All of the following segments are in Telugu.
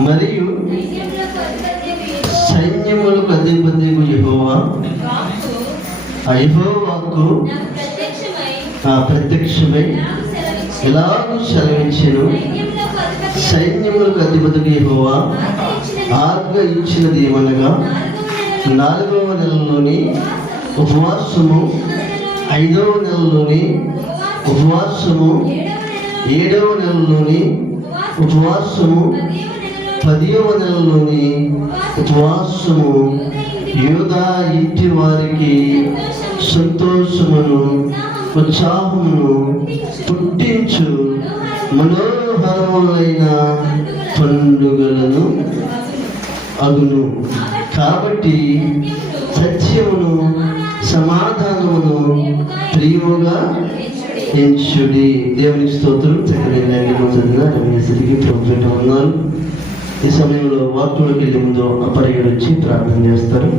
మరియు సైన్యములకు అధిపతియగు యెహోవా ఆ యెహోవాకు ప్రత్యక్షమై ఇలాగూ సెలవిచ్చెను. సైన్యములకు అధిపతికి యెహోవా ఆజ్ఞ ఇచ్చినది ఏమనగా, 4వ నెలలోని ఉపవాసము, 5వ నెలలోని ఉపవాసము, 7వ నెలలోని ఉపవాసము, 10వ నెలలోని ఉపవాసము యూదా ఇంటి వారికి సంతోషమును ఉత్సాహమును పుట్టించు మనోహరములైన పండుగలను అగును. కాబట్టి సత్యమును సమాధానమును ప్రియముగా ఎంచుడి. దేవునికి స్తోత్రం. చక్కగా రమేశ్వరికి ప్రభుత్వం ఉన్నారు. ఈ సమయంలో వాక్యంలోకి వెళ్ళే ముందు అపర్యుడు వచ్చి ప్రార్థన చేస్తారు.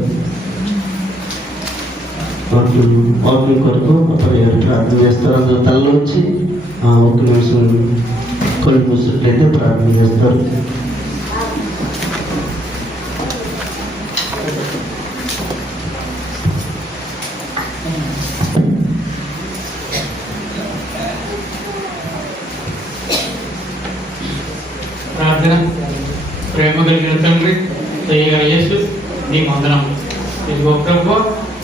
వాక్యం కొరకు అపర్యుడు ప్రార్థన చేస్తారు. అందరూ తలలో వచ్చి ఒక్క నిమిషం కళ్ళు మూసినట్లయితే ప్రార్థన చేస్తారు. ప్రార్థన. ప్రేమ కలిగిన తండ్రి, దయగల యేసు, నీ వందనం. ఇదిగో ప్రభువా,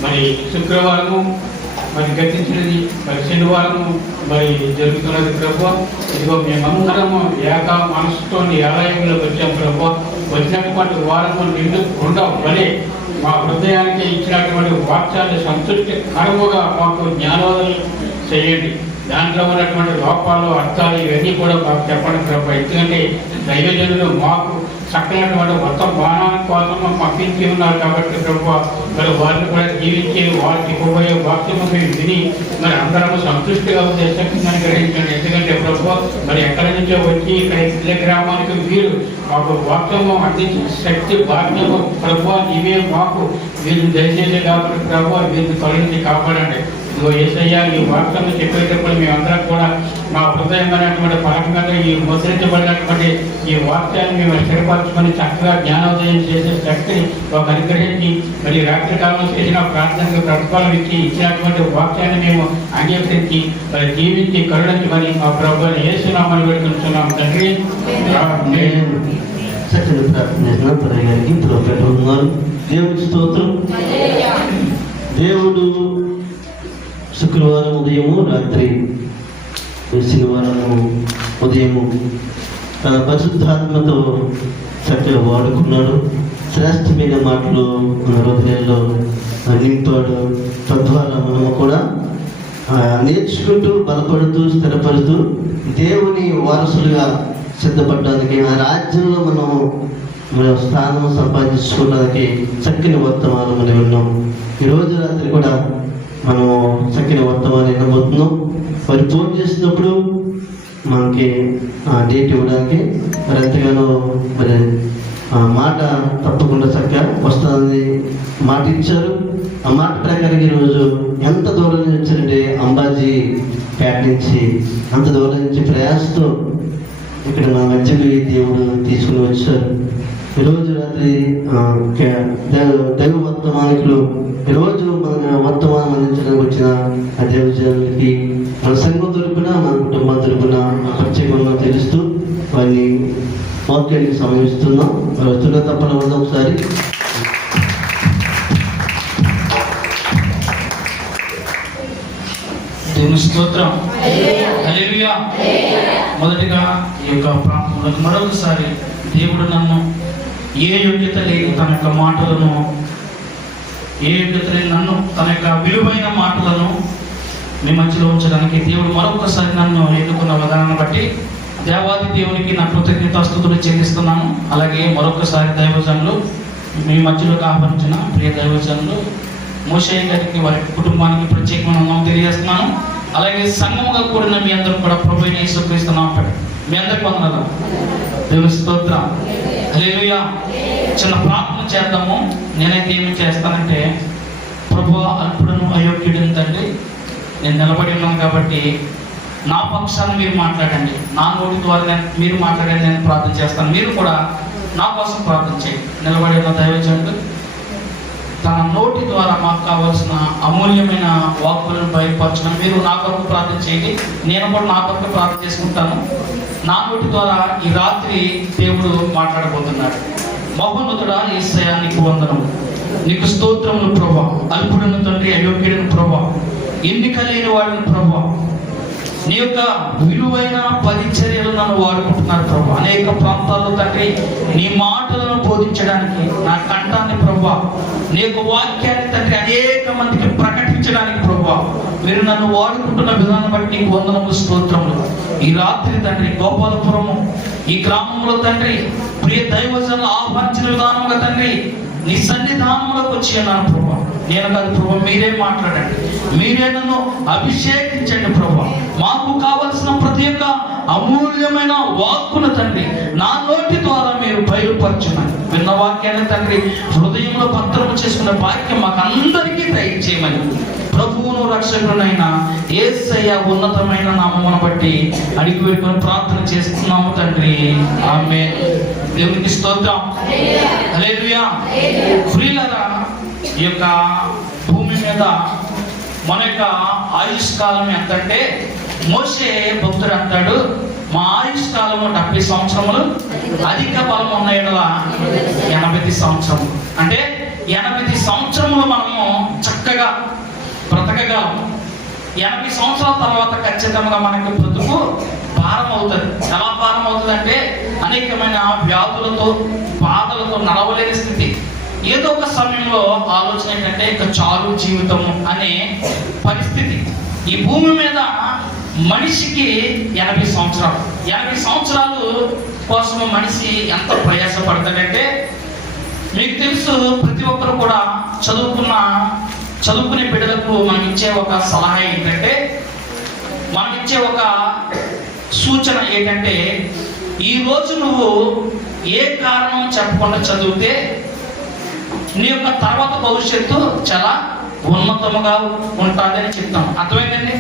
మరి శుక్రవారము మరి గతించినది, మరి శనివారము మరి జరుగుతున్నది ప్రభువా. ఇదిగో మేమందరము ఏక మనసుతో ఆలయంలోకి వచ్చాం ప్రభువా. వచ్చినటువంటి వారము నిండు ఉండవలే మా హృదయానికి ఇచ్చినటువంటి వాక్యాన్ని సంతృప్తికరముగా మాకు జ్ఞానోదయం చేయండి. దాంట్లో ఉన్నటువంటి లోపాలు, అర్థాలు ఇవన్నీ కూడా మాకు చెప్పండి ప్రభు. ఎందుకంటే దైవజనులు మాకు చక్కనటువంటి మొత్తం బాణాల కోసం పంపించి ఉన్నారు కాబట్టి ప్రభు, మరి వారిని కూడా జీవించి వారికి ఇవ్వబోయే వాక్యము మేము విని మరి అందరము సంతృష్టిగా ఉండే శక్తిని గ్రహించండి. ఎందుకంటే ప్రభు, మరి ఎక్కడి నుంచో వచ్చి ఇక్కడ ఇళ్ళ గ్రామానికి మీరు మాకు వాక్యము అందించిన శక్తి భాగ్యము ప్రభు, ఇవే మాకు మీరు దయచేసి కాబట్టి ప్రభు, వీరిని తొలగించి కాపాడండి. ఇదిగో యేసయ్య, ఈ వాక్యాన్ని చెప్పేటప్పుడు మేమందరం కూడా మా హృదయమైనటువంటి పరంగా ఈ ముద్రించబడినటువంటి ఈ వాక్యాన్ని మేము స్థిరపరచుకొని చక్కగా జ్ఞానోదయం చేసే శక్తిని ఒక అనుగ్రహించి మరి రాత్రికాలంలో చేసిన ప్రార్థనకు ప్రతిఫలం ఇచ్చినటువంటి వాక్యాన్ని మేము అంగీకరించి మరి జీవించి కరుణించమని మా ప్రభువుని యేసునామమున వేడుకుంటున్నాం తండ్రి. దేవుడి స్తోత్రం. దేవుడు శుక్రవారం ఉదయము, రాత్రి, శనివారము ఉదయము తన పరిశుద్ధాత్మతో చక్కగా వాడుకున్నాడు. శ్రేష్టమైన మాటలు మన హృదయాల్లో నింపాడు. తద్వారా మనము కూడా నేర్చుకుంటూ, బలపడుతూ, స్థిరపడుతూ దేవుని వారసులుగా సిద్ధపడడానికి, ఆ రాజ్యంలో మనం స్థానం సంపాదించుకోవడానికి చక్కని వర్తమానం మనం విన్నాం. ఈరోజు రాత్రి కూడా మనం చక్కని వర్తమానం వినబోతున్నాం. మరి ఫోన్ చేసినప్పుడు మనకి డేట్ ఇవ్వడానికి మరి ఎంతగానో మరి మాట తప్పకుండా చక్కగా వస్తుందని మాట ఇచ్చారు. ఆ మాట ప్రకారం ఈరోజు ఎంత దూరం నుంచి వచ్చారంటే అంబాజీ పేట నుంచి అంత దూరం నుంచి ప్రయాసతో ఇక్కడ మన మధ్యకి దేవుడు తీసుకుని వచ్చారు. ఈరోజు రాత్రి దైవ వర్తమానికులు ఈరోజు మన వర్తమానం అందించడానికి వచ్చిన ఆ దేవజనులకి మన సంఘం తరపున, మన కుటుంబం తరపున ప్రత్యేకంగా తెలుస్తూ వారిని వాక్యానికి సమయిస్తున్నాం. మరి వస్తున్న తప్పన వద్ద ఒకసారి దేవుని స్తోత్రం. హల్లెలూయా. మొదటిగా ఈ యొక్క ప్రార్థనలకు మరొకసారి దేవుడు నన్ను ఏ యోగ్యత లేని తన యొక్క మాటలను, ఏ యోగ్యత లేని నన్ను తన యొక్క విలువైన మాటలను మీ మధ్యలో ఉంచడానికి దేవుడు మరొకసారి నన్ను ఎన్నుకున్న విధానాన్ని బట్టి దేవాది దేవునికి నా కృతజ్ఞతాస్తుతులు చెల్లిస్తున్నాను. అలాగే మరొకసారి దైవజనులు మీ మధ్యలోకి ఆహ్వానించిన ప్రియ దైవజనులు మోషయ్య గారికి, వారి కుటుంబానికి ప్రత్యేకమైన తెలియజేస్తున్నాను. అలాగే సంఘముగా కూడిన మీ అందరూ కూడా ప్రభువైన యేసుక్రీస్తు నామమున మీ అందరికి వందనాలు. దేవుని స్తోత్రం. హల్లెలూయా. చిన్న ప్రార్థన చేద్దాము. నేనైతే ఏమి చేస్తానంటే, ప్రభువా, అల్పుడను అయోగ్యుడిని తండ్రి, నేను నిలబడి ఉన్నాను కాబట్టి నా పక్షాన్ని మీరు మాట్లాడండి, నా నోటి ద్వారా మీరు మాట్లాడండి. నేను ప్రార్థన చేస్తాను. మీరు కూడా నా కోసం ప్రార్థన చేయండి. నిలబడి ఉన్న దైవజనుడు తన నోటి ద్వారా మాకు కావాల్సిన అమూల్యమైన వాక్కులను బయటపరచడం. మీరు నా కొరకు ప్రార్థన చేయండి, నేను కూడా నా కొరకు ప్రార్థన చేసుకుంటాను. నా నోటి ద్వారా ఈ రాత్రి దేవుడు మాట్లాడబోతున్నాడు. మహోన్నతుడా యేసయ్యా, నీకు వందనం, నీకు స్తోత్రములు ప్రభా. అల్పుడను తండ్రి, అయోగ్యుడను ప్రభా, ఎన్నిక లేని వాడిని ప్రభా, నీ యొక్క విలువైన పరిచర్యలు నన్ను వాడుకుంటున్నారు ప్రభా. అనేక ప్రాంతాల్లో తండ్రి నీ మాటలను బోధించడానికి, నా కంఠాన్ని ప్రభా, నీ యొక్క వాక్యాన్ని తండ్రి అనేక మందికి ప్రకటించడానికి ప్రభా మీరు నన్ను వాడుకుంటున్న విధానం బట్టి నీకు వందనములు, స్తోత్రములు. ఈ రాత్రి తండ్రి గోపాలపురము ఈ గ్రామంలో తండ్రి ప్రియ దైవజనులు ఆహ్వానించిన విధానంగా తండ్రి నీ సన్నిధానంలోకి వచ్చి అన్నాను ప్రభా. నేను కాదు ప్రభా, మీరే మాట్లాడండి, మీరే నన్ను అభిషేకించండి ప్రభా. మాకు కావలసిన ప్రతి ఒక్క అమూల్యమైన వాక్కును తండ్రి నా నోటి ద్వారా మీరు బయలుపరచుమని, విన్న వాక్యాన్ని తండ్రి హృదయంలో భద్రము చేసుకునే వాక్యం మాకు అందరికీ దయచేయమని ప్రభువును రక్షకుడైన యేసయ్య ఉన్నతమైన నామమును బట్టి అడిగి పెట్టుకొని ప్రార్థన చేస్తున్నాము తండ్రి, ఆమేన్. దేవునికి స్తోత్రం, హల్లెలూయా. ప్రియులారా, ఈ యొక్క భూమి మీద మన యొక్క ఆయుష్కాలం ఎంతంటే మోషే భక్తుడు అంటాడు, మా ఆయుష్కాలము 70 సంవత్సరములు, అధిక బలం ఉన్న ఎడల 80 సంవత్సరం. అంటే 80 సంవత్సరములు మనము చక్కగా బ్రతకగలం. 80 సంవత్సరాల తర్వాత ఖచ్చితంగా మనకి బ్రతుకు భారం అవుతుంది. ఎలా భారం అవుతుంది అంటే అనేకమైన వ్యాధులతో, బాధలతో నడవలేని స్థితి. ఏదో ఒక సమయంలో ఆలోచన ఏంటంటే ఇక చాలు జీవితం అనే పరిస్థితి. ఈ భూమి మీద మనిషికి 80 సంవత్సరాలు. 80 సంవత్సరాలు కోసం మనిషి ఎంత ప్రయాసపడతాడంటే మీకు తెలుసు. ప్రతి ఒక్కరు కూడా చదువుకునే బిడ్డలకు మనం ఇచ్చే ఒక సలహా ఏంటంటే, మనం ఇచ్చే ఒక సూచన ఏంటంటే, ఈ రోజు నువ్వు ఏ కారణం చెప్పకుండా చదివితే నీ యొక్క తర్వాత భవిష్యత్తు చాలా ఉన్నతముగా ఉంటుందని చెప్తాం. అర్థమైందండి?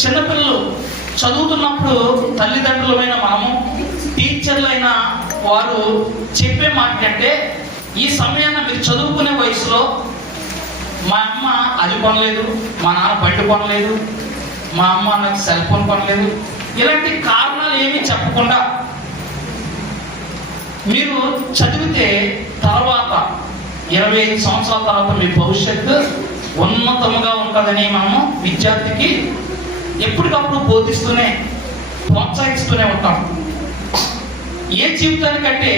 చిన్నపిల్లలు చదువుతున్నప్పుడు తల్లిదండ్రులమైన మనము, టీచర్లైన వారు చెప్పే మాట అంటే, ఈ సమయాన్ని మీరు చదువుకునే వయసులో మా అమ్మ అది కొనలేదు, మా నాన్న బండి కొనలేదు, మా అమ్మ నాకు సెల్ ఫోన్ కొనలేదు, ఇలాంటి కారణాలు ఏమీ చెప్పకుండా మీరు చదివితే తర్వాత 25 సంవత్సరాల తర్వాత మీ భవిష్యత్తు ఉన్నతముగా ఉంటుందని మనము విద్యార్థికి ఎప్పటికప్పుడు బోధిస్తూనే, ప్రోత్సహిస్తూనే ఉంటాం. ఏ జీవితానికంటే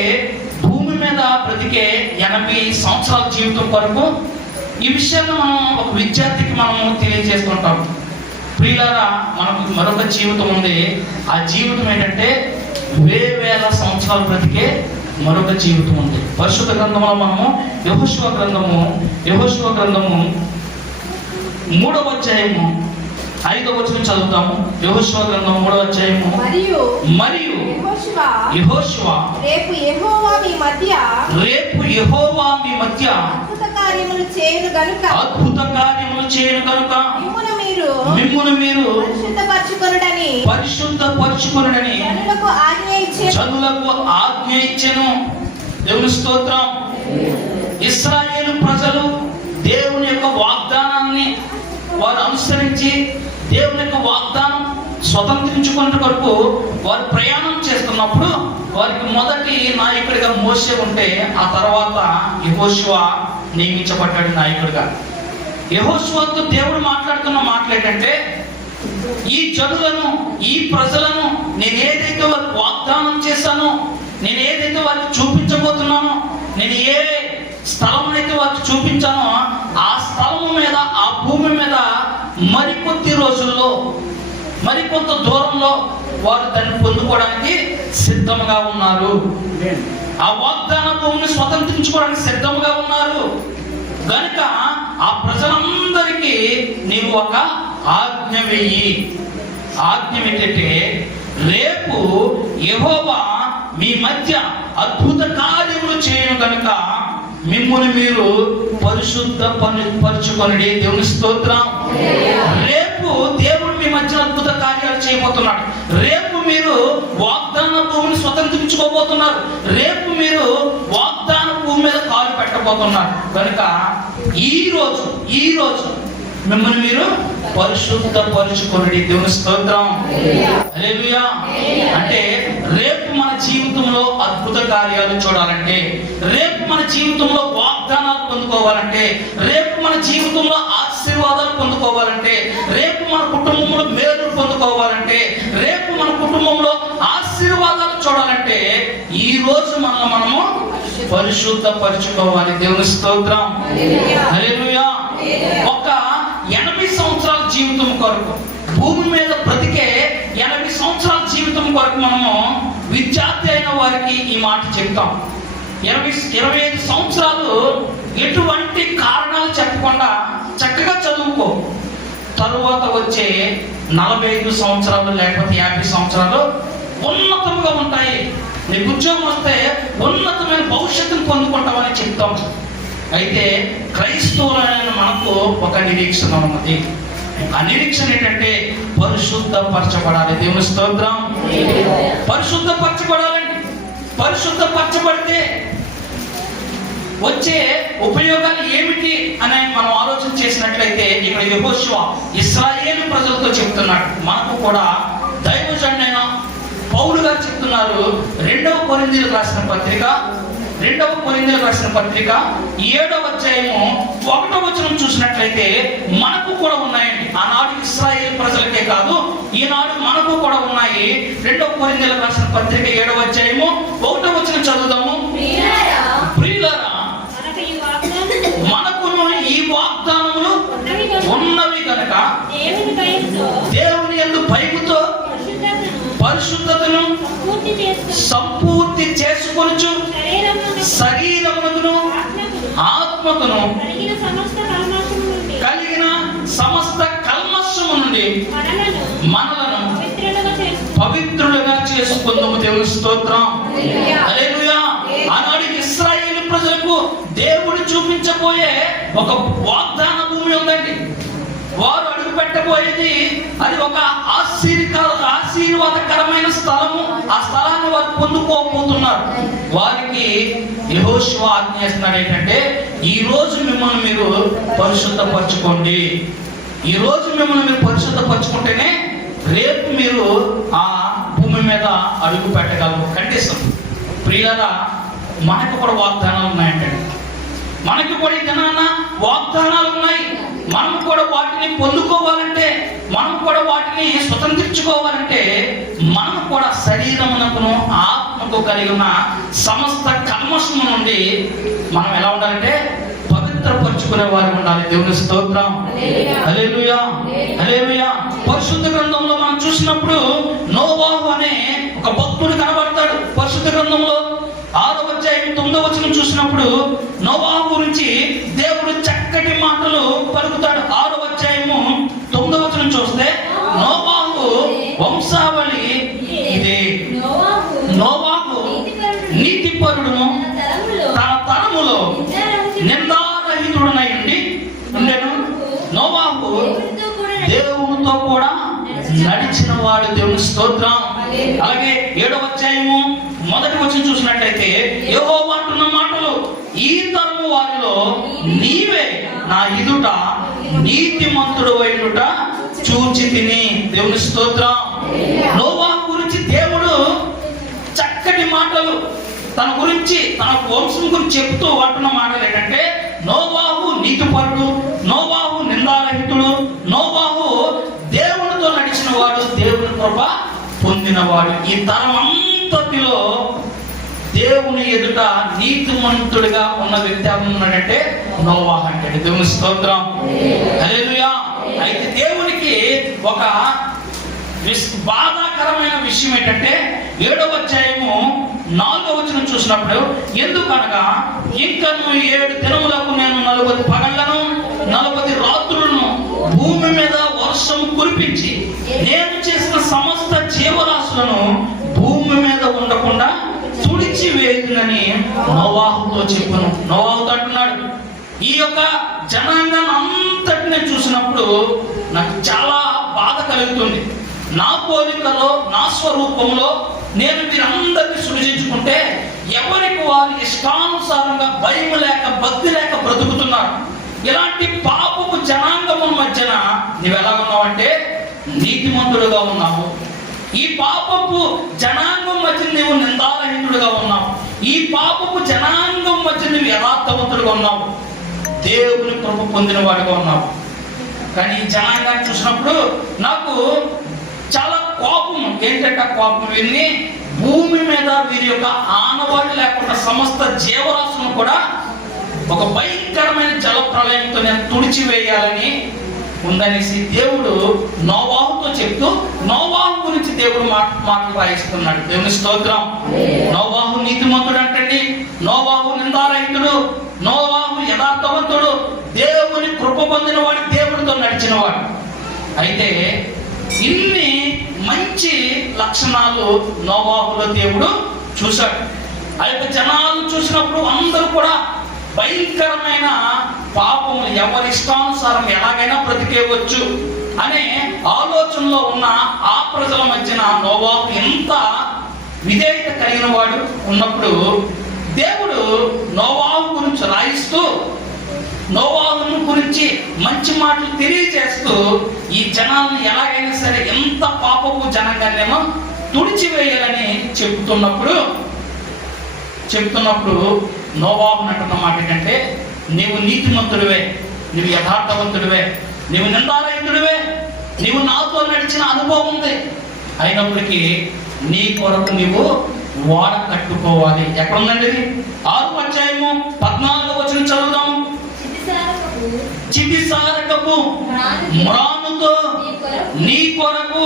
భూమి మీద బ్రతికే 80 సంవత్సరాల జీవితం కొరకు ఈ విషయాన్ని మనం ఒక విద్యార్థికి మనము తెలియజేస్తుంటాం. ప్రియులారా, మనకు మరొక జీవితం ఉంది. ఆ జీవితం ఏంటంటే వేల సంవత్సరాలు బ్రతికే మరొక జీవితం ఉంది. పరిశుద్ధ గ్రంథంలో మనము యెహోషువ గ్రంథము 3వ అధ్యాయము 5వ వచనం చదువుతాము. యెహోషువ గ్రంథం 3వ అధ్యాయము. మరియు యెహోషువ రేపు యెహోవా మీ మధ్య అద్భుత కార్యములు చేయను గనుక మిమ్మును మీరు పరిశుద్ధపరచుకొనుడని జనులకు ఆజ్ఞ ఇచ్చెను. దేవుని స్తోత్రం. ఇశ్రాయేలు ప్రజలు దేవుని యొక్క వాగ్దానాన్ని వారు అనుసరించి దేవుని యొక్క వాగ్దానం స్వతంత్రించుకునే వరకు వారు ప్రయాణం చేస్తున్నప్పుడు వారికి మొదటి నాయకుడిగా మోషే ఉంటే, ఆ తర్వాత యెహోషువ నియమించబడ్డాడు నాయకుడిగా. యెహోషువతో దేవుడు మాట్లాడుతున్న మాటలు ఏంటంటే, ఈ జనులను, ఈ ప్రజలను నేను ఏదైతే వారికి వాగ్దానం చేశానో, నేను ఏదైతే వారికి చూపించబోతున్నానో, నేను ఏ స్థలం అయితే వారికి చూపించానో ఆ స్థలము మీద, ఆ భూమి మీద మరికొద్ది రోజుల్లో, మరికొంత దూరంలో వారు దాన్ని పొందుకోవడానికి సిద్ధంగా ఉన్నారు. ఆ వాగ్దాన భూమిని స్వతంత్రించుకోవడానికి సిద్ధంగా ఉన్నారు. కనుక ఆ ప్రజలందరికీ నీవు ఒక ఆజ్ఞ వెయ్యి. ఆజ్ఞ ఏంటంటే, రేపు యెహోవా మీ మధ్య అద్భుత కార్యములు చేయను కనుక మిమ్మును మీరు పరిశుద్ధపరచుకొనుడి. దేవుని స్తోత్రం. రేపు దేవుడు మీ మధ్య అద్భుత కార్యాలు చేయబోతున్నాడు. రేపు మీరు వాగ్దాన భూమిని స్వతంత్రించుకోబోతున్నారు. రేపు మీరు వెళ్ళిపోతున్నారు. కనుక ఈ రోజు మిమ్మల్ని మీరు పరిశుద్ధపరుచుకోండి. దేవుని స్తోత్రం. హల్లెలూయా. అంటే రేపు మన జీవితంలో అద్భుత కార్యాలు చూడాలంటే, రేపు మన జీవితంలో వాగ్దానాలు పొందుకోవాలంటే, రేపు మన జీవితంలో ఆశీర్వాదాలు పొందుకోవాలంటే, రేపు మన కుటుంబంలో మేలు పొందుకోవాలంటే, రేపు మన కుటుంబంలో ఆశీర్వాదాలు చూడాలంటే ఈ రోజు మనము పరిశుద్ధపరుచుకోవాలి. దేవుని స్తోత్రం. హల్లెలూయా. ఒక 80 సంవత్సరాల జీవితం కొరకు, భూమి మీద బ్రతికే 80 సంవత్సరాల జీవితం కొరకు మనము విద్యార్థి అయిన వారికి ఈ మాట చెప్తాం. 25 సంవత్సరాలు ఎటువంటి కారణాలు చెప్పకుండా చక్కగా చదువుకో. తరువాత వచ్చే 45 సంవత్సరాలు లేకపోతే 50 సంవత్సరాలు ఉన్నతంగా ఉంటాయి. నీకు ఉద్యోగం వస్తే ఉన్నతమైన భవిష్యత్తును పొందుకుంటామని చెప్తాం. అయితే క్రైస్తవులైన మనకు ఒక నిరీక్షణ ఉన్నది. ఆ నిరీక్షణ ఏంటంటే పరిశుద్ధపరచబడాలి. దేవుని స్తోత్రం. పరిశుద్ధపరచబడాలండి. పరిశుద్ధపరచబడితే వచ్చే ఉపయోగాలు ఏమిటి అని మనం ఆలోచన చేసినట్లయితే, ఇక్కడ యెహోషువ ఇశ్రాయేలు ప్రజలతో చెప్తున్నాడు. మనకు కూడా దైవజనుడైన పౌలు గారు చెప్తున్నారు. 2వ కొరింథీయులకు రాసిన పత్రిక 7వ అధ్యాయము 1వ వచనం చూసినట్లయితే మనకు కూడా ఉన్నాయండి. ఆనాడు ఇశ్రాయేలు ప్రజలకే కాదు, ఈనాడు మనకు కూడా ఉన్నాయి. 2వ కొరింథీయులకు రాసిన పత్రిక 7వ అధ్యాయము 1వ వచనం చదువుదాము. ప్రియులారా, మనకును ఈ వాగ్దానములు ఉన్నవి కనుక దేవుని యందు భయముతో పరిశుద్ధతను సంపూర్తి చేసుకొనుచు శరీరమునకును ఆత్మకును కలిగిన సమస్త కల్మషము నుండి మనలను పవిత్రులుగా చేసుకుందాము. దేవుని స్తోత్రం. హల్లెలూయా. ఆనాడు ఇశ్రాయేలు ప్రజలకు దేవుడు చూపించబోయే ఒక వాగ్దాన భూమి ఉందండి. వారు అడుగు పెట్టబోయేది అది ఒక ఆశీర్వాదకరమైన స్థలము. ఆ స్థలాన్ని వారు పొందుకోబోతున్నారు. వారికి యెహోషువ ఆజ్ఞ చేస్తున్నాడు ఏంటంటే, ఈ రోజు మిమ్మల్ని మీరు పరిశుద్ధపరచుకోండి. ఈ రోజు మిమ్మల్ని మీరు పరిశుద్ధపరచుకుంటేనే రేపు మీరు ఆ భూమి మీద అడుగు పెట్టగలరు. కండిషన్. ప్రియులారా, మనకు కూడా వాగ్దానాలు ఉన్నాయంటే, మనకి కూడా ఈ దినాన వాగ్దానాలు ఉన్నాయి. మనం కూడా వాటిని పొందుకోవాలంటే, మనం కూడా వాటిని స్వతంత్రించుకోవాలంటే, మనం కూడా శరీరమునకును ఆత్మకు కలిగిన సమస్త కల్మషము నుండి మనం ఎలా ఉండాలంటే పవిత్రపరచుకునే వారు ఉండాలి. దేవుని స్తోత్రం. హల్లెలూయా. హల్లెలూయా. పరిశుద్ధ గ్రంథంలో మనం చూసినప్పుడు నోవాహు అనే ఒక భక్తుడు కనబడతాడు. పరిశుద్ధ గ్రంథంలో 6వ అధ్యాయం 9వ వచనం చూసినప్పుడు నోవాహు గురించి దేవుడు చక్కటి మాటలు పలుకుతాడు. 6వ అధ్యాయము 9వ వచనం చూస్తే నోవాహు వంశావళి ఇదే. నోవాహు నీతిపరుడును తన తరములో నిందారహితుడునై ఉండెను. నోవాహు దేవునితో కూడా నడిచిన వాడు. దేవుని స్తోత్రం. అలాగే 7వ అధ్యాయము 1వ వచనం చూసినట్లయితే యెహోవా అంటున్న మాటలు, ఈ తరము వారిలో నీవే నా ఎదుట నీతిమంతుడు అయినట చూచి తిని. దేవుని స్తోత్రం. నోవాహు గురించి దేవుడు చక్కటి మాటలు తన గురించి, తన వంశం గురించి చెప్తూ అంటున్న మాటలు ఏంటంటే, నోవాహు నీతిపరుడు, నోవాహు నిందారహితుడు, నోవాహు దేవునితో నడిచిన వాడు, దేవుని కృప పొందినవాడు. ఈ తరం అంతటిలో దేవుని ఎదుట నీతిమంతుడిగా ఉన్న వ్యక్తి ఉన్నాడంటే నోవాహు అంటే. దేవుని స్తోత్రం. హల్లెలూయా. అయితే దేవునికి ఒక బాధాకరమైన విషయం ఏంటంటే, 7వ అధ్యాయము 4వ వచనం చూసినప్పుడు, ఎందుకనగా ఇంకను 7 దినములకు నేను 40 పగళ్లను 40 రాత్రులను భూమి మీద వర్షం కురిపించి నేను చేసిన సమస్త జీవరాశులను భూమి మీద ఉండకుండా తుడిచి వేయునని నోవాహుతో చెప్పాను. నోవాహుతో అంటున్నాడు, ఈ యొక్క జనాంగాన్ని అంతటిని చూసినప్పుడు నాకు చాలా బాధ కలుగుతుంది. నా పోలికలో, నా స్వరూపంలో నేను వీరందరినీ సృజించుకుంటే ఎవరికి వారు ఇష్టానుసారంగా భయం లేక భక్తి లేక బ్రతుకుతున్నారు. ఇలాంటి పాపపు జనాంగము మధ్యన నువ్వు ఎలా ఉన్నావంటే నీతిమంతుడుగా ఉన్నావు. ఈ పాపపు జనాంగం మధ్య నువ్వు నిందారహితుడుగా ఉన్నావు. ఈ పాపపు జనాంగం మధ్య నువ్వు యథార్థవంతుడుగా ఉన్నావు. దేవుని కృప పొందిన వాడిగా ఉన్నావు. కానీ ఈ జనాంగాన్ని చూసినప్పుడు నాకు చాలా కోపం. ఏంటంటే కోపం విని భూమి మీద వీరి యొక్క ఆనవాళ్ళు లేకుండా సమస్త జీవరాశులను కూడా ఒక భయంకరమైన జల ప్రళయంతో నేను తుడిచివేయాలని ఉందనేసి దేవుడు నోవాహుతో చెప్తూ నోవాహు గురించి దేవుడు మాటలు రాయిస్తున్నాడు. దేవుని స్తోత్రం. నోవాహు నీతిమంతుడు అంటండి, నోవాహు నిందారహితుడు, నోవాహు యథార్థవంతుడు, దేవుని కృప పొందిన వాడు, దేవుడితో నడిచిన వాడు. అయితే ఇన్ని మంచి లక్షణాలు నోవాహులో దేవుడు చూశాడు. ఆ యొక్క జనాలు చూసినప్పుడు అందరూ కూడా భయంకరమైన పాపము ఎవరి ఇష్టానుసారం ఎలాగైనా బ్రతికేయవచ్చు అనే ఆలోచనలో ఉన్న ఆ ప్రజల మధ్యన నోవాహు ఎంత విధేయత కలిగిన వాడు ఉన్నప్పుడు దేవుడు నోవాహు గురించి రాయిస్తూ నోవాహును గురించి మంచి మాటలు తెలియజేస్తూ ఈ జనాలను ఎలాగైనా సరే ఎంత పాపపు జనంగానేమో తుడిచివేయాలని చెప్తున్నప్పుడు నోవాహు అంటున్న మాట ఏంటంటే నీవు నీతిమంతుడివే, నీవు యథార్థవంతుడివే, నీవు నిందారహితుడివే, నీవు నాతో నడిచిన అనుభవం ఉంది. అయినప్పటికీ నీ కొరకు నీవు ఓడ కట్టుకోవాలి. ఎక్కడుందండి? 6వ అధ్యాయము 14వ వచనం చదువుదాం. చితిసారకపు మ్రానుతో నీ కొరకు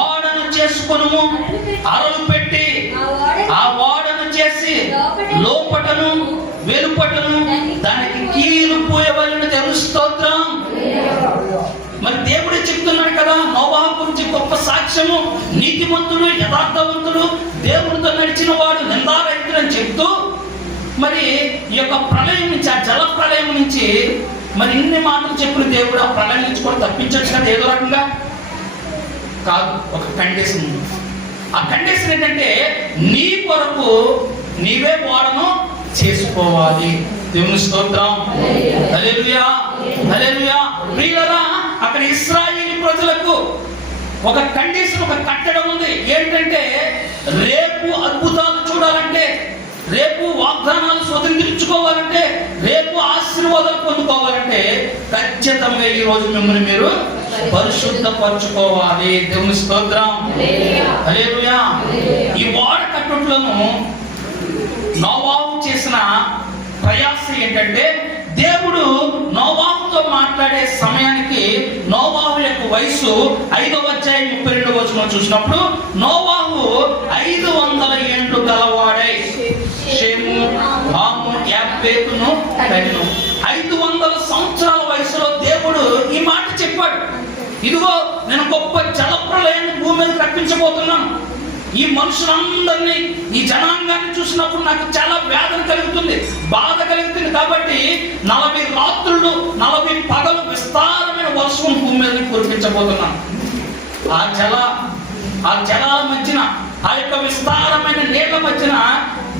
ఓడను చేసుకొనుము, అరలు పెట్టి ఆ ఓడను చేసి లోపటను వెలుపటను దానికి కీలు పోయవలను తెలుస్తోత్రం. మరి దేవుడే చెప్తున్నాడు కదా నోవాహు గురించి గొప్ప సాక్ష్యము, నీతిమంతుడు, యథార్థవంతుడు, దేవుడితో నడిచిన వాడు, నిందారహితుడు అని చెప్తూ మరి ఈ యొక్క ప్రళయం నుంచి, ఆ జల ప్రళయం నుంచి మరి ఇన్ని మాటలు చెప్పిన దేవుడు ఆ ప్రళయం నుంచి కూడా తప్పించవచ్చు కదా ఏదో రకంగా. కాదు, ఒక కండిషన్ ఉంది. ఆ కండిషన్ ఏంటంటే నీ కొరకు నీవే ఓడను చేసుకోవాలి. దేవుని స్తోత్రం. హల్లెలూయా, హల్లెలూయా. ప్రియులారా, అక్కడ ఇశ్రాయేలు ప్రజలకు ఒక కండిషన్, ఒక కట్టడం ఉంది. ఏంటంటే రేపు అద్భుతాలు చూడాలంటే, రేపు వాగ్దానాలు స్వతంత్రించుకోవాలంటే, రేపు ఆశీర్వాదాలు పొందుకోవాలంటే ఖచ్చితంగా ఈ రోజు మిమ్మల్ని మీరు పరిశుద్ధపరచుకోవాలి. దేవుని స్తోత్రం. హల్లెలూయా. ఈ ఓడ కట్టుట్లను నోవాహు చేసిన ప్రయాసం ఏంటంటే దేవుడు నోవాహుతో మాట్లాడే సమయానికి నోవాహు యొక్క వయసు 5వ అధ్యాయం 32వ వచనం చూసినప్పుడు నోవాహు 500 ఏండ్లు గలవాడై షేము, హాము, యాఫెతును కనెను. 500 సంవత్సరాల వయసులో దేవుడు ఈ మాట చెప్పాడు. ఇదిగో నేను గొప్ప జలప్రలయాన్ని భూమి మీద రప్పించబోతున్నాను. ఈ మనుషులందరినీ, ఈ జనాంగాన్ని చూసినప్పుడు నాకు చాలా వేదన కలుగుతుంది, బాధ కలుగుతుంది. కాబట్టి 40 రాత్రులు 40 పగలు విస్తారమైన వర్షం భూమి మీద కురిపించబోతున్నాను. ఆ జలాల మధ్యన, ఆ యొక్క విస్తారమైన నీళ్ల మధ్యన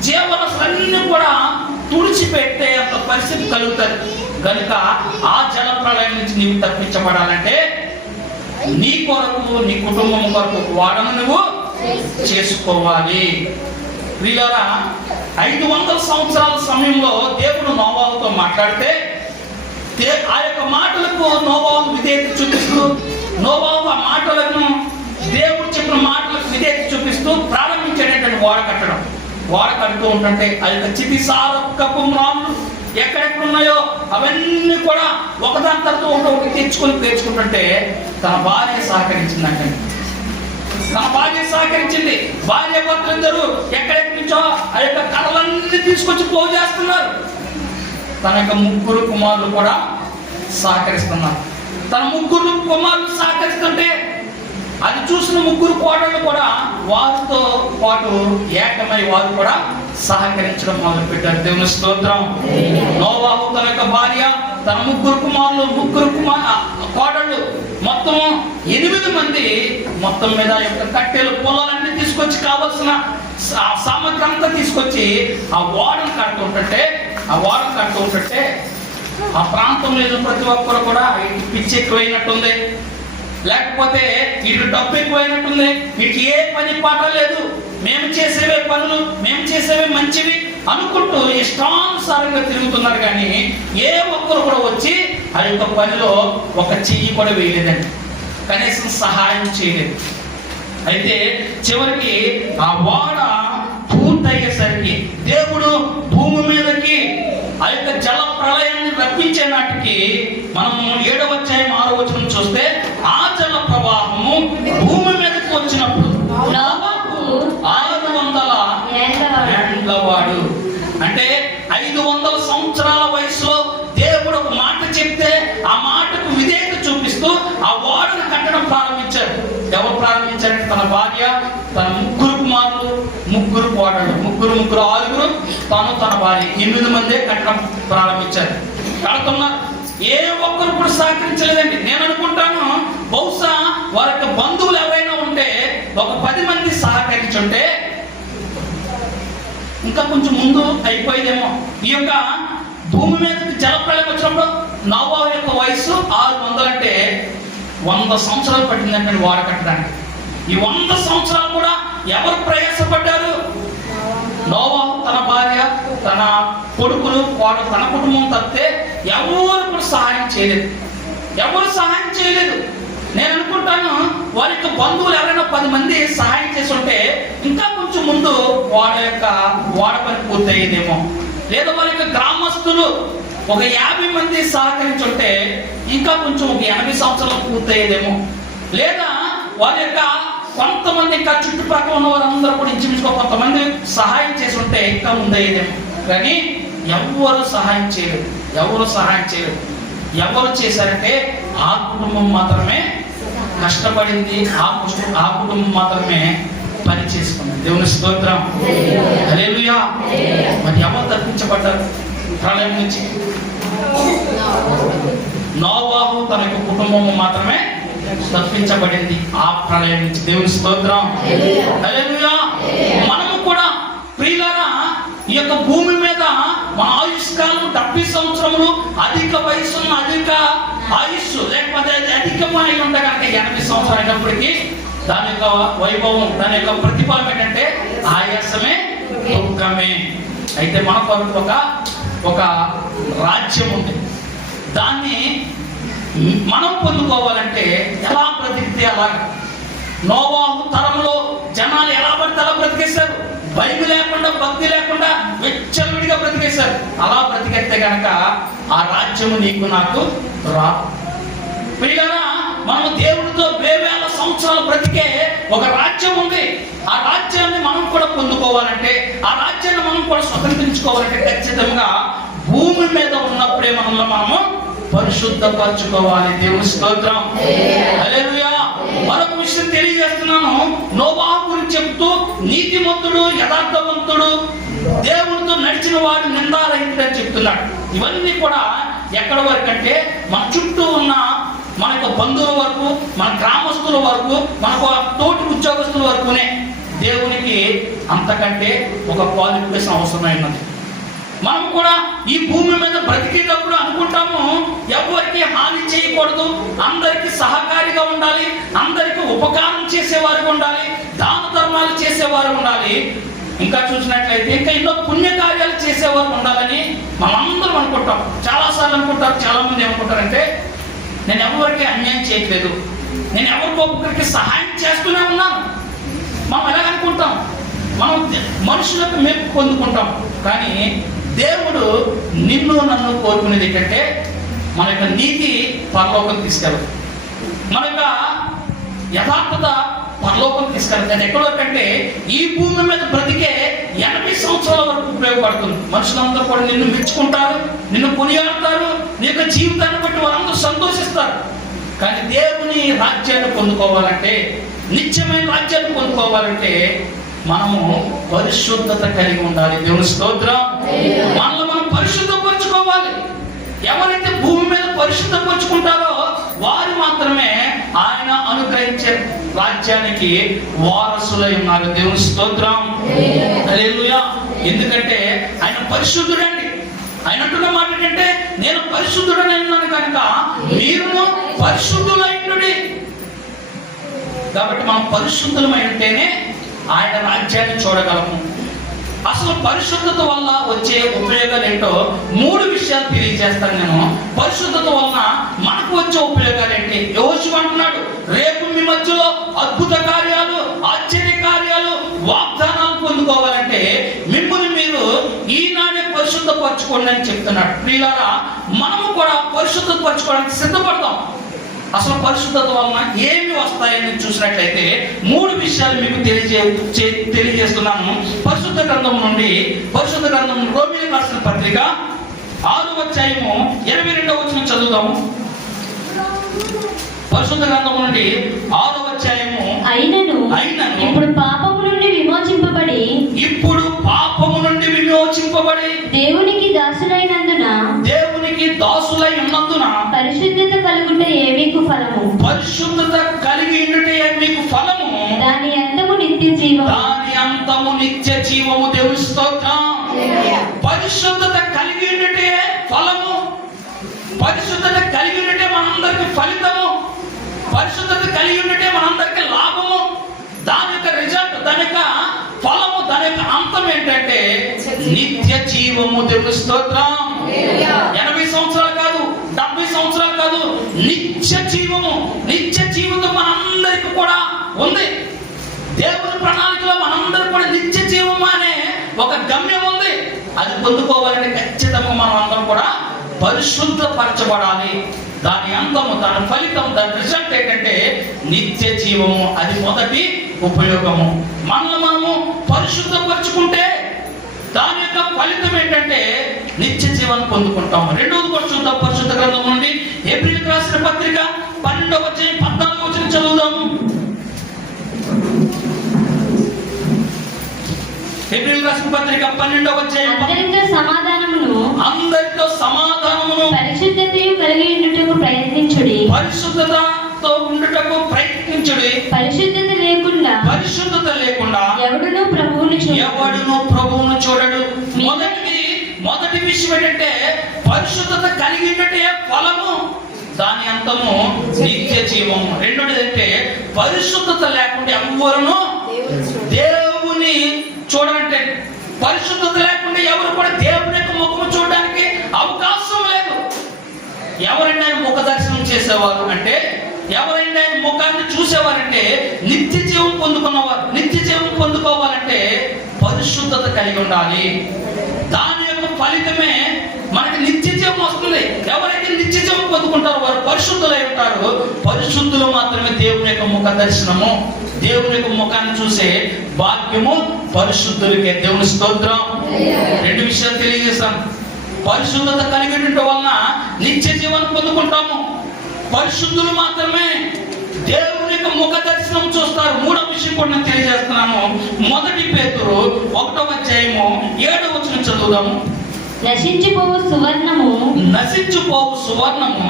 జీవరాశులన్నీ కూడా తుడిచిపెట్టే అంత పరిస్థితి కలుగుతుంది. కనుక ఆ జల ప్రళయం నుంచి నీవు తప్పించబడాలంటే నీ కొరకు, నీ కుటుంబం కొరకు వాడను నువ్వు చేసుకోవాలి. ప్రియులారా, 500 సంవత్సరాల సమయంలో దేవుడు నోవాహుతో మాట్లాడితే ఆ యొక్క మాటలకు నోవాహు విధేయత చూపిస్తూ, నోవాహు ఆ మాటలను, దేవుడు చెప్పిన మాటలకు విధేయత చూపిస్తూ ప్రారంభించేటటువంటి ఓడ కట్టడం. ఓడ కడుతూ ఉంటుంటే ఆ యొక్క చితిసారకపు మ్రాన్లు ఎక్కడెక్కడ ఉన్నాయో అవన్నీ కూడా ఒకదాని తర్వాత ఒకటి తెచ్చుకొని పేర్చుకుంటుంటే తన భార్య సహకరించిందంటే, తన భార్య సహకరించింది. భార్య భర్తలిద్దరూ ఎక్కడెక్కడి నుంచో ఆ యొక్క కర్రలన్నీ తీసుకొచ్చి పోగు చేస్తున్నారు. తన యొక్క 3 కుమారులు కూడా సహకరిస్తున్నారు. తన 3 కుమారులు సహకరిస్తుంటే అది చూసిన 3 కోడళ్ళు కూడా వారితో పాటు ఏకమై వారు కూడా సహకరించడం మొదలు పెట్టారు. దేవుని స్తోత్రం. నోవాహు తన యొక్క భార్య, తన 3 కుమారులు, 3 కోడళ్ళు, మొత్తం 8 మంది మొత్తం మీద యొక్క కట్టెలు పొలాలన్నీ తీసుకొచ్చి కావలసిన సామగ్రి అంతా తీసుకొచ్చి ఆ ఓడను కడుతుంటే ఆ ప్రాంతంలో ఏదో ప్రతి ఒక్కరు కూడా పిచ్చి ఎక్కువైనట్టుంది, లేకపోతే వీటికి డబ్బు ఎక్కువైనట్టుంది, వీటికి ఏ పని పాట లేదు, మేము చేసేవే పనులు, మేము చేసేవే మంచివి అనుకుంటూ ఇష్టానుసారంగా తిరుగుతున్నారు. కానీ ఏ ఒక్కరు కూడా వచ్చి ఆ యొక్క పనిలో ఒక చెయ్యి కూడా వేయలేదండి, కనీసం సహాయం చేయలేదు. అయితే చివరికి ఆ వాడ పూర్తయ్యేసరికి దేవుడు భూమి మీదకి ఆ యొక్క జల ప్రళయాన్ని రప్పించే నాటికి మనము 7వ అధ్యాయం 6వ వచనం చూస్తే ఆ జల ప్రవాహము భూమి మీదకి వచ్చినప్పుడు 600 ఏండ్ల వాడు, అంటే 500 సంవత్సరాల వయసులో దేవుడు ఒక మాట చెప్తే ఆ మాటకు విధేయత చూపిస్తూ ఆ వాడను కట్టడం ప్రారంభించారు. ఎవరు ప్రారంభించారంటే తన భార్య, తన 3 కుమారులు, 3 కోడళ్ళు, 3 6, తన భార్య 8 మందే కట్టడం ప్రారంభించారు. కడుతున్నారు. ఏ ఒక్కరు కూడా సహకరించలేదండి. నేను అనుకుంటాను బహుశా వారి యొక్క బంధువులు ఎవరైనా ఉంటే ఒక 10 మంది సహకరించుంటే ఇంకా కొంచెం ముందు అయిపోయేదేమో. ఈ యొక్క భూమి మీదకి జలప్రళయం వచ్చినప్పుడు నోవాహు యొక్క వయసు 600, అంటే 100 సంవత్సరాలు పట్టిందంటే వాడ కట్టడానికి. ఈ 100 సంవత్సరాలు కూడా ఎవరు ప్రయాసపడ్డారు? నోవాహు, తన భార్య, తన కొడుకులు, వాడు తన కుటుంబం తప్పితే ఎవరు కూడా సహాయం చేయలేదు. నేను అనుకుంటాను వారి యొక్క బంధువులు ఎవరైనా 10 మంది సహాయం చేసి ఉంటే ఇంకా కొంచెం ముందు వాడ పని పూర్తయ్యేదేమో. లేదా వారి యొక్క గ్రామస్తులు ఒక 50 మంది సహకరించుంటే ఇంకా కొంచెం ఒక 80 సంవత్సరాలు పూర్తయ్యేదేమో. లేదా వారి యొక్క కొంతమంది ఇంకా చుట్టుపక్కల ఉన్న వారందరూ కూడా ఇంచుమించుకో కొంతమంది సహాయం చేసి ఉంటే ఇంకా ముందయ్యేదేమో. కానీ ఎవరు సహాయం చేయలేదు. ఎవరు చేశారంటే ఆ కుటుంబం మాత్రమే కష్టపడింది, ఆ కుటుంబం మాత్రమే పని చేసుకుంది. దేవుని స్తోత్రం, హల్లెలూయా. మరి ఎవరు తప్పించబడ్డారు ప్రళయం నుంచి? నోవాహు తన యొక్క కుటుంబం మాత్రమే తప్పించబడింది ఆ ప్రళయం నుంచి. దేవుని స్తోత్రం, హల్లెలూయా. మనము కూడా ప్రియులారా ఈ యొక్క భూమి మీద మన ఆయుష్కాలం 70 సంవత్సరములు, అధిక వయసున్న అధిక ఆయుష్ లేకపోతే అధికమై ఉంటే కనుక 80 సంవత్సరాలు అయినప్పటికీ దాని యొక్క వైభవం, దాని యొక్క ప్రతిఫలం ఏంటంటే ఆయాసమే, దుఃఖమే. అయితే మన కొరకు ఒక రాజ్యం ఉంది. దాన్ని మనం పొందుకోవాలంటే ఎలా బ్రతికితే అలాగా. నోవాహు తరంలో జనాలు ఎలా పడితే అలా బ్రతికేశారు. బైబిల్ లేకుండా, భక్తి లేకుండా విచ్చలవిడిగా బ్రతికేశారు. అలా బ్రతికెత్తే గనక ఆ రాజ్యము నీకు నాకు రాదు. ప్రియులారా, మనము దేవుడితో వేవేల సంవత్సరాలు బ్రతికే ఒక రాజ్యం ఉంది. ఆ రాజ్యాన్ని మనం కూడా పొందుకోవాలంటే, ఆ రాజ్యాన్ని మనం కూడా స్వతంత్రించుకోవాలంటే ఖచ్చితంగా భూమి మీద ఉన్నప్పుడే మనము పరిశుద్ధపరచుకోవాలి. దేవుని స్తోత్రం, హల్లెలూయా. మరొక విషయం తెలియజేస్తున్నాను. నోవాహు గురించి చెప్తూ నీతిమంతుడు, యథార్థవంతుడు, దేవునితో నడిచిన వాడు నిందారహితుడు అని చెప్తున్నాడు. ఇవన్నీ కూడా ఎక్కడ వరకు అంటే మన చుట్టూ ఉన్న మన యొక్క బంధువుల వరకు, మన గ్రామస్తుల వరకు, మనకు తోటి ఉద్యోగస్తుల వరకునే. దేవునికి అంతకంటే ఒక క్వాలిఫికేషన్ అవసరమైనది. మనం కూడా ఈ భూమి మీద బ్రతికేటప్పుడు అనుకుంటాము ఎవరికి హాని చేయకూడదు, అందరికి సహకారిగా ఉండాలి, అందరికి ఉపకారం చేసేవారు ఉండాలి, దాన ధర్మాలు చేసేవారు ఉండాలి. ఇంకా చూసినట్లయితే ఇంకా ఎన్నో పుణ్యకార్యాలు చేసేవారు ఉండాలని మనందరం అనుకుంటాం. చాలాసార్లు అనుకుంటారు. చాలా మంది ఏమనుకుంటారంటే నేను ఎవరికి అన్యాయం చేయట్లేదు, నేను ఎవరికో ఒకరికి సహాయం చేస్తూనే ఉన్నాను. మనం ఎలాగనుకుంటాం? మనం మనుషులకు మెప్పు పొందుకుంటాం. కానీ దేవుడు నిన్ను నన్ను కోరుకునేది ఏంటంటే మన యొక్క నీతి పరలోకం తీసుకెళ్ళదు, మన యొక్క యథార్థత పరలోకం తీసుకెళ్ళదు. అది ఎక్కడి వరకు అంటే ఈ భూమి మీద బ్రతికే 80 సంవత్సరాల వరకు ఉపయోగపడుతుంది. మనుషులందరూ కూడా నిన్ను మెచ్చుకుంటారు, నిన్ను కొనియాడతారు, నీ యొక్క జీవితాన్ని బట్టి వారందరూ సంతోషిస్తారు. కానీ దేవుని రాజ్యాన్ని పొందుకోవాలంటే, నిత్యమైన రాజ్యాన్ని పొందుకోవాలంటే మనము పరిశుద్ధత కలిగి ఉండాలి. దేవుని స్తోత్రం. మనల్ని మనం పరిశుద్ధపరచుకోవాలి. ఎవరైతే భూమి మీద పరిశుద్ధపరచుకుంటారో వారు మాత్రమే ఆయన అనుగ్రహించే రాజ్యానికి వారసులై ఉన్నారు. దేవుని స్తోత్రం. హల్లెలూయా. ఎందుకంటే ఆయన పరిశుద్ధుడండి. ఆయన అంటున్న మాట ఏంటంటే, నేను పరిశుద్ధుడని ఉన్నాను కనుక మీరును పరిశుద్ధులైనడి. కాబట్టి మనం పరిశుద్ధులమై ఉంటేనే ఆయన రాజ్యాన్ని చూడగలము. అసలు పరిశుద్ధత వల్ల వచ్చే ఉపయోగాలు ఏంటో 3 విషయాలు తెలియజేస్తాను నేను. పరిశుద్ధత వలన మనకు వచ్చే ఉపయోగాలు ఏంటి? యోషువ అంటున్నాడు, రేపు మీ మధ్యలో అద్భుత కార్యాలు, ఆశ్చర్య కార్యాలు, వాగ్దానాలు పొందుకోవాలంటే మిమ్మల్ని మీరు ఈనాడే పరిశుద్ధపరచుకోండి అని చెప్తున్నాడు. ప్రియులారా, మనము కూడా పరిశుద్ధత పరచుకోవడానికి సిద్ధపడదాం. అసలు పరిశుద్ధత వలన ఏమి వస్తాయని చూసినట్లయితే 3 విషయాలు మీకు తెలియజేస్తున్నాను. పరిశుద్ధ గ్రంథం నుండి రోమీయులకు రాసిన పత్రిక 6వ అధ్యాయము 22వ వచనం చదువుదాము. పరిశుద్ధ గ్రంథం నుండి 6వ అధ్యాయము అయినను ఇప్పుడు పాపము నుండి విమోచింపబడి దేవునికి దాసులై ఉన్నందున పరిశుద్ధత కలుగుట మీకు ఫలము దాని అంతము నిత్య జీవము. దేవుని స్తోత్రం. పరిశుద్ధత కలిగి ఉంటే ఫలము, పరిశుద్ధత కలిగి ఉంటే మనందరికి ఫలితము, పరిశుద్ధత కలిగి ఉంటే మనందరికి లాభము. దాని యొక్క రిజల్ట్, దాని యొక్క ఫలము, దాని యొక్క అంతం ఏంటంటే నిత్య జీవము. దేవుని స్తోత్రం. 80 సంవత్సరాలు కాదు, 70 సంవత్సరాలు కాదు, నిత్య జీవము. నిత్య జీవితం మనందరికి కూడా ఉంది. దేవుని ప్రణాళికలో మనందరికి కూడా నిత్య జీవము అనే ఒక గమ్యం ఉంది. అది పొందుకోవాలంటే ఖచ్చితంగా మనం అందరం కూడా పరిశుద్ధపరచబడాలి. దాని అంతము, దాని ఫలితం, దాని రిజల్ట్ ఏంటంటే నిత్య జీవము. అది మొదటి ఉపయోగము. మనము పరిశుద్ధపరచుకుంటే దాని యొక్క ఫలితం ఏంటంటే నిత్య జీవాన్ని పొందుకుంటాము. రెండవది కూడా చూద్దాం. పరిశుద్ధ గ్రంథం నుండి హెబ్రీయులకు రాసిన పత్రిక 12వ అధ్యాయం 14వ వచనం చదువుదాము. హెబ్రీయులకు రాసిన పత్రిక 12వ అధ్యాయం అందరితో సమాధానమును పరిశుద్ధతయు కలిగి ఉండుటకు ప్రయత్నించుడి. పరిశుద్ధతతో ఉండుటకు ప్రయత్నించుడి. పరిశుద్ధత లేకుండా ఎవడును ప్రభువును చూడడు. మొదటి విషయం ఏంటంటే పరిశుద్ధత కలిగి ఉంటే ఫలము, దాని అంతము నిత్య జీవము. రెండోది అంటే పరిశుద్ధత లేకుండా ఎవరును దేవుని చూడాలంటే, పరిశుద్ధత లేకుండా ఎవరు కూడా దేవుని యొక్క ముఖము చూడడానికి అవకాశం లేదు. ఎవరైనా ముఖ దర్శనం చేసేవారు అంటే, ఎవరైనా ముఖాన్ని చూసేవారంటే నిత్య జీవం పొందుకున్నవారు. నిత్య జీవం పొందుకోవాలంటే పరిశుద్ధత కలిగి ఉండాలి. దాని యొక్క ఫలితమే మనకి నిత్య జీవం వస్తుంది. ఎవరైతే నిత్య జీవం పొందుకుంటారో వారు పరిశుద్ధులై ఉంటారు. పరిశుద్ధులు మాత్రమే దేవుని యొక్క ముఖ దర్శనము, దేవుని యొక్క ముఖాన్ని చూసే భాగ్యము పరిశుద్ధులకే. దేవుని స్తోత్రం. 2 విషయాలు తెలియజేస్తాను. పరిశుద్ధత కలిగి ఉండటం వలన నిత్య జీవాన్ని పొందుకుంటాము. పరిశుద్ధులు మాత్రమే దేవుని యొక్క ముఖ దర్శనం చూస్తారు. 3వ విషయం కూడా నేను తెలియజేస్తున్నాను. 1 పేతురు 1వ అధ్యాయము 7వ వచనం చదువుదాము. నశించిపోవు సువర్ణము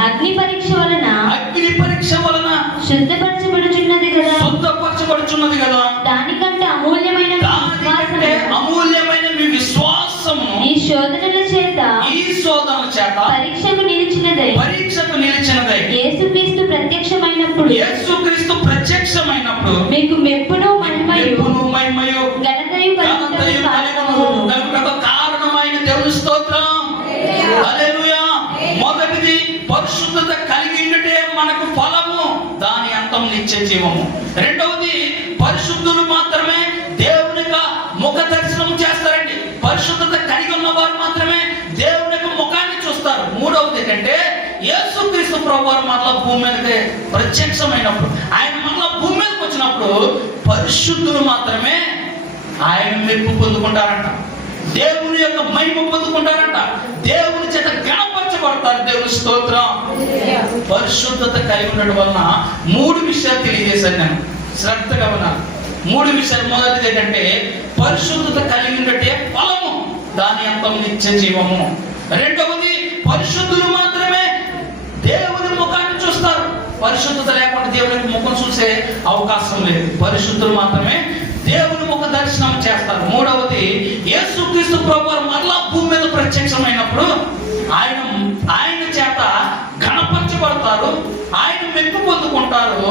అగ్ని పరీక్ష వలన శుద్ధపరచబడుచున్నది కదా. దానికంటే అమూల్యమైన మీ విశ్వాసము ఈ శోధనల చేత పరీక్షకు నిలిచినదై యేసుక్రీస్తు ప్రత్యక్షమైనప్పుడు మీకు మెప్పును మహిమయు ఘనతయు కలుగుటకు కారణమైన దేవుని స్తోత్రం. హల్లెలూయా. మొదటిది పరిశుద్ధత కలిగి ఉంటే మనకు ఫలము, దాని అంతం నిత్య జీవము. రెండవది పరిశుద్ధులు మాత్రమే దేవుని యొక్క ముఖ దర్శనం చేస్తారండి. పరిశుద్ధత కలిగి ఉన్న వారు మాత్రమే దేవుని యొక్క ముఖాన్ని చూస్తారు. మూడవది ఏంటంటే యేసుక్రీస్తు ప్రభువారు మనలో భూమి మీదకి ప్రత్యక్షమైనప్పుడు, ఆయన మనలో భూమి మీదకి వచ్చినప్పుడు పరిశుద్ధులు మాత్రమే ఆయన మెప్పు పొందుకుంటారంట. దేవుని యొక్క మహిమ పొందుకుంటారంట. దేవుని చేత గణపరచబడతారు. దేవుని స్తోత్రం. పరిశుద్ధత కలిగి ఉండడం వలన 3 విషయాలు తెలియజేశాను నేను. శ్రద్ధగా ఉన్నాను. 3 విషయాలు. మొదటిది ఏంటంటే పరిశుద్ధత కలిగి ఉండటే ఫలము, దాని అంతం నిత్య జీవము. రెండవది పరిశుద్ధులు మాత్రమే దేవుని ముఖాన్ని చూస్తారు. పరిశుద్ధత లేకుండా దేవుని ముఖం చూసే అవకాశం లేదు. పరిశుద్ధులు మాత్రమే దేవుని ముఖ దర్శనం చేస్తారు. మూడవది, యేసుక్రీస్తు ప్రభువారు మరలా భూమి మీద ప్రత్యక్షమైనప్పుడు ఆయన చేత ఘనపరచబడతారు, ఆయన మెప్పు పొందుకుంటారు,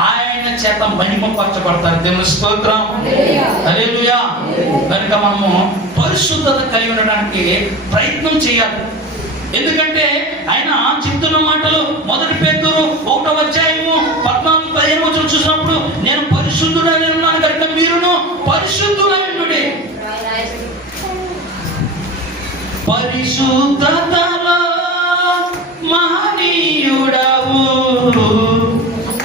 ఆయన చేత మహిమపరచబడతారు. దేవుని స్తోత్రం, హల్లెలూయా. కనుక మనము పరిశుద్ధత కలిగి ఉండడానికి ప్రయత్నం చేయాలి. ఎందుకంటే ఆయన చెప్తున్న మాటలు 1 పేతురు 1:14-15 చూసినప్పుడు, నేను పరిశుద్ధుడని ఉన్నాను కనుక మీరును పరిశుద్ధులైనడే. పరిశుద్ధతలో మహనీయుడవు,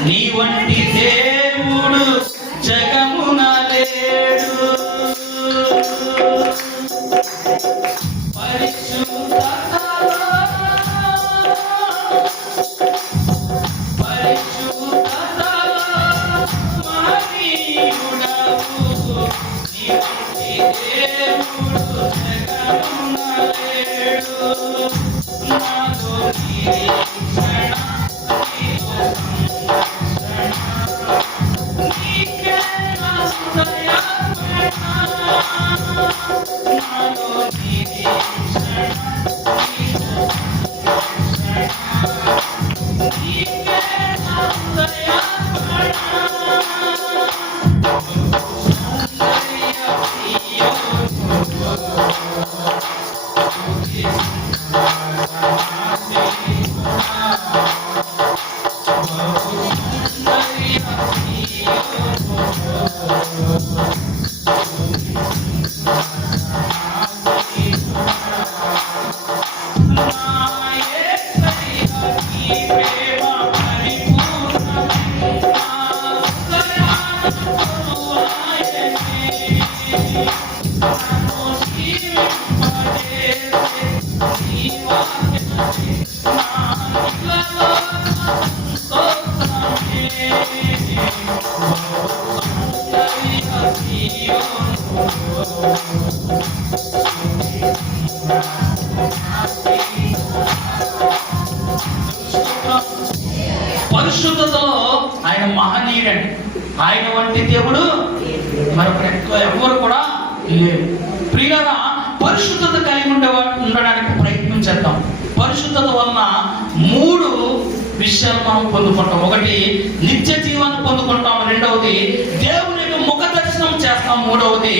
నీ వంటి దేవుడు జగమున లేడు. పరిశుద్ధతలో ఆయన మహనీయుడండి. ఆయన వంటి దేవుడు మరొక ఎవరు కూడా లేరు. ప్రియులారా, పరిశుద్ధత కలిగి ఉండడానికి ప్రయత్నం చేద్దాం. పరిశుద్ధత వలన 3 విషయాలు మనం పొందుకుంటాం. ఒకటి, నిత్య జీవాన్ని పొందుకుంటాం. రెండవది, దేవుని యొక్క ముఖ దర్శనం చేస్తాం. మూడవది,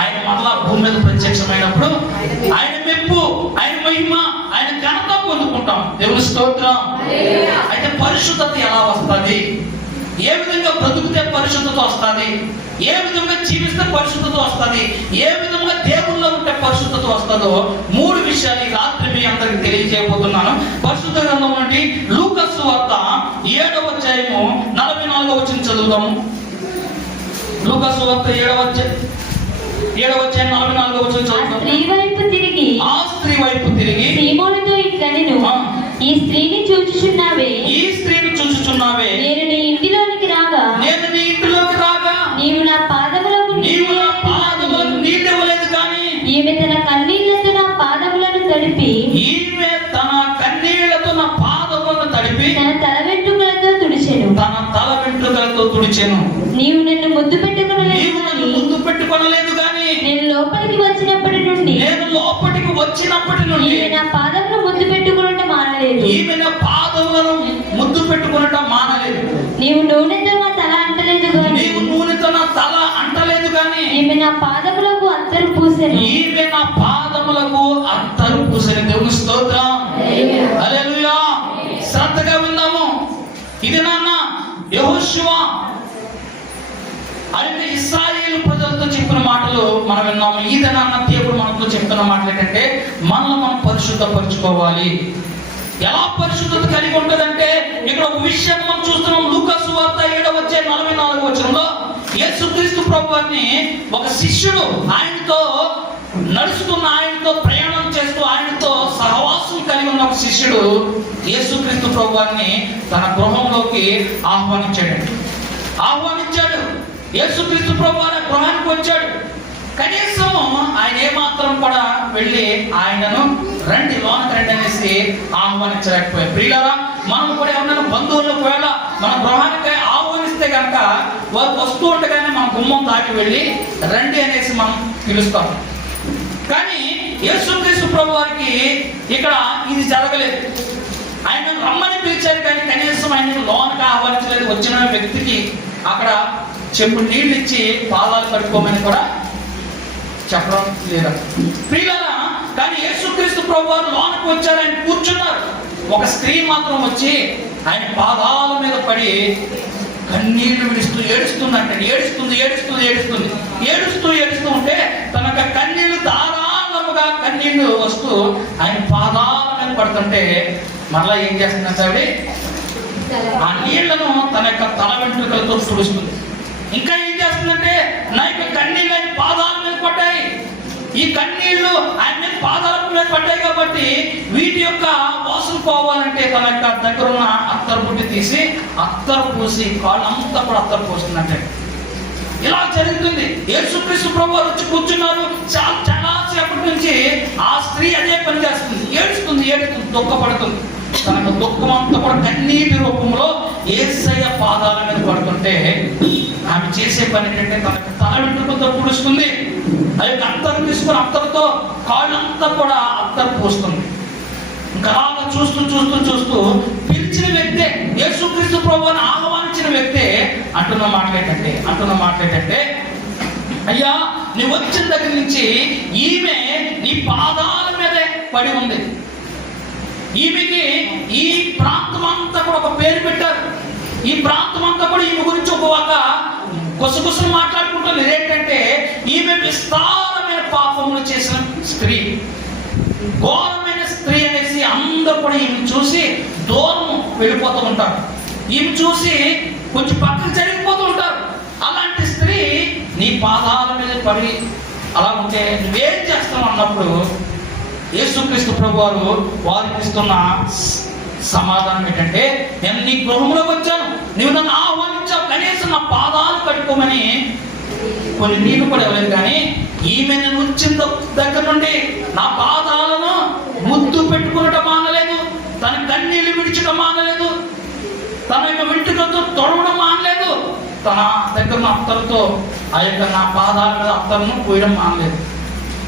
ఆయన మరలా భూమి మీద ప్రత్యక్షమైనప్పుడు ఆయన మెప్పు, ఆయన మహిమ, ఆయన ఘనత పొందుకుంటాం. దేవుని స్తోత్రం. అయితే పరిశుద్ధత ఎలా వస్తుంది? ఏ విధంగా బ్రతుకుతే పరిశుద్ధత వస్తుంది? ఏ విధంగా జీవిస్తే పరిశుద్ధత వస్తుంది? ఏ విధంగా దేవుల్లో ఉంటే పరిశుద్ధత వస్తుందో 3 విషయాలు ఈ రాత్రి మీ అందరికి తెలియజేయబోతున్నాను. పరిశుద్ధ గ్రంథం నుండి లూకా సువార్త 7వ అధ్యాయము 44వ వచనం చదువుతాము. లూకా సువార్త 7వ అధ్యాయం 44వ వచనం చదువుతాము. ఆ స్త్రీ వైపు తిరిగి సీమోనుతో ఇట్లనెను, ఈ స్త్రీని చూచుచున్నావే, నేను నీ ఇంటిలోకి రాగా నీవు నా పాదములకు నీళ్ళివ్వలేదు, కానీ ఈమె తన కన్నీళ్లతో నా పాదములను తడిపి తన తల వెంట్రుకలతో తుడిచెను. నీవు నన్ను ముద్దు పెట్టుకొనలేదు గాని నేను లోపలికి వచ్చినప్పటి నుండి ఈమె నా పాదములను ముద్దు పెట్టుకొనటం మానలేదు. నీవు నూనెతో నా తల అంటలేదు గాని ఈమె నా పాదములకు అత్తరు పూసెను. దేవుని స్తోత్రం, హల్లెలూయా. శ్రద్ధగా విందాము. ఇది నాన్న యెహోషువ అయితే ఇశ్రాయేలు ప్రజలతో చెప్పిన మాటలు మనం విన్నాము. ఇది నాన్న దేవుడు మనతో చెప్తున్న మాటలు ఏంటంటే, మనల్ని మనం పరిశుద్ధపరచుకోవాలి. ఎలా పరిశుద్ధత కలిగి ఉంటుందంటే, ఇక్కడ ఒక విషయం మనం చూస్తున్నాం. లూకా సువార్త 7వ అధ్యాయం 44వ వచనంలో యేసుక్రీస్తు ప్రభువారిని ఒక శిష్యుడు ఆయనతో నడుస్తున్న, ఆయనతో ప్రయాణం చేస్తూ, ఆయనతో సహవాసం కలిగి ఉన్న ఒక శిష్యుడు యేసుక్రీస్తు ప్రభువారిని తన గృహంలోకి ఆహ్వానించాడు. యేసుక్రీస్తు ప్రభువారి గృహానికి వచ్చాడు. కనీసం ఆయన ఏమాత్రం కూడా వెళ్ళి ఆయనను రండి లోనకి రండి అనేసి ఆహ్వానించలేకపోయారు. ప్రియులారా, మనం కూడా ఎవరైనా బంధువులు ఒకవేళ మన గృహానికి ఆహ్వానిస్తే కనుక వారు వస్తూ ఉండగానే మన గుమ్మం దాటి వెళ్ళి రండి అనేసి మనం పిలుస్తాం. కానీ యేసుక్రీస్తు ప్రభు వారికి ఇక్కడ ఇది జరగలేదు. ఆయన రమ్మని పిలిచారు కానీ కనీసం ఆయన లోనికి ఆహ్వానించలేదు. వచ్చిన వ్యక్తికి అక్కడ చెంబు నీళ్ళు ఇచ్చి పాదాలు కడుక్కోమని కూడా చెప్పడం లేదా ప్రియులారా. కానీ యేసుక్రీస్తు ప్రభు వారు లోనికి వచ్చారు, ఆయన కూర్చున్నారు. ఒక స్త్రీ మాత్రం వచ్చి ఆయన పాదాల మీద పడి కన్నీళ్లు విడుస్తూ ఏడుస్తుందంటే ఏడుస్తూ ఉంటే తన కన్నీళ్లు ధారాళముగా కన్నీళ్లు వస్తూ ఆయన పాదాల మీద పడుతుంటే మరలా ఏం చేస్తుందంటే ఆవిడ ఆ నీళ్లను తన యొక్క తల వెంట్రుకలతో తుడుస్తుంది. ఇంకా ఏం చేస్తుందంటే నా యొక్క కన్నీళ్ళు ఆయన పాదాల మీద పడ్డాయి. ఈ కన్నీళ్లు ఆయన మీద పాదాల మీద పడ్డాయి కాబట్టి వీటి యొక్క వాసన పోవాలంటే తన యొక్క దగ్గర ఉన్న అత్తరు బుడ్డి తీసి అత్తరు పూసి కాళ్ళంతా కూడా అత్తరు పోస్తుందంటే ఇలా జరుగుతుంది. యేసుక్రీస్తు ప్రభు వచ్చి కూర్చున్నారు. చాలా సేపటి నుంచి ఆ స్త్రీ అదే పని చేస్తుంది, ఏడుస్తుంది దుఃఖపడుతుంది. తనకు దుఃఖం అంతా కూడా కన్నీటి రూపంలో యేసయ్య పాదాల మీద పడుతుంటే ఆమె చేసే పని ఏంటంటే తనకు తల వెంట్రుకలతో పుడుస్తుంది. ఆ యొక్క అత్తరు తీసుకుని అత్తరుతో కాళ్ళంతా కూడా అత్తరు పోస్తుంది. ఇంకా అలాగా చూస్తూ పిలిచిన వ్యక్తే, యేసుక్రీస్తు ప్రభువుని ఆహ్వానించిన వ్యక్తే అంటున్న మాట్లాడేటంటే అయ్యా నీ వచ్చిన దగ్గర నుంచి ఈమె నీ పాదాల మీదే పడి ఉంది. ఈమెకి ఈ ప్రాంతం అంతా కూడా ఒక పేరు పెట్టారు. ఈ ప్రాంతం అంతా కూడా ఈమె గురించి ఒక గుసగుసలు మాట్లాడుకుంటుంది. ఏంటంటే ఈమె విస్తారమైన పాపములు చేసిన స్త్రీ, ఘోరమైన స్త్రీ అనేసి అందరూ కూడా ఈమె చూసి దూరం వెళ్ళిపోతూ ఉంటారు. ఈమె చూసి కొంచెం పక్కకు జరిగిపోతూ ఉంటారు. అలాంటి స్త్రీ నీ పాదాల మీద పడి అలా ఉంటే నువ్వేం చేస్తావు అన్నప్పుడు యేసుక్రీస్తు ప్రభు వారికి ఇస్తున్న సమాధానం ఏంటంటే నేను నీ గృహంలోకి వచ్చాను, నువ్వు నన్ను ఆహ్వానించావు, కనీసం నా పాదాలు కట్టుకోమని కొన్ని నీళ్లు కూడా ఇవ్వలేదు. కానీ ఈమె నేను వచ్చిన దగ్గర నుండి నా పాదాలను ముద్దు పెట్టుకునటం మానలేదు, తన కన్నీళ్లు విడిచడం మానలేదు, తన యొక్క వెంట్రుకలతో తొడవడం మానలేదు, తన దగ్గర ఉన్న అత్తరుతో ఆ యొక్క నా పాదాల మీద అత్తరును పోయడం మానలేదు.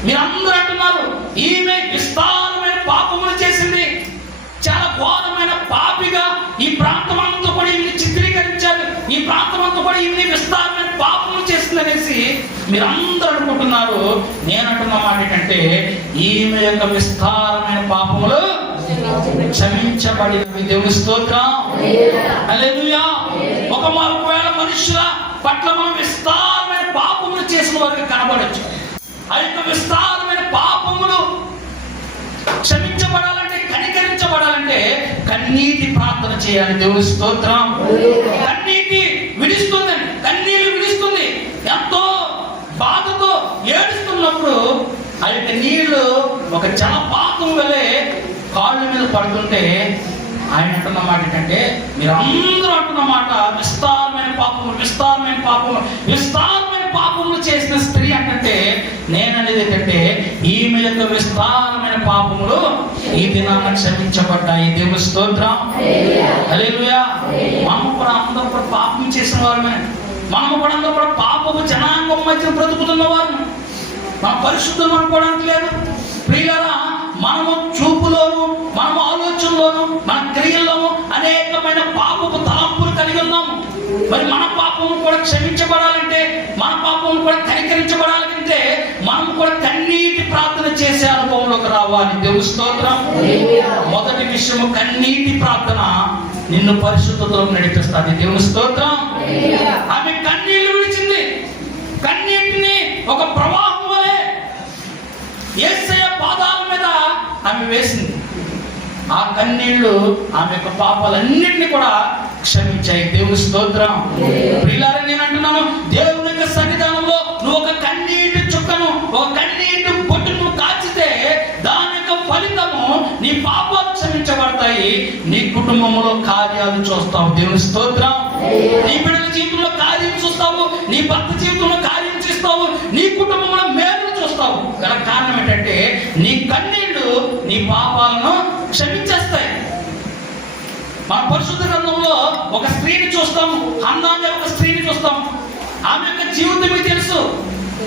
మీరందరూ అంటున్నారు ఈమె విస్తారమైన పాపములు చేసింది, చాలా ఘోరమైన పాపిగా ఈ ప్రాంతం అంతా కూడా ఈమె చిత్రీకరించారు, ఈ ప్రాంతం అంతా కూడా ఈమె విస్తారమైన పాపములు చేసింది అనేసి మీరందరూ అనుకుంటున్నారు. నేను అంటున్న మాట ఏంటంటే ఈమె యొక్క విస్తారమైన పాపములు క్షమించబడినవి. దేవుని స్తోత్రం, హల్లెలూయా. ఒకవేళ మనుషుల పట్ల మనం విస్తారమైన పాపములు చేసిన వారికి కనబడచ్చు. ఆ యొక్క విస్తారమైన పాపములు క్షమించబడాలంటే, కనికరించబడాలంటే కన్నీటి ప్రార్థన చేయాలి. దేవుని స్తోత్రం. కన్నీటి విడుస్తుందండి, కన్నీళ్ళు విడుస్తుంది. ఎంతో బాధతో ఏడుస్తున్నప్పుడు ఆ యొక్క నీళ్లు ఒక జలపాతం వలె కాళ్ళ మీద పడుతుంటే ఆయన అంటున్న మాట ఏంటంటే మీరందరూ అంటున్న మాట విస్తారమైన పాపములు చేసిన స్త్రీ అంటే నేను అనేది ఏంటంటే ఈమె యొక్క విస్తారమైన పాపములు ఈ దినాన క్షమించబడ్డాయి. దేవుని స్తోత్రం, హల్లెలూయా. మనము కూడా అందరూ కూడా పాపం చేసిన వారమే, మనము కూడా అందరూ కూడా పాపము జనాంగం మధ్య బ్రతుకుతున్న వారు. మన పరిశుద్ధులు అనుకోవడానికి లేదు. ప్రియులారా, మనము చూపులోను, మనము ఆలోచనలోను, మన క్రియల్లోను అనేకమైన పాపపు తలంపులు కలిగి ఉన్నాము. మరి మన పాపము కూడా క్షమించబడాలంటే, మన పాపము కూడా కనికరించబడాలంటే మనం కూడా కన్నీటి ప్రార్థన చేసే అనుభవంలోకి రావాలి. దేవుని స్తోత్రం. మొదటి విషయము కన్నీటి ప్రార్థన నిన్ను పరిశుద్ధతలో నడిపిస్తుంది. దేవుని స్తోత్రం. ఆమె కన్నీళ్లు విడిచింది, కన్నీటిని ఒక ప్రవాహం వలె యేసయ్య పాదాల మీద ఆమె వేసింది. ఆ కన్నీళ్లు ఆమె యొక్క పాపాలన్నింటినీ కూడా క్షమించాయి. దేవుని స్తోత్రం. ప్రియులారా, నేను అంటున్నాను, దేవుని యొక్క సన్నిధానంలో నువ్వు ఒక కన్నీటి చుక్కను, ఒక కన్నీటి బొట్టును కాచితే దాని యొక్క ఫలితము నీ పాపాలు క్షమించబడతాయి, నీ కుటుంబంలో కార్యాలు చూస్తావు. దేవుని స్తోత్రం. నీ బిడ్డల జీవితంలో కార్యం చూస్తావు, నీ భర్త జీవితంలో కార్యం చూస్తావు, నీ కుటుంబంలో మేలు చూస్తావు. గల కారణం ఏంటంటే నీ కన్నీళ్లు నీ పాపాలను క్షమించేస్తాయి. మన పరిశుద్ధ గ్రంథంలో ఒక స్త్రీని చూస్తాము, హన్నా అనే ఒక స్త్రీని చూస్తాము. ఆమె యొక్క జీవితం మీకు తెలుసు.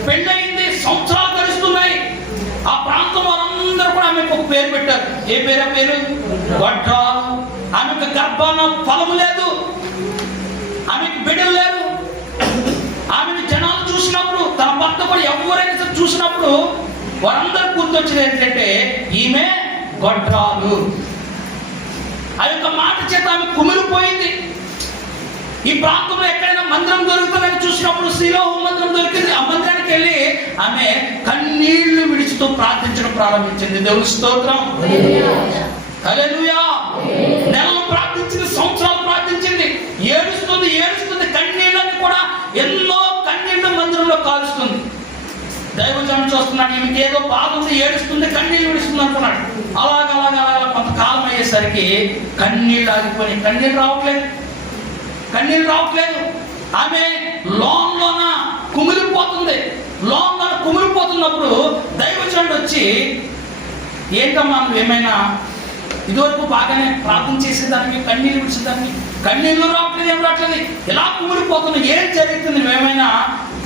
పెళ్ళయింది, సంవత్సరాలు గడుస్తున్నాయి. ఆ ప్రాంతం వారందరూ కూడా ఆమెకు ఒక పేరు పెట్టారు. ఏ పేరు? ఆ పేరు గొడ్రాలు. ఆమె యొక్క గర్భాన ఫలము లేదు, ఆమెకు బిడ్డలు లేరు. ఆమెను జనాలు చూసినప్పుడు, తన భర్త కూడా ఎవరైనా చూసినప్పుడు వారందరూ గుర్తొచ్చేది ఏంటంటే ఈమె గొడ్రాలు. ఆ యొక్క మాట చేత ఆమె కుమిలిపోయింది. ఈ ప్రాంతంలో ఎక్కడైనా మందిరం దొరుకుతుందని చూసినప్పుడు శిలోహు మందిరం దొరికింది. ఆ మందిరానికి వెళ్ళి ఆమె కన్నీళ్లు విడిచుతూ ప్రార్థించడం ప్రారంభించింది. దేవుని స్తోత్రం, హల్లెలూయా. నెలలు ప్రార్థించింది, సంవత్సరాలు ప్రార్థించింది, ఏడుస్తుంది. కన్నీళ్ళని కూడా ఎన్నో కన్నీళ్లు మందిరంలో కాలుస్తుంది. దైవజనం చూస్తున్నాడు, ఈమెకి ఏదో బాధ ఉంది, ఏడుస్తుంది, కన్నీళ్ళు విడుస్తుంది అనుకున్నాడు. అలాగ కొంతకాలం అయ్యేసరికి కన్నీళ్ళు ఆగిపోయి కన్నీళ్ళు రావట్లేదు. ఆమె లోన కుమిలిపోతున్నప్పుడు దైవజనుడు వచ్చి, ఏంటమ్మా నువ్వు ఏమైనా ఇదివరకు బాగానే ప్రార్థన చేసేదానికి, కన్నీళ్ళు విడిచేదానికి, కన్నీళ్ళు రావట్లేదు, ఏం రావట్లేదు, ఎలా కుమిలిపోతున్నావు, ఏం జరుగుతుంది, నువ్వేమైనా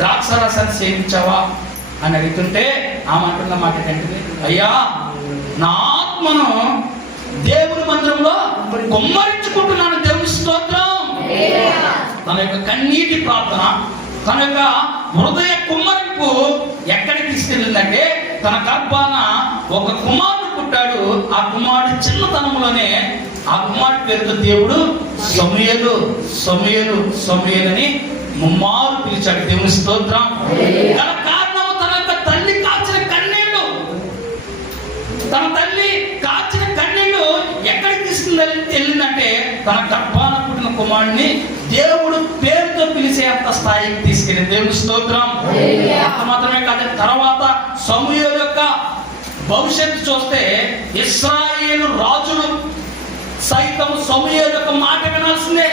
ద్రాక్ష రసాన్ని సేవించావా అని అడుగుతుంటే ఆమె అంటున్న మాట ఏంటిది? అయ్యా, నా ఆత్మను దేవుని మందిరంలో కుమ్మరించుకుంటున్నాను. దేవుని స్తోత్రం. తన యొక్క కన్నీటి ప్రార్థన, తన యొక్క హృదయ కుమ్మరింపు ఎక్కడికి తీసుకెళ్ళిందంటే, తన గర్భాన ఒక కుమారుడు పుట్టాడు. ఆ కుమారుడు చిన్నతనంలోనే ఆ కుమారుడి పేరుతో దేవుడు సమూయేలు అని ముమ్మారు పిలిచాడు. దేవుని స్తోత్రం. గల కారణం తన యొక్క తల్లి కాచిన కన్నీళ్లు. తన తల్లి కాచిన కన్నీళ్లు ఎక్కడికి తీసుకెళ్ళిందంటే, తన గర్భాన పుట్టిన కుమారుడిని దేవుడు పేరుతో పిలిచే అంత స్థాయికి తీసుకెళ్ళింది. దేవుని స్తోత్రం. అంత మాత్రమే కాదు, తర్వాత సమూయేలు యొక్క భవిష్యత్తు చూస్తే ఇశ్రాయేలు రాజులు సైతం సమూయేలు యొక్క మాట వినాల్సిందే.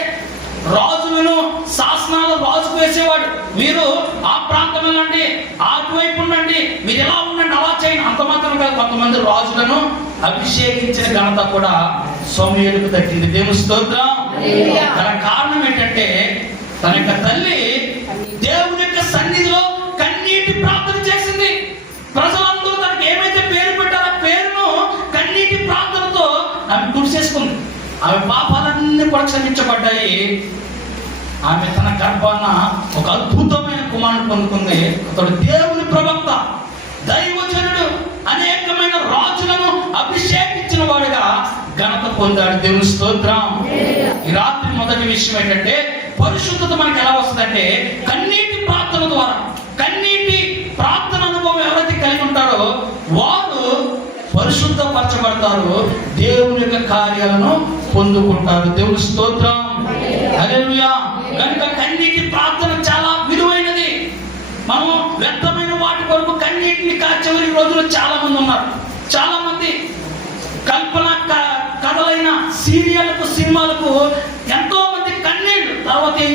రాజులను శాసనాలు రాజుకు వేసేవాడు. మీరు ఆ ప్రాంతం వెళ్ళండి, అటువైపు ఉండండి, మీరు ఎలా ఉండండి, అలా చేయండి. అంత మాత్రం కాదు, కొంతమంది రాజులను అభిషేకించిన ఘనత కూడా సమూయేలుకు దక్కింది. దేవుని స్తోత్రం. గల కారణం ఏంటంటే, తన యొక్క తల్లి దేవుని యొక్క సన్నిధిలో కన్నీటి ప్రార్థన చేసింది. ప్రజలందరూ తనకి ఏమైతే పేరు పెట్టారో ఆ పేరును కన్నీటి ప్రార్థనతో ఆమె తుడిచేసుకుంది. ఆమె పాపాలన్నీ కూడా క్షమించబడ్డాయి. ఆమె తన గర్భాన ఒక అద్భుతమైన కుమారుడు పొందుకుంది. అతడు దేవుని ప్రవక్త, దైవజనుడు, అనేకమైన రాజులను అభిషేకించిన వాడుగా ఘనత పొందాడు. దేవుని స్తోత్రం. ఈ రాత్రి మొదటి విషయం ఏంటంటే, పరిశుద్ధత మనకి ఎలా వస్తుందంటే కన్నీటి ప్రార్థన ద్వారా. కన్నీటి ప్రార్థన అనుభవం ఎవరైతే కలిగి ఉంటారో వారు పరిశుద్ధపరచబడతారు, దేవుని యొక్క కార్యాలను పొందుకుంటారు. దేవుని స్తోత్రం, హల్లెలూయా. కనుక కన్నీటి ప్రార్థన చాలా విలువైనది. మనం వ్యర్థమైన వాటి కొరకు కన్నీటిని కార్చేవారి రోజుల్లో చాలా మంది ఉన్నారు. చాలా మంది కల్పన కథలైన సీరియళ్లకు, సినిమాలకు ఎంతో మంది కన్నీళ్లు. తర్వాత ఏం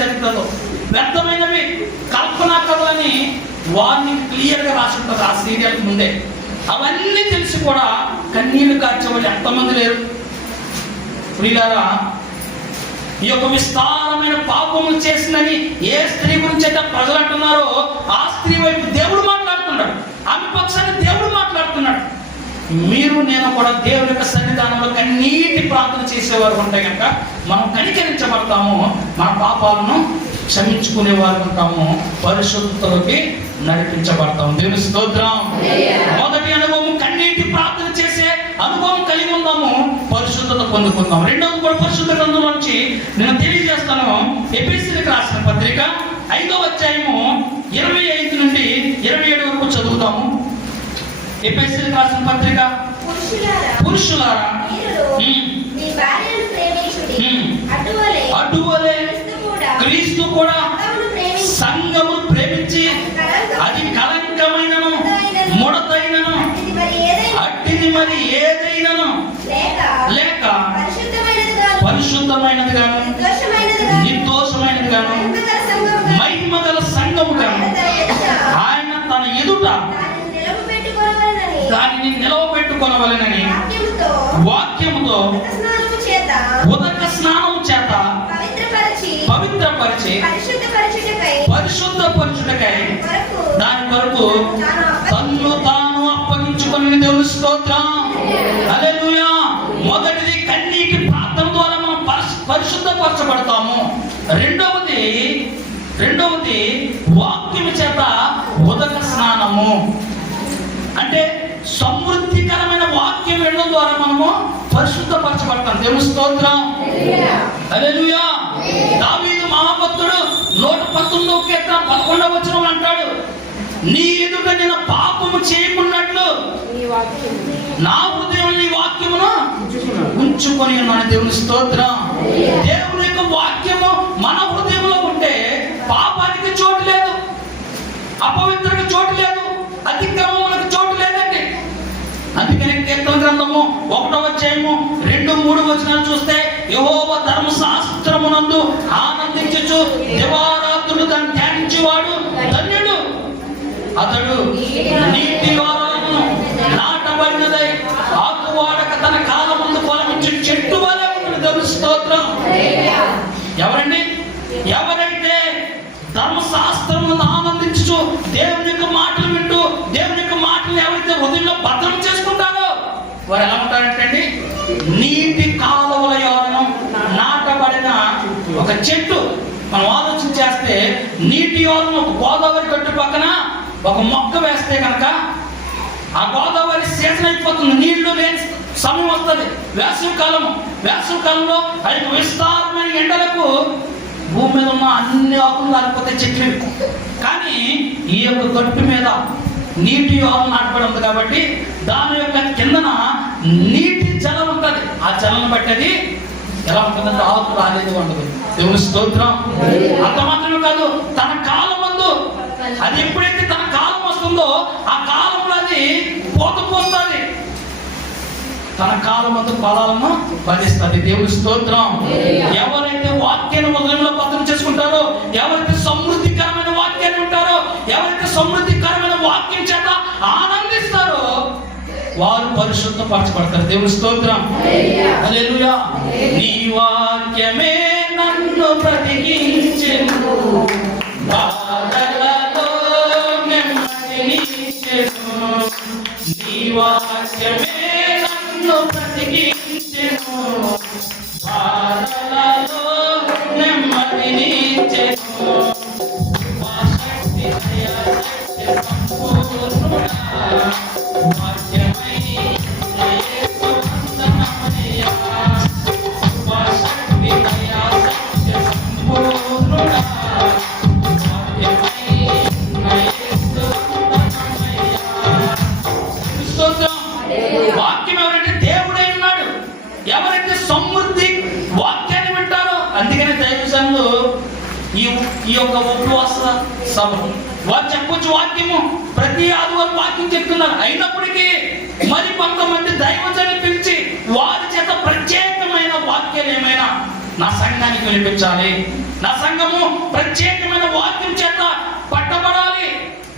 జరుగుతుందో వ్యర్థమైనవి కల్పన కథలని వారిని క్లియర్గా రాసి ఉంటుంది ఆ సీరియల్ ముందే. అవన్నీ తెలిసి కూడా కన్నీళ్లు కార్చేవాళ్ళు ఎంతమంది లేరు. ప్రియులారా, ఈ యొక్క విస్తారమైన పాపములు చేసిందని ఏ స్త్రీ గురించి అయితే ప్రజలు అంటున్నారో ఆ స్త్రీ వైపు దేవుడు మాట్లాడుతున్నాడు. ఆమె పక్షాన్ని దేవుడు మాట్లాడుతున్నాడు. మీరు నేను కూడా దేవుని యొక్క సన్నిధానంలో కన్నీటి ప్రార్థన చేసేవారు ఉంటే కనుక మనం కనికరించబడతాము, మన పాపాలను క్షమించుకునే వారు ఉంటాము, పరిశుద్ధతలోకి నడిపించబడతాము. దేవుని స్తోత్రం. మొదటి అనుభవం కన్నీటి ప్రార్థన చేసే అనుభవం కలిగి ఉందాము, పరిశుద్ధత పొందుకుందాం. రెండవది కూడా పరిశుద్ధ గ్రంథం నుంచి నేను తెలియజేస్తాను. ఎఫెసీయులకు రాసిన పత్రిక 5వ అధ్యాయము 25 నుండి 27 వరకు చదువుతాము. ఎఫెసీయులకు రాసిన పత్రిక. పురుషులారా అటువలే క్రీస్తు కూడా సంఘము ప్రేమించి అది కలంకమైనను ముడతైనను అట్టిది మరి ఏదైనను లేక పరిశుద్ధమైనది గాను నిర్దోషమైనది గాను మహిమగల సంఘము గాను ఆయన తన ఎదుట దానిని నిలవబెట్టుకొనవలెనని వాక్యముతో చేత ఉదక స్నానం చేత పవిత్రపరిచి పరిశుద్ధపరచుటకై దాని కొరకు తన్ను తాను అప్పగించుకొని దేవుని స్తోత్రం. హల్లెలూయా. మొదటిది కన్నీటి ప్రార్థన ద్వారా మనం పరిశుద్ధపరచబడతాము. రెండవది వాక్యము చేత ఉదక స్నానము. అంటే సమృద్ధికరమైన వాక్యం వినడం ద్వారా మనము పరిశుద్ధపరచబడతాం. దేవుని స్తోత్రం. హల్లెలూయా. దావీదు మహాభక్తుడు 119వ కీర్తన 11వ వచనం అంటాడు, నీ ఎదుట నేను పాపము చేయకున్నట్లు నా హృదయం నీ వాక్యమును ఉంచుకొని ఉన్నాను. దేవుని స్తోత్రం. దేవుని యొక్క వాక్యము మన హృదయంలో ఉంటే పాపానికి చోటు లేదు, అపవిత్రకి చోటు లేదు, అతిక్రమములకు చోటు లేదండి. అందుకని కీర్తన గ్రంథము 1వ అధ్యాయము 2-3 వచనాలు చూస్తే, యెహోవా ధర్మశాస్త్రమునందు ఆనందించుచు దివారాత్రులు దాన్ని ధ్యానించేవాడు ధన్యుడు. అతడు నీటి ఓరలను నాటబడినదై ఆకువాడక తన కాలమందు ఫలమిచ్చు చెట్టు వలె ఉన్నాడు. దేవుని స్తోత్రం. ఎవరండి? ఎవరైతే ధర్మశాస్త్రమును ఆనందించు దేవుని యొక్క మాటలు వింటూ దేవుని యొక్క మాటలు ఎవరైతే హృదయంలో భద్రం చేసుకుంటారో వారు ఎలా ఉంటారంటే నీటి కాలువల యోరను నాటబడిన ఒక చెట్టు. మనం ఆలోచన చేస్తే నీటి యోరను ఒక గోదావరి గట్టు పక్కన ఒక మొక్క వేస్తే కనుక ఆ గోదావరి సీజన్ అయిపోతుంది, నీళ్లు లేని సమయం వస్తుంది. వేసవి కాలంలో అది విస్తారమైన ఎండలకు భూమి మీద ఉన్న అన్ని ఆకులు రాలిపోతే చెట్లు. కానీ ఈ యొక్క గట్టు మీద నీటి యోరం నాటబడి ఉంది కాబట్టి దాని యొక్క కిందన నీటి జలం ఉంటుంది. ఆ జలం బట్టి అది ఎలా ఉంటుందంటే ఆకు రాలేదు ఉండదు. దేవుని స్తోత్రం. అంత మాత్రమే కాదు, తన కాలం ముందు అది ఎప్పుడైతే తన కాలం వస్తుందో ఆ కాలంలో అది పోతుంది. తన కాలం ముందు ఫలాలను ఫలిస్తుంది. దేవుని స్తోత్రం. ఎవరైతే వాక్యాన్ని మొదలలో భద్రం చేసుకుంటారో, ఎవరైతే సమృద్ధికరమైన వాక్యాన్ని ఉంటారో, ఎవరైతే సమృద్ధికరమైన వాక్యం చేత ఆనందిస్తారో వారు పరిశుద్ధపరచబడతారు. దేవుని స్తోత్రం. హల్లెలూయా. నీ వాక్యమే నన్ను బ్రతికించెను, బాధలలో నెమ్మదినిచ్చెను. నీ వాక్యమే నన్ను బ్రతికించెను, బాధలలో నెమ్మదినిచ్చెను. వాక్యం ఎవరంటే దేవుడై ఉన్నాడు. ఎవరైతే సమృద్ధి వాక్యాన్ని వింటారో, అందుకనే దైవజనులు ఈ యొక్క ఉపవాస సభ వారు చెప్పొచ్చు వాక్యము ప్రతి ఆదివారం వాక్యం చెప్తున్నారు. అయినప్పటికీ మరి కొంతమంది దైవజనులు పిలిచి వారి చేత ప్రత్యేకమైన వాక్యాలు ఏమైనా నా సంఘానికి వినిపించాలి, నా సంఘము ప్రత్యేకమైన వాక్యం చేత పట్టబడాలి,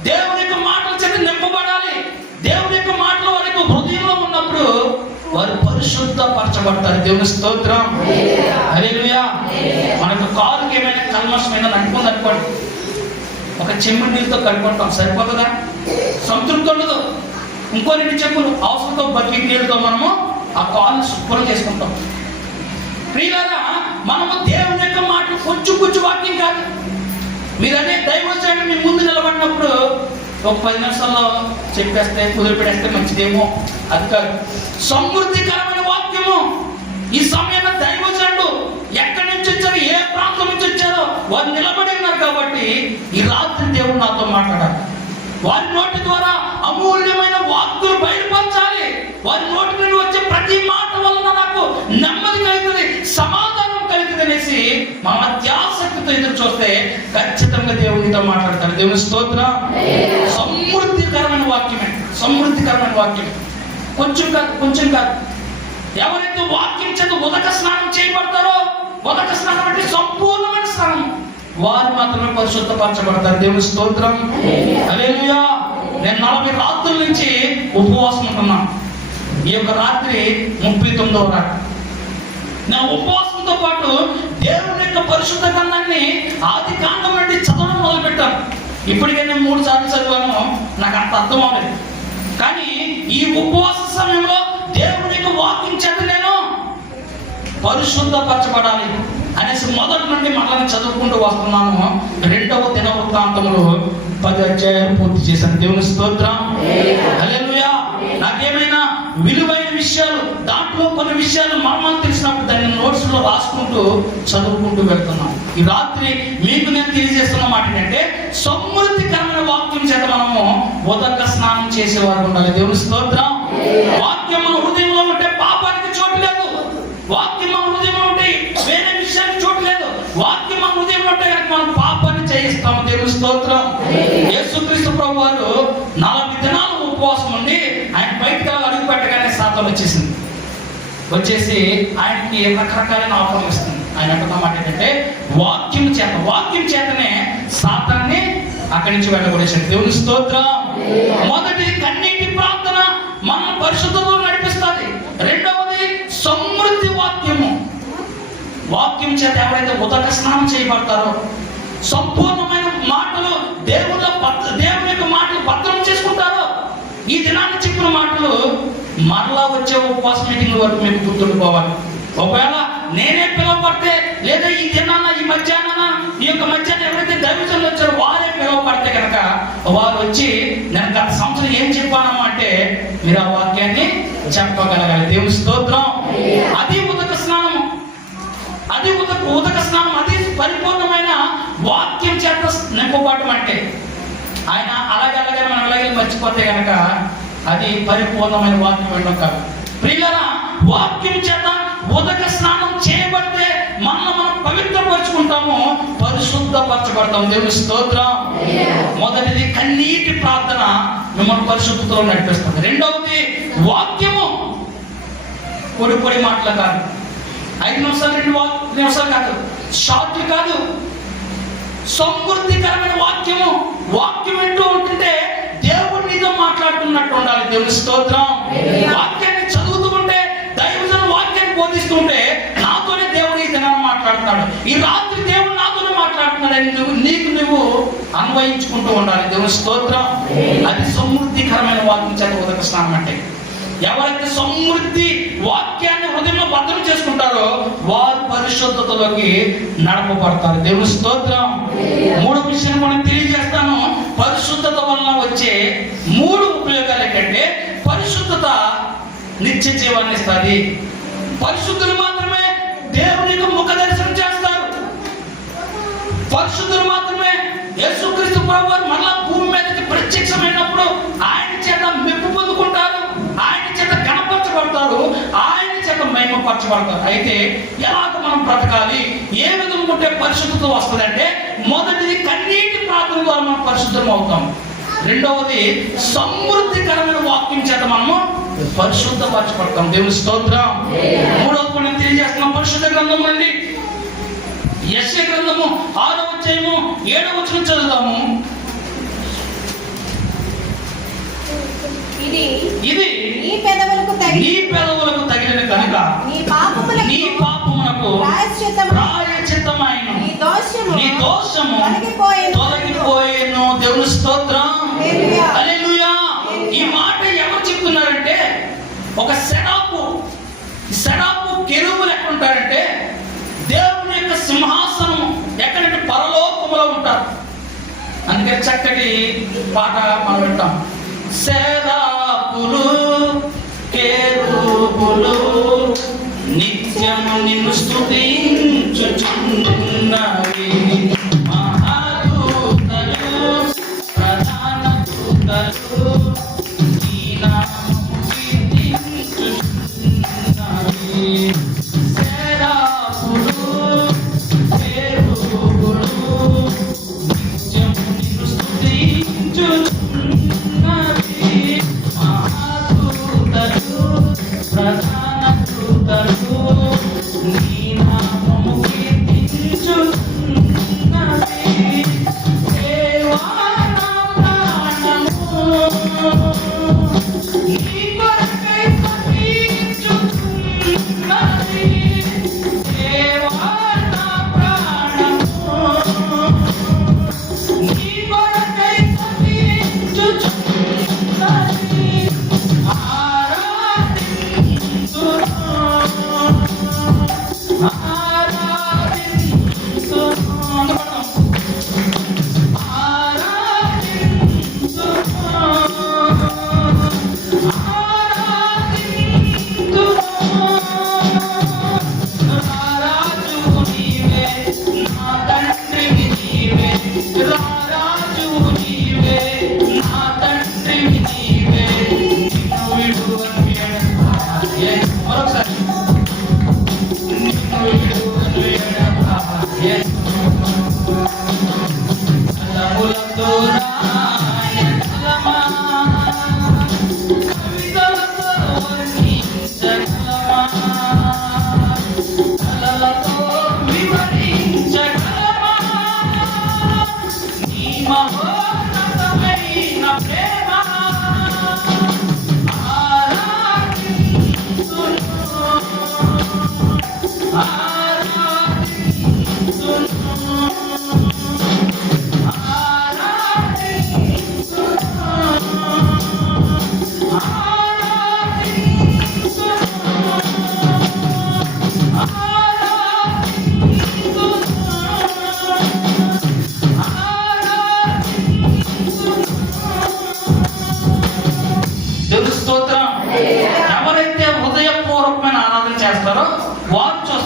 దేవుని యొక్క మాటల చేత నింపబడాలి. దేవుని యొక్క మాటలు వారి యొక్క హృదయంలో ఉన్నప్పుడు వారు పరిశుద్ధపరచబడతారు. దేవుని స్తోత్రం. హల్లెలూయా. మనకు కారుకి ఏమైనా కల్మషమైన అనుకుంది అనుకోండి, ఒక చెంబు నీళ్ళతో కడుక్కుంటాం, సరిపోతుందా? సంతృప్తి ఉండదు. ఇంకో 2 చెంబులు అవసరంతో బకెట్ నీళ్ళతో మనము ఆ కాలుని శుభ్రం చేసుకుంటాం. ప్రియులారా, మనము దేవుని యొక్క మాటలు కొంచెం వాక్యం కాదు. మీరు అనే దైవజనుడు మీ ముందు నిలబడినప్పుడు ఒక 10 నిమిషాల్లో చెప్పేస్తే కుదిరిపెట్టేస్తే మంచిదేమో, అది కాదు. సమృద్ధికరమైన వాక్యము. ఈ సమయంలో దైవజనుడు ఎక్కడి నుంచి వచ్చారో, ఏ ప్రాంతం నుంచి వచ్చారో వారు నిలబడి ఉన్నారు కాబట్టి ఈ రాత్రి దేవుడు నాతో మాట్లాడాలి. వారి నోటి ద్వారా అమూల్యమైన వాక్కులు బయలుపరచాలి. వారి నోటి నుండి వచ్చే ప్రతి మాట వలన నాకు నెమ్మది కలుగుతుంది, సమాధానం కలుగుతుంది అనేసి మా అత్యాసక్తితో ఎదురు చూస్తే ఖచ్చితంగా దేవునితో మాట్లాడతాడు. దేవుని స్తోత్రం. సమృద్ధికరమైన వాక్యమే, సమృద్ధికరమైన వాక్యం. కొంచెం కాదు. ఎవరైతే వాక్యం చేత ఉదక స్నానం చేయబడతారో, ఉదక స్నానం అంటే సంపూర్ణమైన స్నానం, వారు మాత్రమే పరిశుద్ధపరచబడతారు. దేవుని స్తోత్రం. హల్లెలూయా. నేను 40 రాత్రుల నుంచి ఉపవాసం ఉంటున్నాను. ఈ యొక్క రాత్రి 39వ రాత్రి. నా ఉపవాసంతో పాటు దేవుని యొక్క పరిశుద్ధ గ్రంథాన్ని ఆది కాండం నుండి చదవడం మొదలుపెట్టాను. ఇప్పటికే నేను 3 సార్లు చదివాను, నాకు అంత అర్థం అవ్వలేదు. కానీ ఈ ఉపవాస సమయంలో దేవుని యొక్క వాక్యం చేత నేను పరిశుద్ధపరచబడాలి అనేసి మొదటి నుండి మళ్ళీ చదువుకుంటూ వస్తున్నాను. 2వ దినవృత్తాంతములు 10 అధ్యాయాలు పూర్తి చేశాను. దేవుని స్తోత్రం, హల్లెలూయా. నాకేమైనా విలువైన విషయాలు, దాంట్లో కొన్ని విషయాలు మర్మాలు తెలిసినప్పుడు దాన్ని నోట్స్ లో రాసుకుంటూ చదువుకుంటూ వెళ్తున్నాం. ఈ రాత్రి మీకు నేను తెలియజేస్తున్న మాట ఏంటంటే, సమృద్ధికరమైన వాక్యం చేత మనము ఉదక స్నానం చేసేవారు ఉండాలి. దేవుని స్తోత్రం. వాక్యం మన హృదయంలో ఉంటే పాపానికి చోటు లేదు. వాక్యం మన హృదయంలో ఉంటే వేరే విషయానికి చోటు లేదు. వాక్యం మన హృదయంలో ఉంటే కనుక మనం పాపాన్ని చేయిస్తాము. దేవుని స్తోత్రం. యేసుక్రీస్తు ప్రభు వారు 40 దినాలు ఉపవాసం ఉండి ఆయన బయటకు అడుగు పెట్టగానే సాతాను వచ్చేసి ఆయనకి రకరకాలైన ఆఫర్లు ఇస్తుంది. ఆయన అంటున్న మాట ఏంటంటే, వాక్యం చేతనే సాతాన్ని అక్కడి నుంచి వెళ్ళగొట్టేసాడు. దేవుని స్తోత్రం. మొదటి కన్నీటి ప్రార్థన మన పరిశుద్ధతలో నడిపిస్తుంది. రెండవది సమృద్ధి వాక్యం చేత ఎవరైతే ఉదక స్నానం చేయబడతారో, సంపూర్ణమైన మాటలు దేవుని యొక్క మాటలు భద్రం చేసుకుంటారో, ఈ దినాన్ని చెప్పిన మాటలు మరలా వచ్చే ఉపవాస మీటింగ్ వరకు మీకు గుర్తుండిపోవాలి. ఒకవేళ నేనే పిలువబడితే, లేదా ఈ దినాన్న ఈ యొక్క మధ్యాహ్నం ఎవరైతే దైవజనులు వచ్చారో వారే పిలువబడితే కనుక వారు వచ్చి నేను గత సంవత్సరం ఏం చెప్పానమ్మా అంటే మీరు ఆ వాక్యాన్ని చెప్పగలగాలి. దేవుని స్తోత్రం. అది ఉదక స్నానము, అది ఉదక స్నానం, అది పరిపూర్ణమైన వాక్యం చేత నింపబడటం. అంటే ఆయన అలాగే మనం అలాగే మర్చిపోతే కనుక అది పరిపూర్ణమైన వాక్యం వెళ్ళడం కాదు. ప్రియులారా, వాక్యం చేత ఉదక స్నానం చేయబడితే మనం పవిత్రపరుచుకుంటాము, పరిశుద్ధపరచబడతాము. దేవుని స్తోత్రం. మొదటిది కన్నీటి ప్రార్థన మిమ్మల్ని పరిశుద్ధతలో నడిపిస్తుంది. రెండవది వాక్యము, పొడి మాటలు కాదు, 5 నిమిషాలు 2 నిమిషాలు కాదు, షార్ట్లు కాదు, సమృద్ధికరమైన వాక్యం వింటూ ఉంటుంటే దేవుడు నీతో మాట్లాడుతున్నట్టు ఉండాలి. దేవుని స్తోత్రం. వాక్యాన్ని చదువుతూ ఉంటే, దైవజనులు వాక్యాన్ని బోధిస్తుంటే నాతోనే దేవుడు ఈ దినాన్ని మాట్లాడుతున్నాడు, ఈ రాత్రి దేవుడు నాతోనే మాట్లాడుతున్నాడు నువ్వు అన్వయించుకుంటూ ఉండాలి. దేవుని స్తోత్రం. అది సమృద్ధికరమైన వాక్యం చేత ఉదక స్నానం అంటే. ఎవరైతే సమృద్ధి వాక్యాన్ని హృదయంలో భద్రం చేసుకుంటారో వారు పరిశుద్ధతలోకి నడపబడతారు. దేవుని స్తోత్రం. 3వ విషయం మనం తెలియజేస్తాను. పరిశుద్ధత వలన వచ్చే 3 ఉపయోగాలు ఏంటంటే, పరిశుద్ధత నిత్య జీవాన్ని ఇస్తుంది. పరిశుద్ధులు మాత్రమే దేవుని యొక్క ముఖ దర్శనం చేస్తారు. పరిశుద్ధులు మాత్రమే యేసుక్రీస్తు ప్రభువు మళ్ళా భూమి మీదకి ప్రత్యక్షమైనప్పుడు ఆయన చేత మెప్పు పొందుకుంటారు, ఆయన చేత గణపరచబడతారు, ఆయన చేత మహిమపరచబడతారు. అయితే ఎలాగ మనం బ్రతకాలి, ఏ విధంగా ఉంటే పరిశుద్ధత వస్తుంది అంటే, మొదటిది కన్నీటి ప్రార్థన ద్వారా మనం పరిశుద్ధం అవుతాం. రెండవది సమృద్ధికరమైన వాక్యం చేత మనము పరిశుద్ధపరచబడతాం. దేవుని స్తోత్రం. మూడవది మనం తెలియజేస్తున్నాం పరిశుద్ధ గ్రంథం నుండి యెషయా గ్రంథము 6వ అధ్యాయము 7వ వచనం చదువుతాము. ఇది నీ పెదవులకు తగిలిన కనుక నీ పాపమునకు ప్రాయశ్చిత్తమైనను, నీ దోషము తొలగిపోయేను. దేవుని స్తోత్రం. హల్లెలూయా. ఈ మాట ఎవరు చెప్తున్నారంటే, ఒక సెరాపు కెరూబులు ఎక్కడ ఉంటారంటే, దేవుని యొక్క సింహాసనం ఎక్కడంటే పరలోకములో ఉంటారు. అందుకే చక్కటి పాట మనం వింటాం. సెరాపులు కెరూబులు నిత్యము నిన్ను స్తుతించుచున్నవి, మహాదూతలు ప్రధాన దూతలు నీ నామము కీర్తించుచున్నవి. సెరాపులు కెరూబులు నిత్యము నిన్ను స్తుతించుచున్నవి, మహాదూతలు ప్రధాన దూతలు నీ నామము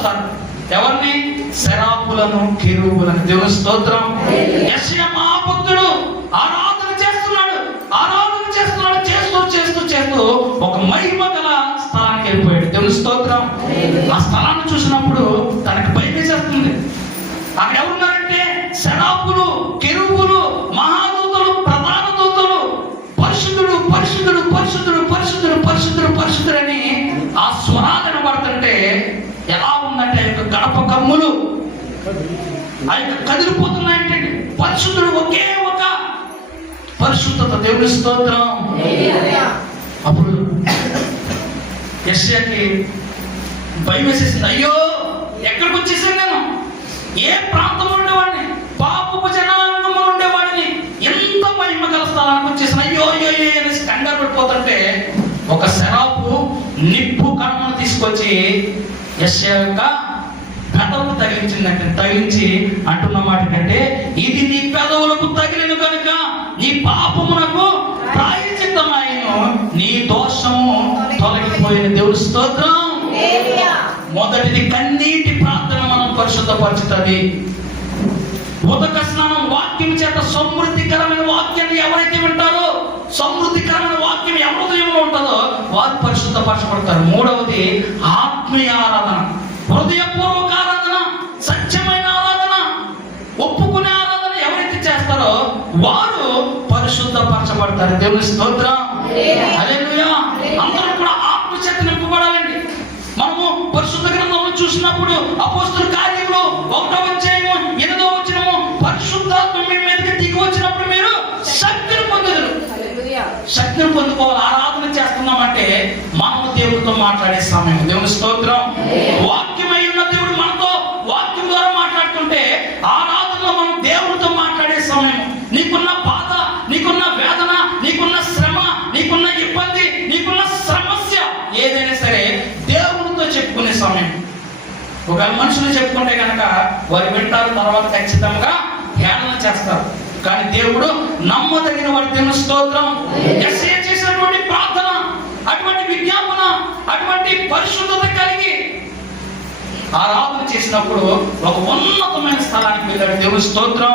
చూస్తారు. ఎవరిని? శరాపులను, కెరూబులను. దేవుని స్తోత్రం. యెషయా మహాభక్తుడు ఆరాధన చేస్తున్నాడు, చేస్తూ ఒక మహిమ గల స్థలానికి వెళ్ళిపోయాడు. దేవుని స్తోత్రం. ఆ స్థలాన్ని చూసినప్పుడు తనకి భయం వేసేస్తుంది. అక్కడ ఎవరున్నారంటే శరాపులు, కెరూబులు, మహాదూతలు, ప్రధాన దూతలు. పరిశుద్ధుడు, పరిశుద్ధుడు, పరిశుద్ధుడు, పరిశుద్ధుడు, పరిశుద్ధుడు, పరిశుద్ధుడు అని ఆ స్వరాలు వినబడుతుంటే ఎలా ఉందంటే ఆ యొక్క గడప కమ్ములు ఆ యొక్క కదిలిపోతున్నాయంటే పరిశుద్ధుడు ఒకే ఒక పరిశుద్ధత. దేవుని స్తోత్రం. అప్పుడు యెషయాకి భయం వేసేసింది. అయ్యో, ఎక్కడికి వచ్చేసాను నేను? ఏ ప్రాంతంలో ఉండేవాడిని? పాపపు జనాంగంలో ఉండేవాడిని. ఎంత మహిమ గల స్థలానికి వచ్చేసాను. అయ్యో అయ్యో అనేసి కంగారు పడిపోతుంటే ఒక శరాపు నిప్పు కణమును తీసుకొచ్చి యెషయా యొక్క పెదవులకు తగిలించిందంటే, తగిలించి అంటున్న మాట కంటే, ఇది నీ పెదవులకు తగిలిన కనుక నీ పాపమునకు ప్రాయశ్చిత్తమాయెను, నీ దోషము తొలగిపోయిన. దేవుని స్తోత్రం. మొదటిది కన్నీటి ప్రార్థన మనం పరిశుద్ధపరచుతుంది. ఉదక స్నానం వాక్యం చేత సమృద్ధికరమైన వాక్యాన్ని ఎవరైతే వింటారో, సమృద్ధికరమైన వాక్యం ఎవరి హృదయంలో ఉంటుందో వారు పరిశుద్ధపరచబడతారు. మూడవది ఆత్మీయ ఆరాధన, హృదయపూర్వక ఆరాధన, సత్యమైన ఆరాధన, ఒప్పుకునే ఆరాధన ఎవరైతే చేస్తారో వారు పరిశుద్ధపరచబడతారు. దేవుని స్తోత్రం. హల్లెలూయా. అందరూ కూడా ఆత్మ చేత నింపబడాలండి. మనము పరిశుద్ధ గ్రంథంలో చూసినప్పుడు అపోస్తలుల కార్యములు 1వ అధ్యాయము 8వ వచనము, పరిశుద్ధాత్మ మీ మీదకి దిగి వచ్చినప్పుడు మీరు శక్తిని పొందుదురు. శక్తిని పొందుకోవాలి. ఆరాధన చేస్తున్నామంటే మనము దేవుడితో మాట్లాడే సమయం. దేవుని స్తోత్రం. వాక్యమై ఉన్న దేవుడు మనతో వాక్యం ద్వారా మాట్లాడుతుంటే ఆరాధనలో మనం దేవుడితో మాట్లాడే సమయం. నీకున్న బాధ, నీకున్న వేదన, నీకున్న శ్రమ, నీకున్న ఇబ్బంది, నీకున్న సమస్య ఏదైనా సరే దేవుడితో చెప్పుకునే సమయం. ఒక మనుషులు చెప్పుకుంటే కనుక వారు వింటారు, తర్వాత ఖచ్చితంగా ధ్యానం చేస్తారు. కానీ దేవుడు నమ్మదగిన వాడి. దేవుని స్తోత్రం. యెషయా చేసినటువంటి ప్రార్థన, అటువంటి విజ్ఞాపన, అటువంటి పరిశుద్ధత కలిగి ఆరాధన చేసినప్పుడు ఒక ఉన్నతమైన స్థలానికి వెళ్ళాడు. దేవుని స్తోత్రం.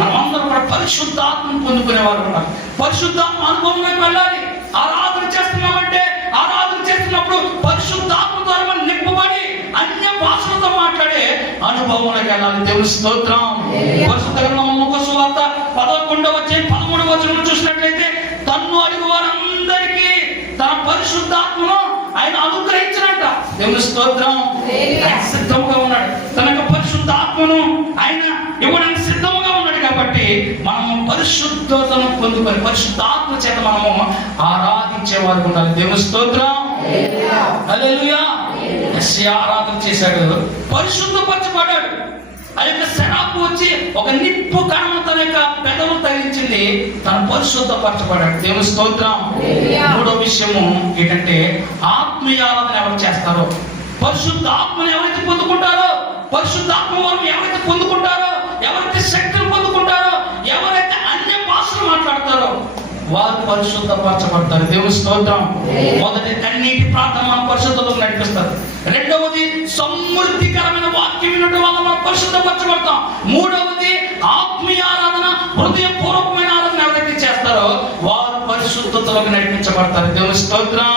మనమందరం కూడా పరిశుద్ధాత్మను పొందుకునేవారు ఉన్నారు. పరిశుద్ధాత్మ అనుభవంలోకి వెళ్ళాలి. ఆరాధన చేస్తున్నామంటే ఆరాధన చేస్తున్నప్పుడు పరిశుద్ధాత్మ ద్వారా మనం నింపబడి అన్య భాషలతో మాట్లాడే అనుభవంలోకి వెళ్ళాలి. దేవుని స్తోత్రం. పరిశుద్ధ గ్రంథంలో లూకా సువార్త 11వ అధ్యాయం 13వ వచనం చూసినట్లయితే, తన్ను అడిగి వారందరికీ తన పరిశుద్ధాత్మను ఆయన అనుగ్రహించినట్ట. దేవుని స్తోత్రం. ఆయన సిద్ధంగా ఉన్నాడు. తన యొక్క పరిశుద్ధాత్మను ఆయన ఇవ్వడానికి సిద్ధంగా ఉన్నాడు. కాబట్టి మనము పరిశుద్ధతను పొందుకొని పరిశుద్ధాత్మ చేత మనము ఆరాధించే వారు ఉండాలి. దేవుని స్తోత్రం. హల్లెలూయా. యెషయా ఆరాధన చేశాడు, పరిశుద్ధపరచబడ్డాడు. ఆ యొక్క శరాపు వచ్చి ఒక నిప్పు కణము తన యొక్క పెదవులు తగిలించింది, తను పరిశుద్ధపరచబడ్డాడు. దేవుని స్తోత్రం. మూడో విషయము ఏంటంటే ఆత్మీయ ఆరాధన ఎవరు చేస్తారో, పరిశుద్ధ ఆత్మను ఎవరైతే పొందుకుంటారో, పరిశుద్ధాత్మ వారు ఎవరైతే పొందుకుంటారో, ఎవరైతే శక్తిని పొందుకుంటారో, ఎవరైతే అన్య భాషలు మాట్లాడతారో వారు పరిశుద్ధపరచబడతారు. దేవుని స్తోత్రం. మొదటి కన్నీటి ప్రార్థన మన పరిశుద్ధతకు నడిపిస్తారు. రెండవది సమృద్ధికరమైన వాక్యం వినడం వల్ల మనం పరిశుద్ధపరచబడతాం. మూడవది ఆత్మీయ ఆరాధన, హృదయపూర్వకమైన ఆరాధన ఎవరైతే చేస్తారో వారు పరిశుద్ధతలోకి నడిపించబడతారు. దేవుని స్తోత్రం.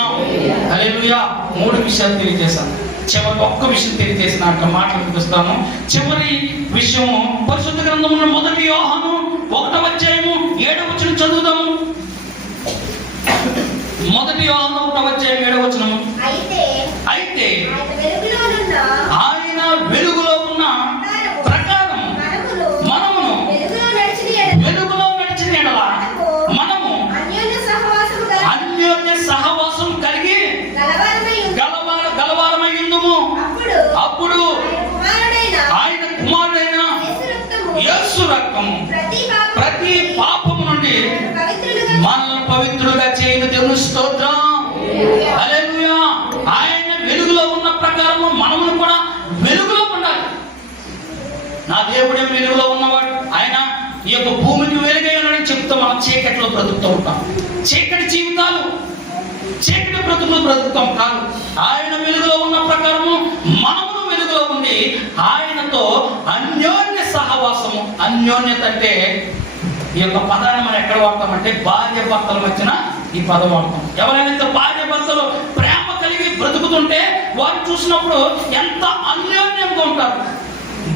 హల్లెలూయా. 3 విషయాలు తెలియజేశాను. చివరి ఒక్క విషయం తెలియజేసినాక మాటలు వినిపిస్తాను. చివరి విషయము పరిశుద్ధ గ్రంథంలో మొదటి యోహాను 1వ అధ్యాయము 7వ వచనం చదువుదాము. మొదటి యోహాను 1వ అధ్యాయం 7వ వచనము. అయితే ఆయన వెలుగులో ఉన్న ప్రకారం మనమును వెలుగులో నడిచిన యెడల మనము అన్యోన్య సహవాసం కలిగి గలవారమై ఉందుము. అప్పుడు ఆయన కుమారుడైన యేసు రక్తము ప్రతి పాపము నుండి మనల్ని పవిత్రులుగా చేయను. దేవుని స్తోత్రం. హల్లెలూయా. ఆయన వెలుగులో ఉన్న ప్రకారము మనము కూడా వెలుగులో ఉండాలి. నా దేవుడే వెలుగులో ఉన్నవాడు. ఆయన ఈ యొక్క భూమికి వెలుగై ఉన్నాడని చెప్తూ మనం చీకటిలో బ్రతుకుతూ ఉంటాం. చీకటి జీవితాలు, చీకటి బ్రతుకులు బ్రతుకుతాం కాదు. ఆయన వెలుగులో ఉన్న ప్రకారము మనము వెలుగులో అన్యోన్యత అంటే ఈ యొక్క పదాన్ని మనం ఎక్కడ వాడతామంటే భార్య భర్తల మధ్యన ఈ పదం వాడతాం. ఎవరైనా భార్య భర్తలు ప్రేమ కలిగి బ్రతుకుతుంటే వారు చూసినప్పుడు ఎంత అన్యోన్యంగా ఉంటారు.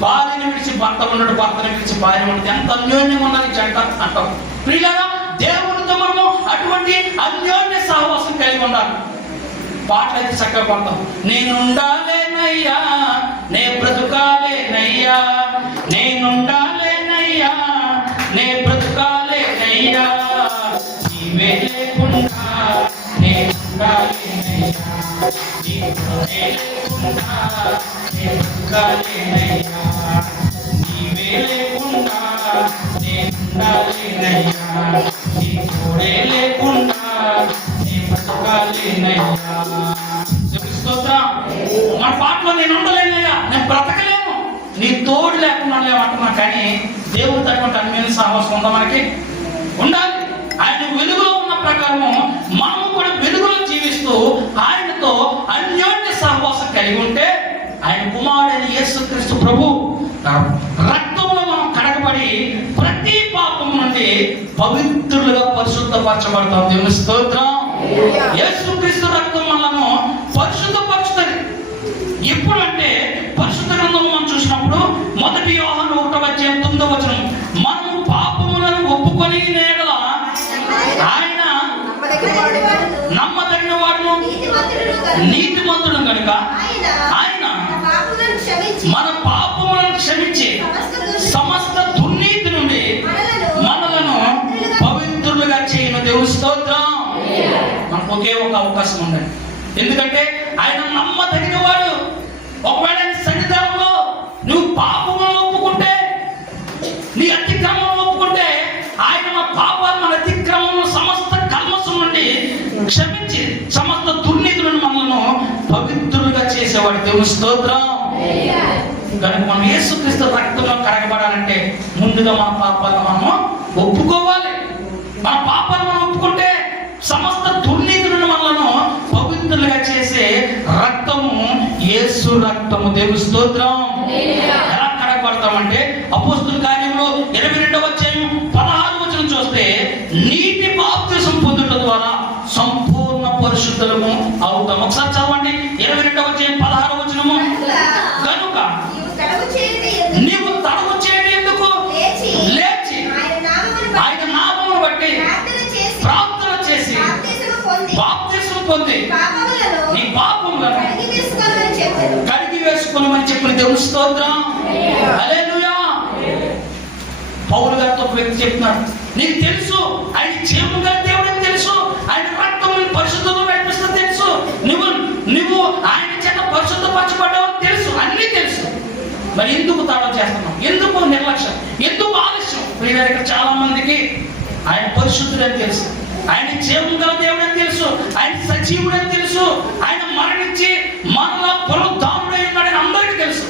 భార్యని విడిచి భర్త ఉన్నాడు, భర్తని విడిచి భార్య ఉండదు, ఎంత అన్యోన్యంగా ఉన్నది జంట అంటాం. ప్రియులారా, దేవునితో మనము అటువంటి అన్యోన్య సహవాసం కలిగి ఉండాలి. పాటలు అయితే చక్కగా పడతాం. నేనుండాలేనయ్యా, నే బ్రతుకాలేనయ్యా, నేనుండాలేనయ్యా, నే బ్రతుకాలేనయ్యా, నీవే లేకుండా నేనుండాలేనయ్యా, నీవే లేకుండా నే బ్రతుకాలేనయ్యా, నీవే లేకుండా నేనుండాలేనయ్యా, నీ తోడే లేకుండా నే బ్రతుకాలేనయ్యా. స్తోత్రం. మన పాటలో నేను ఉండలేనయ్యా, నేను బ్రతకలేను, నీ తోడు లేకుండా లేమంటున్నా. కానీ దేవుడితో అటువంటి అన్యోన్య సహవాసం ఉందా? మనకి ఉండాలి. ఆయన వెలుగులో ఉన్న ప్రకారము మనము కూడా వెలుగులో జీవిస్తూ ఆయనతో అన్యోన్య సహవాసం కలిగి ఉంటే ఆయన కుమారుడైన యేసుక్రీస్తు ప్రభు రక్తంలో మనం కడగబడి ప్రతి పాపం నుండి పవిత్రులుగా పరిశుద్ధపరచబడతాం. దేవుని స్తోత్రం. యేసుక్రీస్తు రక్తం మనను పరిశుద్ధపరుస్తుంది. ఎప్పుడంటే పరిశుద్ధ గ్రంథం మనం చూసినప్పుడు 1 యోహాను 1:9 మనము పాపములను ఒప్పుకొని నేడల ఆయన నమ్మదగిన వాడును నీతిమంతుడు కనుక ఆయన మన పాపములను క్షమించి సమస్త దుర్నీతి నుండి మనలను పవిత్రులుగా చేయను. దేవుని స్తోత్రం. మనకు ఒకే ఒక అవకాశం ఉందండి. ఎందుకంటే ఆయన నమ్మదగిన వాడు. ఒకవేళ సన్నిధానంలో నువ్వు పాపములను ఒప్పుకుంటే, నీ అతిక్రమం ఒప్పుకుంటే ఆయన మన పాపాలు, మన అతిక్రమం, సమస్త కల్మషం నుండి క్షమించి సమస్త దుర్నీతి నుండి మనలను పవిత్రులుగా చేసేవాడు. దేవుని స్తోత్రం. కనుక మనం యేసుక్రీస్తు రక్తంలో కడగబడాలంటే ముందుగా మన పాపాలను మనము ఒప్పుకోవాలి. మన పాపాలను మనం ఒప్పుకుంటే సమస్త దుర్నీతి నుండి మనలను పవిత్రులుగా చేసే రక్తము యేసు రక్తము. దేవుని స్తోత్రం. ఎలా కడగబడతామంటే అపోస్తుల కార్యంలో 22:16 చూస్తే నీటి బాప్తిసం పొందుట ద్వారా సంపూర్ణ పరిశుద్ధులము అవుతాం. ఒకసారి చదవండి. 22:16 కనుక నీవు తడవు చేయడం ఎందుకు? లేచి ఆయన నామమును బట్టి ప్రార్థన చేసి బాప్తిసం పొంది నీ పాపములను కడిగి వేసుకోమని చెప్పిన దేవుని స్తోత్రం. హల్లెలూయా. పౌలు గారితో ఒక వ్యక్తి చెప్తున్నాడు, నీకు తెలుసు ఆయన జీవము గల దేవుడు అని తెలుసు, ఆయన రక్తం పరిశుద్ధంగా నడిపిస్తుంది తెలుసు, నువ్వు ఆయన చేత పరిశుద్ధపరచబడ్డావు తెలుసు, అన్నీ తెలుసు. మరి ఎందుకు తాళం చేస్తున్నాం? ఎందుకు నిర్లక్ష్యం? ఎందుకు ఆలస్యం? ప్రియులారా, ఇక్కడ చాలా మందికి ఆయన పరిశుద్ధుడని తెలుసు, ఆయన జీవం గల దేవుడు అని తెలుసు, ఆయన సజీవుడు అని తెలుసు, ఆయన మరణించి మరలా పునరుద్ధానుడై ఉన్నాడని అందరికీ తెలుసు.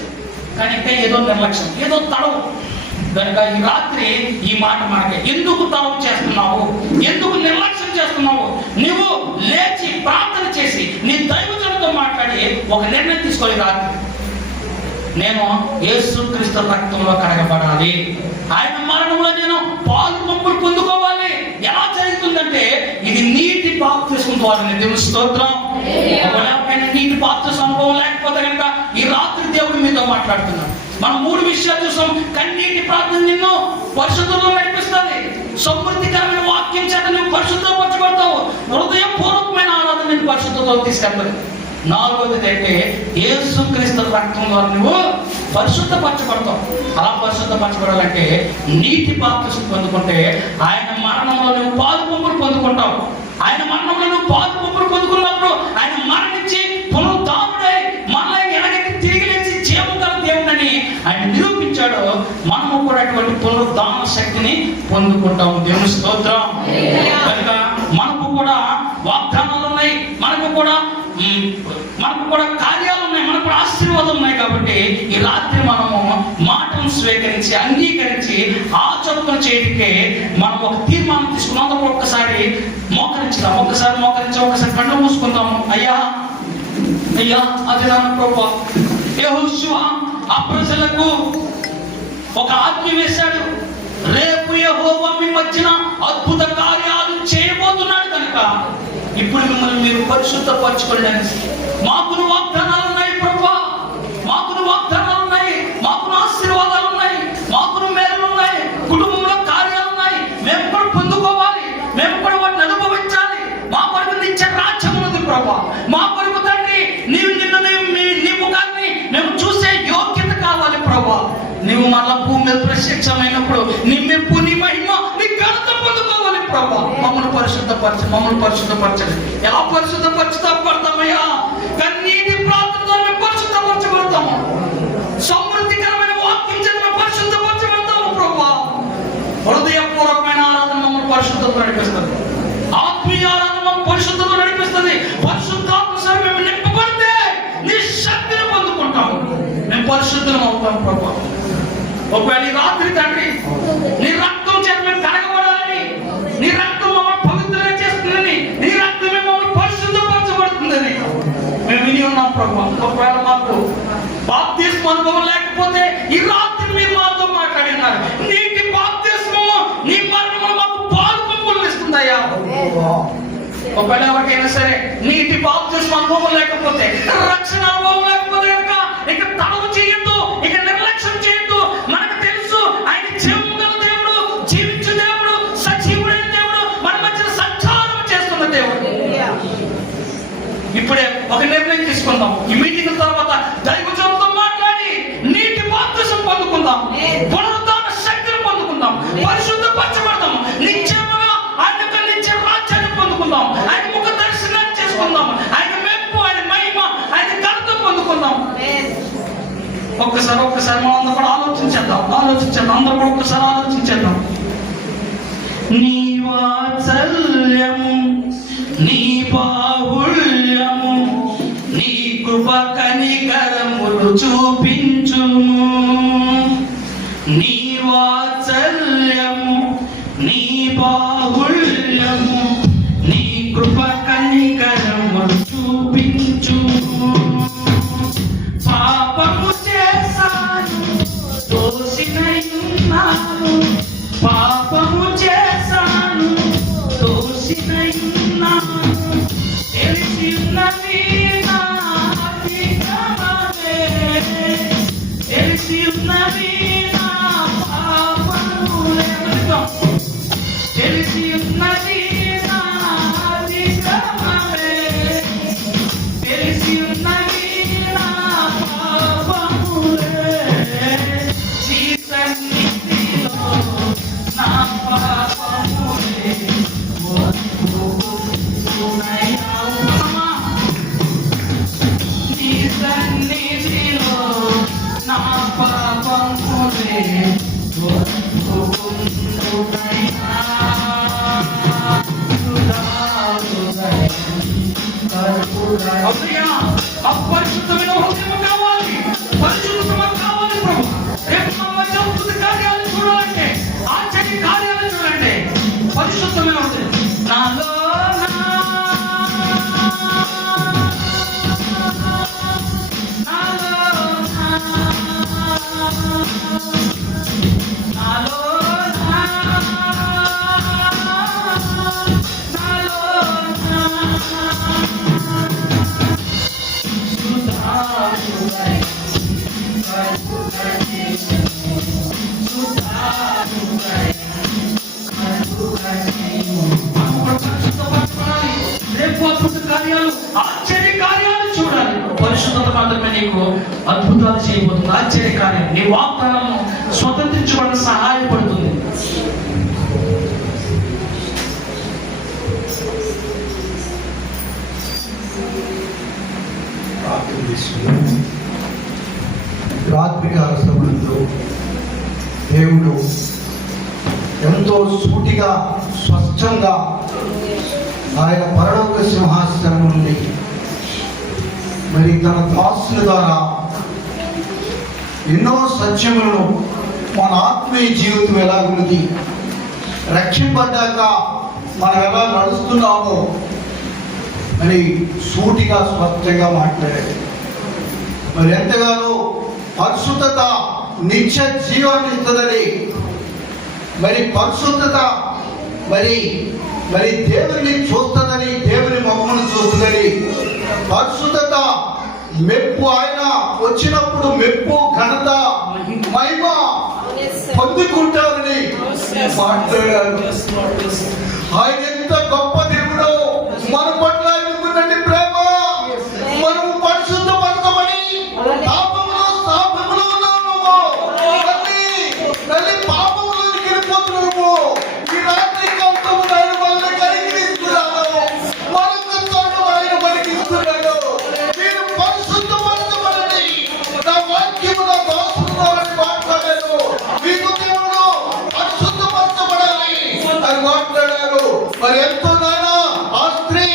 కానీ ఇంకా ఏదో నిర్లక్ష్యం, ఏదో తడవు. కనుక ఈ రాత్రి ఈ మాట మనకి, ఎందుకు తడవు చేస్తున్నావు? ఎందుకు నిర్లక్ష్యం చేస్తున్నావు? నువ్వు లేచి ప్రార్థన చేసి నీ దైవజనులతో మాట్లాడి ఒక నిర్ణయం తీసుకోవాలి. రాత్రి నేను యేసుక్రీస్తు రక్తంలో కడగబడాలి, ఆయన మరణంలో నేను పాలు పంపులు పొందుకోవాలి. ఎలా జరుగుతుందంటే ఇది నీటి బాప్తిసం ద్వారా. దేవుని స్తోత్రం. నీటి బాప్తిసం అనుభవం లేకపోతే కనుక ఈ రాత్రి దేవుడు మీతో మాట్లాడుతున్నాడు. మనం 3 విషయాలు చూసాం. కన్నీటి ప్రార్థన నిన్ను పరిశుద్ధంలో నడిపిస్తుంది. సమృద్ధికరమైన వాక్యం చేత నువ్వు పరిశుద్ధపరచబడతావు. హృదయపూర్వకమైన ఆరాధన నిన్ను పరిశుద్ధతో తీసుకెళ్తావు. 4వది అంటే యేసుక్రీస్తు రక్తం ద్వారా నువ్వు పరిశుద్ధపరచబడతావు. అలా పరిశుద్ధపరచబడాలంటే నీటి బాప్తిసం పొందుకుంటే ఆయన మరణంలో నువ్వు పాలు పంపులు పొందుకుంటావు. ఆయన మరణంలో నువ్వు పాలు పంపులు పొందుకున్నప్పుడు ఆయన మరణించి పునరుద్ధానుడై మళ్ళీ ఎలాగైతే తిరిగి లేచి జీవం గల దేవుడని ఆయన నిరూపించాడో మనము కూడా అటువంటి పునరుద్ధాన శక్తిని పొందుకుంటాము. దేవుని స్తోత్రం. కనుక మనకు కూడా వాగ్దానాలు ఉన్నాయి, మనకు కూడా కార్యాలు ఉన్నాయి, మనకు కూడా ఆశీర్వాదం ఉన్నాయి. కాబట్టి ఈ రాత్రి మనము మాటను స్వీకరించి అంగీకరించి ఆ చొప్పున చేయటికే మనం ఒక తీర్మానం తీసుకున్నాం. ఒక్కసారి మోకరించుదాం, ఒకసారి కళ్ళు మూసుకుందాము. అయ్యా అది నా ప్రభువా, యెహోషువ ఆ ప్రజలకు ఒక ఆజ్ఞ వేశాడు. రేపు యెహోవా మీ మధ్యన అద్భుత కార్యాలు చేయబోతున్నాడు కనుక ఇప్పుడు మిమ్మల్ని మీరు పరిశుద్ధపరచుకోండి. మాకును వాగ్దానాలు ఉన్నాయి ప్రభువా, మాకును వాగ్దానాలు ఉన్నాయి, మాకును ఆశీర్వాదాలు ఉన్నాయి, మాకును మేలు ఉన్నాయి, కుటుంబంలో కార్యాలు ఉన్నాయి. మేము కూడా పొందుకోవాలి, మేము కూడా వాటిని అనుభవించాలి. మా కొరకు నిత్య రాజ్యం ఉన్నది ప్రభువా. మా కొరకు తండ్రి నీ ముఖాన్ని మేము చూసే యోగ్యత కావాలి ప్రభువా. నీవు మళ్ళా భూమి మీద ప్రత్యక్షమైనప్పుడు నీ మెప్పు, నీ మహిమ, నీ ఘనత పొందుకోవాలి ప్రభువా. మమ్మల్ని పరిశుద్ధపరచండి. ఎలా పరిశుద్ధపడతామయ్యా? కన్నీటి ప్రార్థనతో మేము పరిశుద్ధపరచబడతాము. సమృద్ధికరమైన వాక్యం చేత మేము పరిశుద్ధపరచబడతాము ప్రభువా. హృదయపూర్వకమైన ఆరాధన మమ్మల్ని పరిశుద్ధతో నడిపిస్తుంది. ఆత్మీయ ఆరాధన మమ్మల్ని పరిశుద్ధతో నడిపిస్తుంది. పరిశుద్ధాత్మ సరే మేము నింపబడితే నీ శక్తిని పొందుకుంటాము, మేము పరిశుద్ధం అవుతాం ప్రభువా. ఒకవేళ ఈ రాత్రి తండ్రి నీ రక్తం చేత మేము కడగబడాలని, నీ రక్తం మమ్మల్ని పవిత్రంగా చేస్తుందని, నీ రక్తమే మమ్మల్ని పరిశుద్ధపరచబడుతుందని మేము విని ఉన్నాం ప్రభువా. ఒకవేళ మాకు బాప్తిస్మ అనుభవం లేకపోతే ఈ రాత్రి మీరు మాతో మాట్లాడినారు. నీటి బాప్తిస్మము, నీ మరణము మాకు పాలు పంపులు ఇస్తుందయ్యా. ఒకవేళ ఎవరికైనా సరే నీటి బాప్తిస్మ అనుభవం లేకపోతే, రక్షణ అనుభవం లేకపోతే కనుక ఇక తడవు చేయొద్దు, ఇక నిర్లక్ష్యం చేయొద్దు. మనకు తెలుసు ఆయన జీవముగల దేవుడు, జీవించు దేవుడు, సజీవుడైన దేవుడు, మన మధ్య సంచారం చేస్తున్న దేవుడు. ఇప్పుడే ఒక నిర్ణయం తీసుకుందాం. ఈ మీటింగ్ తర్వాత దైవజనులతో మాట్లాడి నీటి బాప్తిసం పొందుకుందాం, పునరుద్ధాన శక్తిని పొందుకుందాం, పరిశుద్ధపరచబడదాం, నిత్యముగా ఆయన యొక్క నిత్య రాజ్యాన్ని పొందుకుందాం, ఆయన ముఖ దర్శనాన్ని చేసుకుందాం, ఆయన మెప్పు, ఆయన మహిమ, ఆయన ఘనత పొందుకుందాం. ఒక్కసారి మనం అందరూ కూడా ఆలోచించేద్దాం. అందరూ కూడా ఒక్కసారి ఆలోచించేద్దాం. నీ వాత్సల్యము, నీ బాహుళ్యము, నీ కృప కనికరములు చూపించుము. నీ వాత్సల్యము, నీ బాహుళ్యము, నీ కృప కనికరములు చూపించుము. పాపము చేశాను, దోషినయున్నాను, పాపము చేశాను, దోషినయున్నాను, తెలిసి ఉన్నది నా అతిక్రమమే, తెలిసి ఉన్నది నా పాపములే, తెలిసి ఉన్నది నా అతిక్రమమే, తెలిసి ఉన్నది నా పాపములే. నీ సన్నిధిలో నా పాపములే ఒప్పుకుంటున్నాయా. నీ సన్నిధిలో నా పాపములే ఒప్పుకుంటున్నాయా. అపరిశుద్ధమైన హృదయం కావాలి, పరిశుద్ధత కావాలి ప్రభు. రేపు మా మధ్య అద్భుత కార్యాలు చూడాలంటే, ఆశ్చర్య కార్యాలు చూడాలంటే పరిశుద్ధమైన హృదయం నాలో ఆశ్చర్య కార్యాలు చూడాలి. పరిశుద్ధత మాత్రమే నీకు అద్భుతాలు చేయబోతుంది. ఆశ్చర్య కార్యం నీ వాగ్దానము స్వతంత్రించుకోవడానికి సహాయపడుతుంది. రాత్రికాల సమయంలో దేవుడు ఎంతో సూటిగా, స్పష్టంగా ఆయన పరలోక సింహాసనం నుండి మరి తన దాసుల ద్వారా ఎన్నో సత్యములను మన ఆత్మీయ జీవితం ఎలా ఉన్నది, రక్షింపడ్డాక మనం ఎలా నడుస్తున్నామో మరి సూటిగా, స్పష్టంగా మాట్లాడాడు. మరి ఎంతగానో పరిశుద్ధత నిత్య జీవాన్ని ఇస్తుందని మరి పరిశుద్ధత మరి మరి దేవుని చూస్తుందని, దేవుని మొహమును చూస్తుందని, పరిశుద్ధత మెప్పు, ఆయన వచ్చినప్పుడు మెప్పు, ఘనత, మహిమ పొందుకుంటారని మాట్లాడారు. ఆయన ఎంత గొప్ప దేవుడో, మన పట్ల ఆయనకున్నటువంటి ప్రేమ, మనము పరిశుద్ధపరచబడి పాపములో శాపములో ఉన్నాము, మళ్ళీ పాపములోకి వెళ్ళిపోతున్నాము. ఈ రాత్రి కాలము ఆయన మనల్ని కలిగిస్తున్నాడు, మరొకసారి ఆయన మనకి ఇస్తున్నాడు. మీరు పరిశుద్ధపరచబడండి, నా వాక్యము నా దాసుని మాట్లాడారు, మీకు దేవుడు పరిశుద్ధపరచబడాలి అని మాట్లాడారు. మరి ఎంతో నాయన ఆ స్త్రీ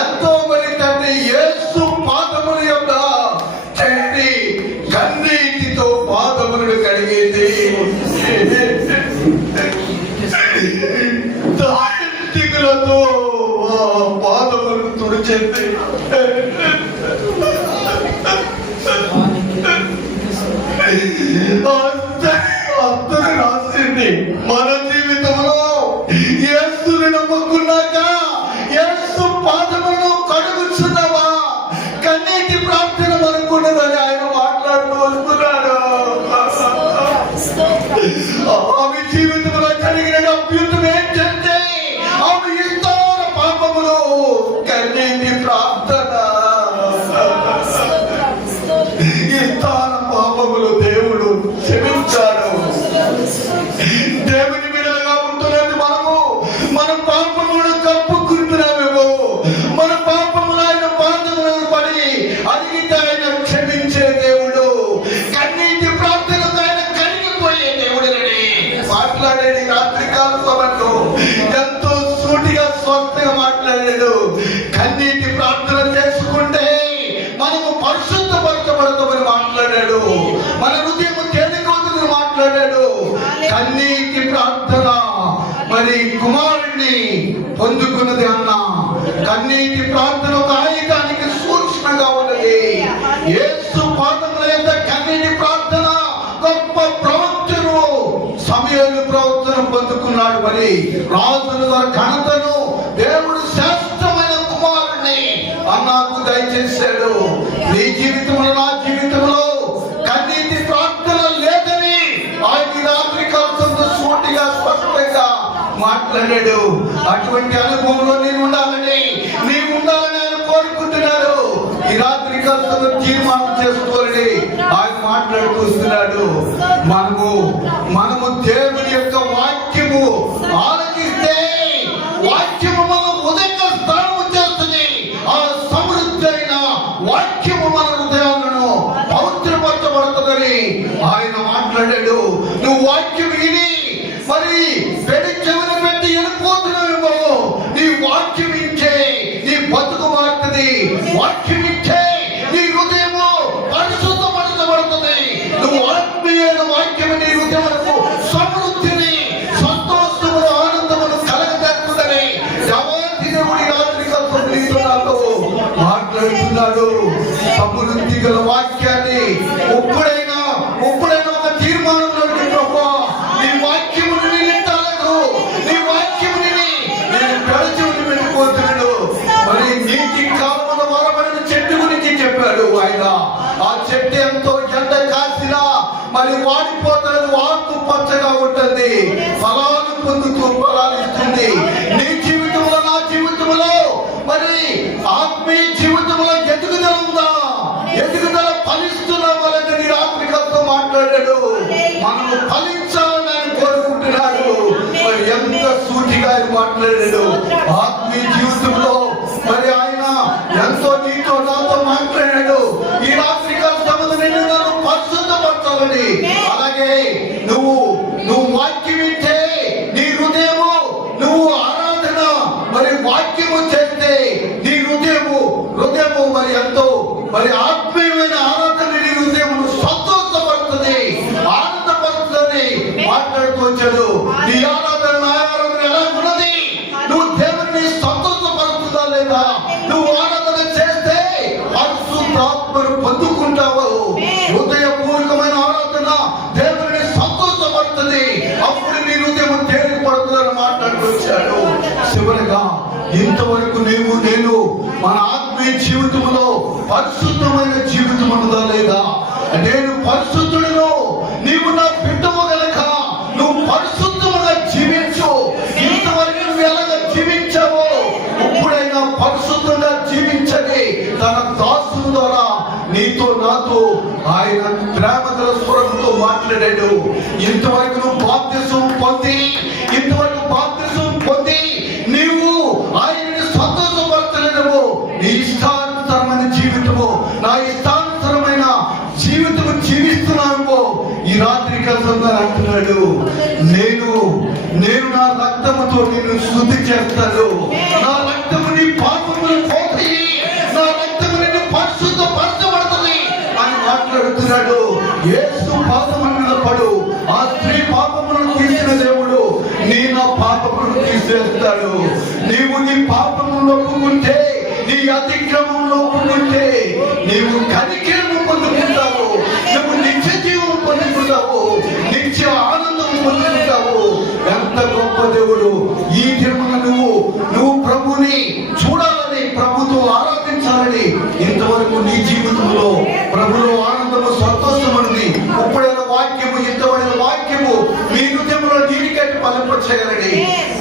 ఎంతో మరి తండ్రి యేసు పాదముల యొక్క చెండి కన్నీటితో పాదములను కడిగేది, దాంటికులతో పాదములను తుడిచింది. అందరూ రాసింది. మన జీవితంలో యేసుని నమ్ముకున్నాక యేసు పాదములను కడుగుచున్నావా? కన్నీటి ప్రార్థన మనకున్నదని ఆయన మాట్లాడుతూ వస్తున్నాడు. ఆమె జీవితంలో కలిగిన అభ్యుతం ఏంటంటే ఆమె ఇస్తాన పాపములు, కన్నీటి ప్రార్థన. ఇస్తాన పాపములు దేవుడు క్షమించాడు. దేవుని బిడ్డలుగా ఉంటున్నది మనము, మన పాపములను కప్పుకుంటున్నామేమో, మన పాపములు ఆయన పాదములను పడి అడిగితే ఆయన క్షమించే దేవుడు, కన్నీటి ప్రార్థనతో ఆయన కరిగిపోయే దేవుడని మాట్లాడేది. రాత్రికాల సమయంలో ఎంతో సూటిగా స్వస్థగా మాట్లాడాడు. కన్నీటి ప్రార్థన చేసుకుంటే మనము పరిశుద్ధపరచబడతామని మాట్లాడాడు. మన హృదయం తేలికవుతుందని మాట్లాడాడు. కన్నీటి ప్రార్థన మరి కుమారుణ్ణి పొందుకున్నది అన్న కన్నీటి ప్రార్థన ఒక ఆయుధానికి సూక్ష్మంగా ఉన్నది. యేసు పాదముల యొక్క కన్నీటి ప్రార్థన గొప్ప ప్రవక్తను సమయాలు ప్రవక్తను పొందుకున్నాడు. మరి రాజుల ఘనతను దేవుడు శ్రేష్టమైన కుమారుణ్ణి అన్నాకు దయచేశాడు. నీ జీవితంలో, నా జీవితంలో కన్నీటి ప్రార్థన లేదని ఆయన రాత్రి కాలంలో సూటిగా స్పష్టంగా మాట్లాడాడు. అటువంటి అనుభవంలో నీవు ఉండాలని ఆయన కోరుకుంటున్నాడు. ఈ రాత్రి కాలంలో తీర్మానం చేసుకోవాలని ఆయన మాట్లాడుతూ వస్తున్నాడు. మనము దేవుని యొక్క వాక్యము ఆలకిస్తే వాక్యము మనం ఉదయ స్థానం చేస్తుంది. ఆ సమృద్ధి అయిన వాక్యము మన హృదయాలను పవిత్రపరచబడుతుందని ఆయన మాట్లాడాడు. నువ్వు వాక్యం విని మరి పెళ్లి చెవిని పెట్టి వెళ్ళిపోతున్నావేమో, నీ వాక్యం ఇచ్చే నీ బతుకు మారుతుంది. వాక్యం ఇచ్చే నీ హృదయము పరిశుద్ధపరచబడుతుంది. నువ్వు ఆత్మీయమైన వాక్యం నీ హృదయములకు సమృద్ధిని, సంతోషమును, ఆనందమును కలగజేస్తుందని దేవాది దేవుడి రాత్రి నాతో మాట్లాడుతున్నాడు. సమృద్ధి గల వాక్యాన్ని ఒప్పుడైనా ఒక తీర్మానంలో నీ వాక్యమును నింటాలను, నీ వాక్యముని నేను పెడచెవిని వెళ్ళిపోతున్నాడు. మరి నీటి కాలమున వరబడిన చెట్టు గురించి చెప్పాడు ఆయన. ఆ చెట్టు ఎంతో ఎండ కాసినా మరి వాడిపోతున్నది, ఆకు పచ్చగా ఉంటుంది, ఫలాలు పొందుతూ ఫలాలు ఇస్తుంది. నీ జీవితంలో, నా జీవితంలో మరి ఆత్మీయ జీవితంలో ఎదుగుదల ఉందా? ఎదుగుదల ఫలిస్తున్నాం వాళ్ళని రాత్రి కాలతో మాట్లాడాడు. మనము ఫలించాలని ఆయన కోరుకుంటున్నాడు. మరి ఎంత సూటిగా ఆయన మాట్లాడాడు. ఆత్మీయ జీవితంలో మరి ఆయన ఎంతో నీతో నాతో మాట్లాడాడు. ఈ రాత్రి కాల సమయంలో పరిశుద్ధపరచాలని, అలాగే నువ్వు వాక్యం వింటే నీ హృదయము, నువ్వు ఆరాధన మరి వాక్యము చేస్తే నీ హృదయము మరి ఎంతో మరి ఆత్మీయమైన ఆరాధన నీ హృదయమును సంతోషపడుతుంది, ఆనందపడుతుంది మాట్లాడుతూ వచ్చాడు. నీ ఆరాధన ఎలా ఉన్నది? నువ్వు దేవుడిని సంతోషపడుతుందా లేదా? నువ్వు ఆరాధన చేస్తే పరిశుద్ధాత్మను పొందుకుంటావు. హృదయపూర్వకమైన ఆరాధన దేవుడిని సంతోషపడుతుంది. అప్పుడు నీ హృదయం మన ఆత్మీయ జీవితంలో పరిశుద్ధమైన జీవితం ఉన్నదా లేదా? నేను పరిశుద్ధుడును, నీవు నా బిడ్డవు గనక నువ్వు పరిశుద్ధముగా జీవించు. ఇంతవరకు నువ్వు ఎలాగ జీవించావో ఇప్పుడైనా పరిశుద్ధంగా జీవించని తన దాసుల ద్వారా నీతో నాతో ఆయన ప్రేమ గల స్వరంతో మాట్లాడాడు. ఇంతవరకు నువ్వు బాప్తిసం పొంది నీవు ఆయన్ని సంతోషపరచలేవు. నీ ఇష్టానుసరమైన జీవితము, నా ఇష్టానుసరమైన జీవితము జీవిస్తున్నావు. ఈ రాత్రి కలిసి అంటున్నాడు, నేను నా రక్తముతో నిన్ను శుద్ధి చేస్తాను. నా రక్తము నీ పాపములు పోతాయి, నా రక్తము నిన్ను పరిశుద్ధపరచబడుతుంది అని మాట్లాడుతున్నాడు. యేసు పాదముల పడు. ఆ స్త్రీ పాపములను తీసిన దేవుడు నీ నా పాపములను తీసేస్తాడు. నీవు నీ పాపములను ఒప్పుకుంటే, నీ అతిక్రమంలో ఒప్పుకుంటే నీవు కనికరము పొందుకుంటావు, నువ్వు నిత్య జీవం పొందుకుంటావు, నిత్య ఆనందం పొందుకుంటావు. ఎంత గొప్ప దేవుడు! ఈ దినమున నువ్వు ప్రభుని చూడాలని, ప్రభుతో ఆరాధించాలని, ఇంతవరకు నీ జీవితంలో ప్రభులో ఆనందము సంతోషముంది. ఇప్పుడైన వాక్యము, ఇంతవైన వాక్యము మీ హృదయంలో నీరికట్టి ఫలింపచేయాలని,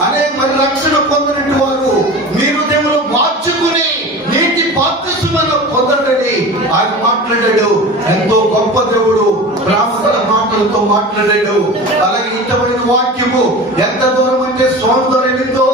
అనే మరి రక్షణ పొందినట్టు వారు మీ హృదయంలో మార్చుకుని నీటి బాప్తిస్మను పొందండి ఆయన మాట్లాడాడు. ఎంతో గొప్ప దేవుడు బ్రాహ్మణ మాటలతో మాట్లాడాడు. అలాగే ఇంతవైన వాక్యము ఎంత దూరం అంటే సోమ ద్వారా వెళ్ళిందో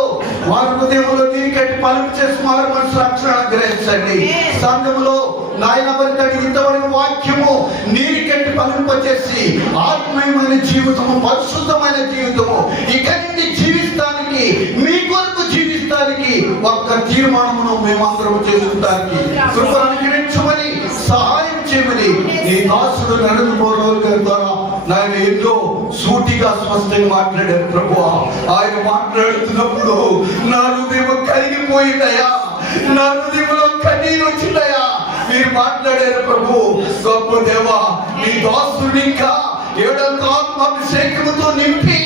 వారి హృదయంలో నీరికట్టి ఫలింపు చేసి వారి మనసు రక్షణ గ్రహించండి. సంఘంలో నాయన వరకు ఇంతవరకు వాక్యము నీరికట్టి ఫలింపచేసి ఆత్మీయమైన జీవితము, పరిశుద్ధమైన జీవితము ఇక నుండి జీవిస్తానికి, మీ కొరకు జీవిస్తానికి ఒక్క తీర్మానమును మేమందరం చేసుకుంటానికి కృపను అనుగ్రహించమని, సహాయం చేయమని నీ దాసుడు నరేంద్ర మోడీ గారి ద్వారా నాయన ఎంతో సూటిగా స్పష్టంగా మాట్లాడారు. ప్రభువా, ఆయన మాట్లాడుతున్నప్పుడు నా హృదయం కరిగిపోయిందయ్యా, నా హృదయంలో కన్నీరు వచ్చిందయ్యా. మీరు మాట్లాడారు ప్రభు. గొప్ప దేవా, నీ దాసుడు ఇంకా ఏడంత ఆత్మాభిషేకముతో నింపి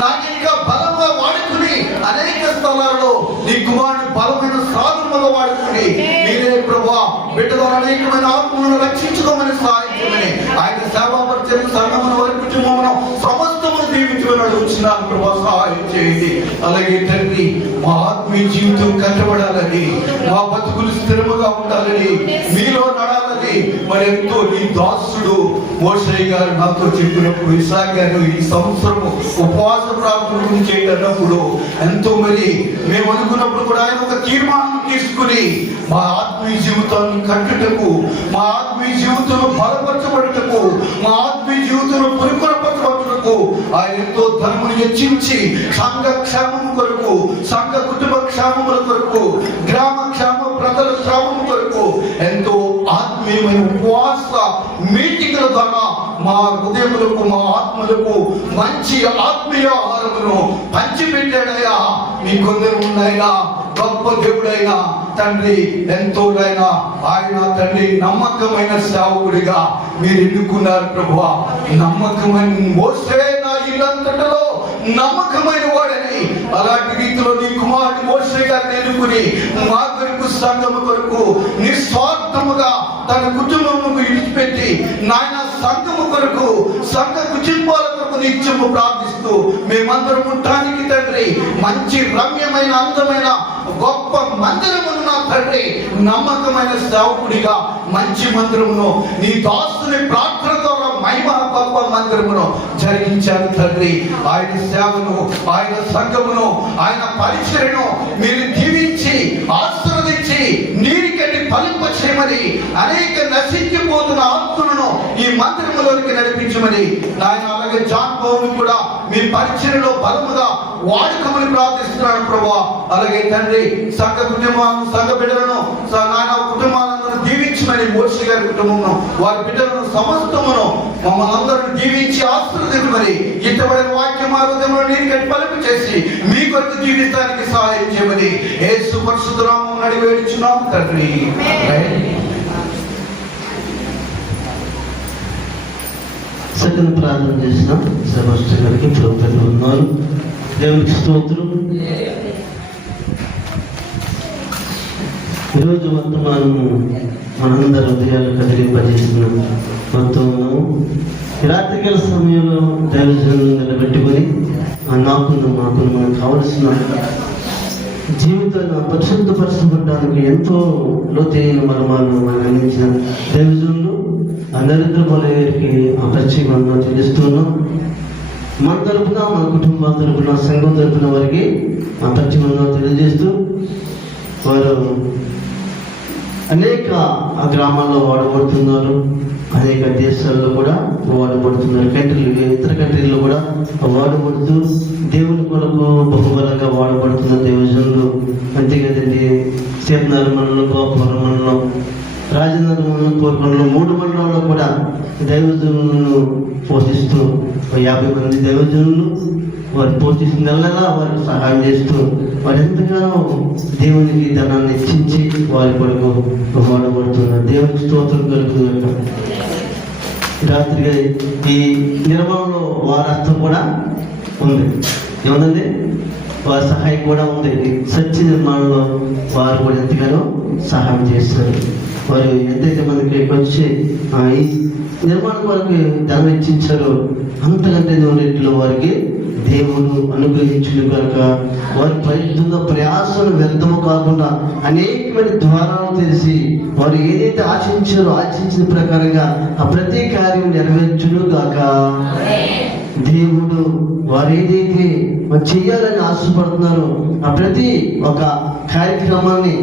నాకు ఇంకా బలంగా వాడుకుని అనేక స్థలాల్లో నీ కుమారుని బలమైన సాధనగా వాడుకుని మీరే ప్రభు బిడ్డ ద్వారా అనేకమైన ఆత్మలను రక్షించుకోమని సహాయం చేయమని, ఆయన సేవా పరిచయం సంఘమును వారి కుటుంబమును సమస్తమును దీవించమని అడుగుతున్నాను. ప్రభు సహాయం చేయండి. అలాగే తండ్రి, మా ఆత్మీయ జీవితం కట్టబడాలని, మా బతుకులు స్థిరముగా ఉండాలని, మీలో నడాలని మరి ఎంతో నీ దాసుడు మోషే గారు నాతో చెప్పినప్పుడు, ఇస్సాకు గారు ఈ సంవత్సరము ఉపవాస ప్రార్థన చేయటప్పుడు ఎంతో మరి మేము అనుకున్నప్పుడు కూడా ఆయన ఒక తీర్మానం తీసుకుని మా ఆత్మీయ జీవితాన్ని కట్టుటకు, మా ఆత్మీయ జీవితంలో బలపరచబడుటకు, మా ఆత్మీయ జీవితంలో పరిపూర్ణపరచబడుటకు ఆయన ఎంతో ధర్మను హెచ్చించి సంఘ క్షేమం కొరకు, సంఘ కుటుంబ క్షేమముల కొరకు, గ్రామ క్షేమ ప్రజల క్షేమం కొరకు ఎంతో ఆత్మీయమైన ఉపవాస మీటింగ్ల ద్వారా మా హృదయములకు, మా ఆత్మలకు మంచి ఆత్మీయ ఆహారమును పంచిపెట్టాడయ్యా. మీ కొందరు ఉన్నాయినా గొప్ప దేవుడైనా తండ్రి, ఎంతోనైనా ఆయన తండ్రి నమ్మకమైన సేవకుడిగా మీరు ఎన్నుకున్నారు ప్రభువా. నమ్మకమైన మోసే నా ఇల్లంతటలో నమ్మకమైన వాడని, అలాంటి రీతిలో నీ కుమారుడు మోషే గారిని ఎన్నుకుని మా కొరకు, సంఘము కొరకు నిస్వార్థముగా తన కుటుంబమును విడిచిపెట్టి నాయన సంఘము కొరకు, సంఘ కుటుంబాల కొరకు నిత్యము ప్రార్థిస్తూ మేమందరం ఉండటానికి తండ్రి మంచి రమ్యమైన అందమైన గొప్ప మందిరమును నా తండ్రి నమ్మకమైన సేవకుడిగా మంచి మందిరమును నీ దాసుని ప్రార్థన ద్వారా మహిమ గొప్ప మందిరమును జరిగించారు తండ్రి. ఆయన సేవను, ఆయన సంఘమును, ఆయన పరిచర్యను మీరు దీవించి ఆశీర్వదించి నీరికట్టి ఫలింప చేయమని, అనేక నశించిపోతున్న ఆత్మలను ఈ మందిరములోనికి నడిపించమని ఆయన, అలాగే జాన్ పౌరుని కూడా మీ పరిచర్యలో బలముగా వాడుకమని ప్రార్థిస్తున్నాను ప్రభువా. అలాగే తండ్రి సంఘ కుటుంబాలను, సంఘ బిడ్డలను, నాయన కుటుంబాలను దీవించమని, మోషే గారి కుటుంబమును, వారి బిడ్డలను సమస్తమును మమ్మల్ని అందరిని దీవించి ఆశీర్వదించమని, ఇంతవరకు వాక్యం మా హృదయంలో నీరికట్టి ఫలింప చేసి మీ కొరకు జీవితానికి సహాయం చేయమని యేసు పరిశుద్ధ నామమున అడిగి వేడుచున్నాము తండ్రి. సెకండ్ ప్రార్థన చేసిన సెబాస్టియన్ గారికి ప్రభుత్వం ఉన్నారు. దేవునికి స్తోత్రం. ఈరోజు వర్తమానము మనందరి హృదయాలు కదిలింపజేసిన వర్తమానము ఈ రాత్రికాల సమయంలో దైవజనులను నిలబెట్టుకొని మాకును మనకు కావలసిన జీవితాన్ని పరిశుద్ధపరచబడడానికి ఎంతో లోతైన మర్మాలను మనం అందించిన దైవజనులు నరేంద్ర గారికి పరిచయం తెలుస్తున్నాం. మన తరపున మన కుటుంబం తరపున సంఘం తరపున వారికి పరిచయం తెలియజేస్తూ వారు అనేక గ్రామాల్లో వాడబడుతున్నారు, అనేక దేశాల్లో కూడా వాడబడుతున్నారు, ఇతర కంట్రీల్లో కూడా వాడబడుతూ దేవుని కొరకు బహుబలంగా వాడబడుతున్న దైవజనులు. అంతేకాదండి, సేపనారు మండలం, గోపురం మండలం, రాజేంద్ర మండలం, కోరుకొండలో 3 మండలంలో కూడా దైవజనులను పోషిస్తూ 50 మంది దైవజనులు వారు పోషిస్తున్న నెలలా వారికి సహాయం చేస్తూ వారు ఎంతగానో దేవునికి ధనాన్ని ఇచ్చించి వారి కొరకు వాడబడుతున్నారు. దేవునికి స్తోత్రం కలుగుతున్నారు. రాత్రిగా ఈ నిర్మాణంలో వారి అర్థం కూడా ఉంది. ఏముందండి? వారి సహాయం కూడా ఉంది. సత్య నిర్మాణంలో వారు కూడా ఎంతగానో సహాయం చేస్తారు. వారు ఎంతైతే మనకి వచ్చి ఈ నిర్మాణం కొరకు ధనం ఇచ్చించారో అంతకంటే రెట్లు వారికి దేవుడు అనుగ్రహించుడు కనుక వారి ప్రయాసను వ్యర్థము కాకుండా అనేకమైన ద్వారాలు తెలిసి వారు ఏదైతే ఆశించిన ప్రకారంగా ఆ ప్రతి కార్యం నెరవేర్చును గాక. దేవుడు వారు ఏదైతే చేయాలని ఆశపడుతున్నారో ఆ ప్రతి ఒక కార్యక్రమాన్ని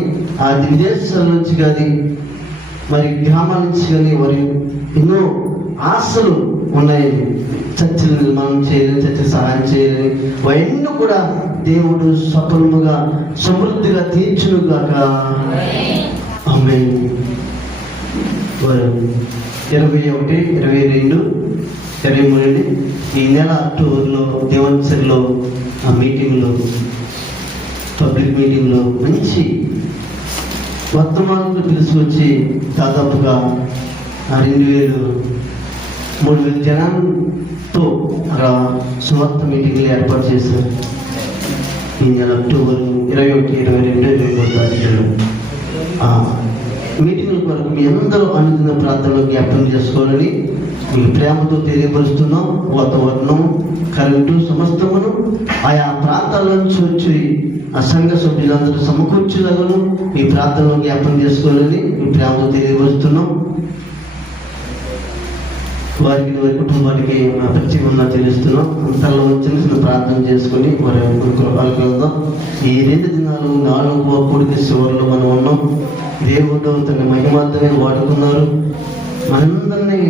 ఆ విదేశాల నుంచి కానీ మరి గ్రామాల నుంచి కానీ వారి ఎన్నో ఆశలు ఉన్నాయి. చర్చలు నిర్మాణం చేయాలని, చర్చ సహాయం చేయాలని, అవన్నీ కూడా దేవుడు సఫలముగా సమృద్ధిగా తీర్చును గాక. ఆమేన్. 21, 22, 23 ఈ నెల అక్టోబర్లో దేవన్సరిలో ఆ మీటింగ్లో, పబ్లిక్ మీటింగ్లో మంచి వర్తమానంలో తీసుకొచ్చి దాదాపుగా 2,000-3,000 జనంతో అలా సువార్త మీటింగ్లు ఏర్పాటు చేశారు. ఈ నెల అక్టోబర్ 21, 22, 23 తారీఖులు ఆ మీటింగ్ల కొరకు మీ అందరూ అనుదిన ప్రాంతంలో జ్ఞాపకం చేసుకోవాలని మీకు ప్రేమతో తెలియపరుస్తున్నాం. వాతావరణం, కరెంటు సమస్తమును ఆయా ప్రాంతాల నుంచి వచ్చి ఆ సంఘ సభ్యులందరూ సమకూర్చులను ఈ ప్రాంతంలో జ్ఞాపకం చేసుకోవాలని మీ ప్రేమతో తెలియపరుస్తున్నాం. వారికి వారి కుటుంబానికి పరిచయం తెలుస్తున్నాం. అంతలో చిన్న ప్రార్థన చేసుకొని వారి కృపలకు వెళ్దాం. ఈ 2 దినాలు 4వ కూడిక చివరిలో మనం ఉన్నాం. దేవుడు తన మహిమార్థమే వాడుకున్నారు. మనందరినీ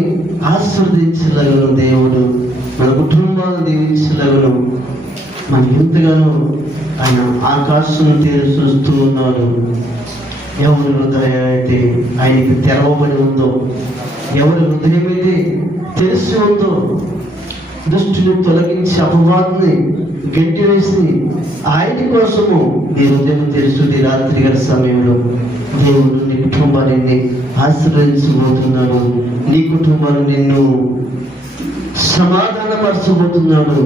ఆశీర్వదించలేగను దేవుడు, మన కుటుంబాలను దీవించలేగను. మనకి ఎంతగానో ఆయన ఆకాశం తీరు చూస్తూ ఉన్నాడు. ఎవరి హృదయం అయితే ఆయనకి తెరవబడి ఉందో, ఎవరి హృదయం అయితే తెలిసి ఉందో, దుష్టుని తొలగించి అపవాదిని గట్టి వేసి ఆయన కోసము నీ హృదయం తెలుస్తుంది. రాత్రి గల సమయంలో దేవుడు నీ కుటుంబాన్ని ఆశీర్వదించబోతున్నాడు. నీ కుటుంబాన్ని నిన్ను సమాధానపరచబోతున్నాడు.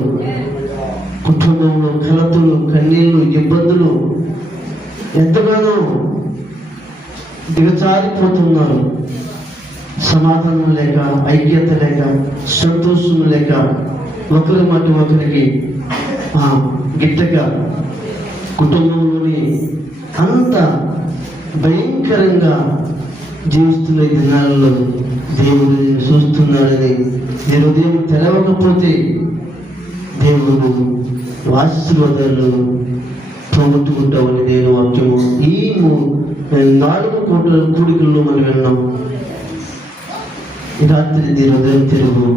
కుటుంబంలో కలతలు, కన్నీళ్లు, ఇబ్బందులు ఎంతగానో దిగజారిపోతున్నారు. సమాధానం లేక, ఐక్యత లేక, సంతోషం లేక, ఒకరి మాట ఒకరికి గిట్టగా కుటుంబంలోని అంత భయంకరంగా జీవిస్తున్న ఈ దినాలలో దేవుడు చూస్తున్నాడని నీ హృదయం తెరవకపోతే దేవుడు ఆశీర్వాదాలు పోగొట్టుకుంటామని దేవుని వాక్యము ఈ 4 కూడికల్లో మనం విన్నాం. రాత్రి నీ హృదయం తిరుగు.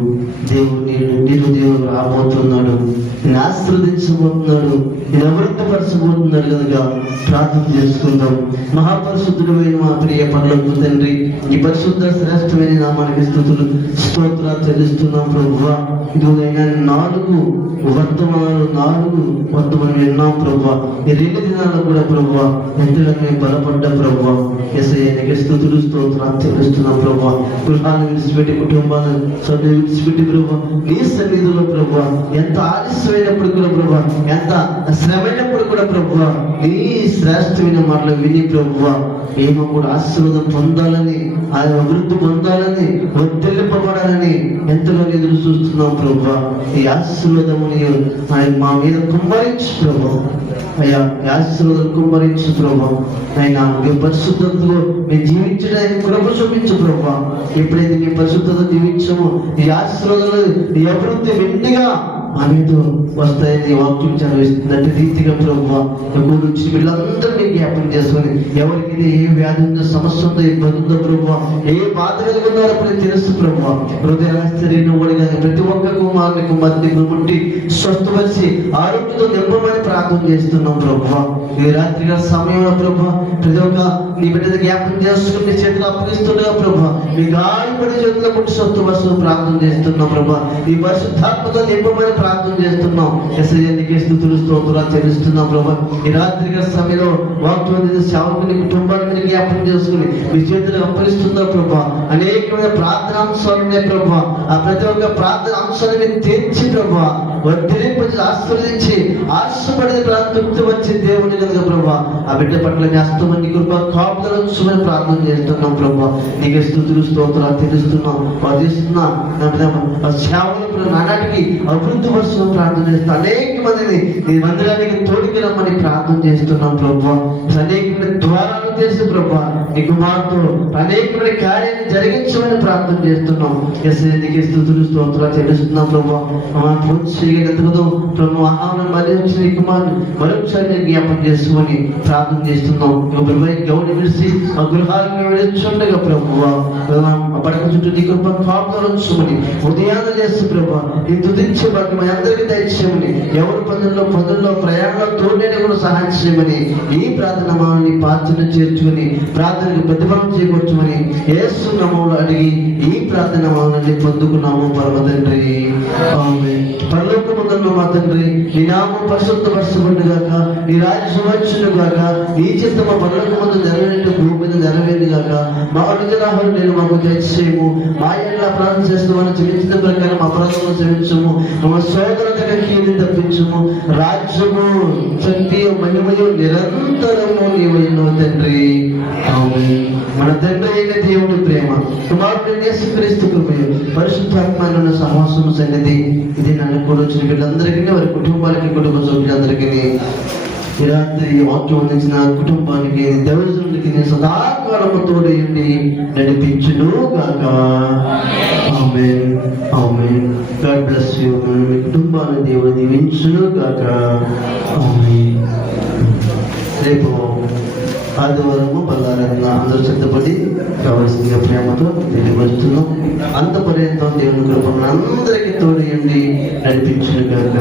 దేవుడు నీ హృదయం రాబోతున్నాడు, నేను ఆశీర్వదించబోతున్నాడు, నేను అమృతపరచబోతున్నాడు కనుక ప్రార్థన చేసుకుందాం. మహాపరిశుద్ధుడైన మా ప్రియ పరలోక తండ్రి, ఈ పరిశుద్ధ శ్రేష్టమైన నామానికి స్తుతులు స్తోత్రాలు చెల్లిస్తున్నాం ప్రభువా. ఇదిగోనైనా 4 వర్తమానాలు విన్నాం ప్రభువా. ఈ 2 దినాల్లో కూడా ప్రభువా ఎంతగానో బలపడ్డ ప్రభువా. యేసయ్యకి స్తుతులు స్తోత్రాలు చెల్లిస్తున్నాం ప్రభువా. గృహాన్ని విడిచిపెట్టి, కుటుంబాలను విడిచిపెట్టి ప్రభువా నీ సన్నిధిలో ప్రభువా ఎంత ఆలస్యమైనప్పుడు కూడా ప్రభువా, ఎంత శ్రమైనప్పుడు కూడా ప్రభువా నీ శ్రేష్టమైన మాటలు విని ప్రభువా మేము కూడా ఆశీర్వాదం పొందాలని, ఆయన అభివృద్ధి పొందాలని, వర్తిల్లింపబడాలని ఎంతగానో ఎదురు చూస్తున్నాం ప్రభువా. ఈ ఆశీర్వాదముని ఆయన మా మీద కుమ్మరించు ప్రభు. అయ్యా ఈ ఆశీర్వాదం కుమ్మరించు ప్రభు. ఆయన మీ పరిశుద్ధతలో మేము జీవించడానికి కృప చూపించు ప్రభు. ఎప్పుడైతే మీ పరిశుద్ధత జీవించామో ఈ ఆశీర్వాదాలు ఈ అభివృద్ధి వెండిగా మా మీద వస్తాయని వాక్యం చదివిస్తున్నట్టు రీతిగా ప్రభు ఎక్కువ నుంచి వీళ్ళందరినీ జ్ఞాపకం చేసుకొని ఎవరికి ఏ వ్యాధి ఉందో, సమస్య ఉందో, ఇబ్బంది ఉందో ప్రభు, ఏ బాధ కలిగి ఉన్నారో అప్పుడు తెలుసు ప్రభు. హృదయ శరీరం కూడా కానీ ప్రతి ఒక్క కుమారుని ముట్టి స్వస్థపరిచి ఆరోగ్యంతో నింపమని ప్రార్థన చేస్తున్నాం ప్రభు. ఈ రాత్రిగా సమయంలో ప్రభు ప్రతి ఒక్క నీ బిడ్డ జ్ఞాపకం చేసుకుని చేతులు అప్పగిస్తుండగా ప్రభు మీ గాయపడి చేతుల్లో ముట్టి స్వస్థపరుస్తూ ప్రార్థన చేస్తున్నాం ప్రభు. ఈ పరిశుద్ధాత్మతో నింపమని ప్రార్థన చేస్తున్నాం. ఎస్ఐకి స్తుతులు స్తోత్రాలు చెల్లిస్తున్నాం ప్రభు. ఈ రాత్రిగా సమయంలో వాక్యం సేవకుని కుటుంబాన్ని జ్ఞాపకం చేసుకుని మీ చేతులు అప్పగిస్తుందా ప్రభు. అనేకమైన ప్రార్థన అంశాలు ఉన్నాయి ప్రభు. ఆ ప్రతి ఒక్క ప్రార్థన అంశాన్ని తీర్చి ప్రభు వర్తింపజేసి ఆశీర్వదించి ఆశపడి తృప్తి వచ్చే దేవుని కనుక ప్రభు ఆ బిడ్డ పట్ల మీ హస్తమని కృప కాపుదల ఉంచమని ప్రార్థన చేస్తున్నాం ప్రభు. నీకు స్తుతులు స్తోత్రాలు తెలుస్తున్నాం వాదిస్తున్నా సేవలు నానాటికి అభివృద్ధి పరుచుకుని ప్రార్థన చేస్తున్నాం. అనేక మందిని నీ మందిరానికి తోడికి రమ్మని ప్రార్థన చేస్తున్నాం ప్రభు. అనేకమైన ద్వారాలు చేసి ప్రభు నీ కుమార్తె అనేకమైన కార్యాన్ని జరిగించమని ప్రార్థన చేస్తున్నాం. నీకు స్తుతులు స్తోత్రాలు చెల్లిస్తున్నాం ప్రభు. ప్రభు ఆహారం మళ్ళీ నీ కుమార్ని మరొకసారి జ్ఞాపకం చేసుకొని ప్రార్థన చేస్తున్నాం. గౌరవించి ఆ గృహాలకు వెళ్ళొచ్చుండగా ప్రభు పడక చుట్టూ నీ కృప కాపుదల ఉంచమని ఉదయాన్ని చేస్తూ ప్రభు నీ తుదించే భాగ్యం అందరికీ దయచేయమని, ఎవరి పనుల్లో ప్రయాణంలో తోడేనే కూడా సహాయం చేయమని ఈ ప్రార్థన మామని పాత్రను చేర్చుకుని ప్రార్థనకు ప్రతిఫలం చేకూర్చమని యేసు నామములో అడిగి ఈ ప్రార్థన మామని పొందుకున్నాము పరమ తండ్రి. ఆమేన్. పరలోకమందున్న మా తండ్రి నీ నామం పరిశుద్ధపరచబడుగాక, నీ రాజ్యం వచ్చునుగాక, నీ చిత్తము పరలోకమందు నెరవేరినట్టు భూమి మీద నెరవేరుగాక. మా అనుదినాహారం నేను మాకు దయచేయము. మా ఇంట్లో అపరాధం చేస్తున్నామని చెల్లించిన ప్రకారం అపరాధము క్షమించము. మా సోదరుల దగ్గరికి తప్పించము. రాజ్యము శక్తి మహిమయు నిరంతరము నీవైన తండ్రి. ఆమేన్. మన తండ్రి అయిన దేవుని ప్రేమ, కుమారుడు యేసుక్రీస్తు కృపయు, పరిశుద్ధాత్మ సహవాసము సన్నిధి ఇది నన్ను కూడా వచ్చిన వీళ్ళందరికీ, వారి కుటుంబాలకి, కుటుంబ సభ్యులందరికీ ఈ రాత్రి వాక్యం అందించిన కుటుంబానికి, దేవజనులకి సదాకాలము తోడేయండి నడిపించును గాక. ఆమేన్. ఆమేన్. God bless you. మీ కుటుంబాన్ని దేవుడు దీవించును గాక. ఆమేన్. రేపు ఆదివారము బల్లారంగా అందరూ సిద్ధపడి కావలసిన ప్రేమతో తిరిగి వస్తున్నాం. అంత పర్యంతం దేవుని కృపను అందరికీ తోడేయండి నడిపించును గాక.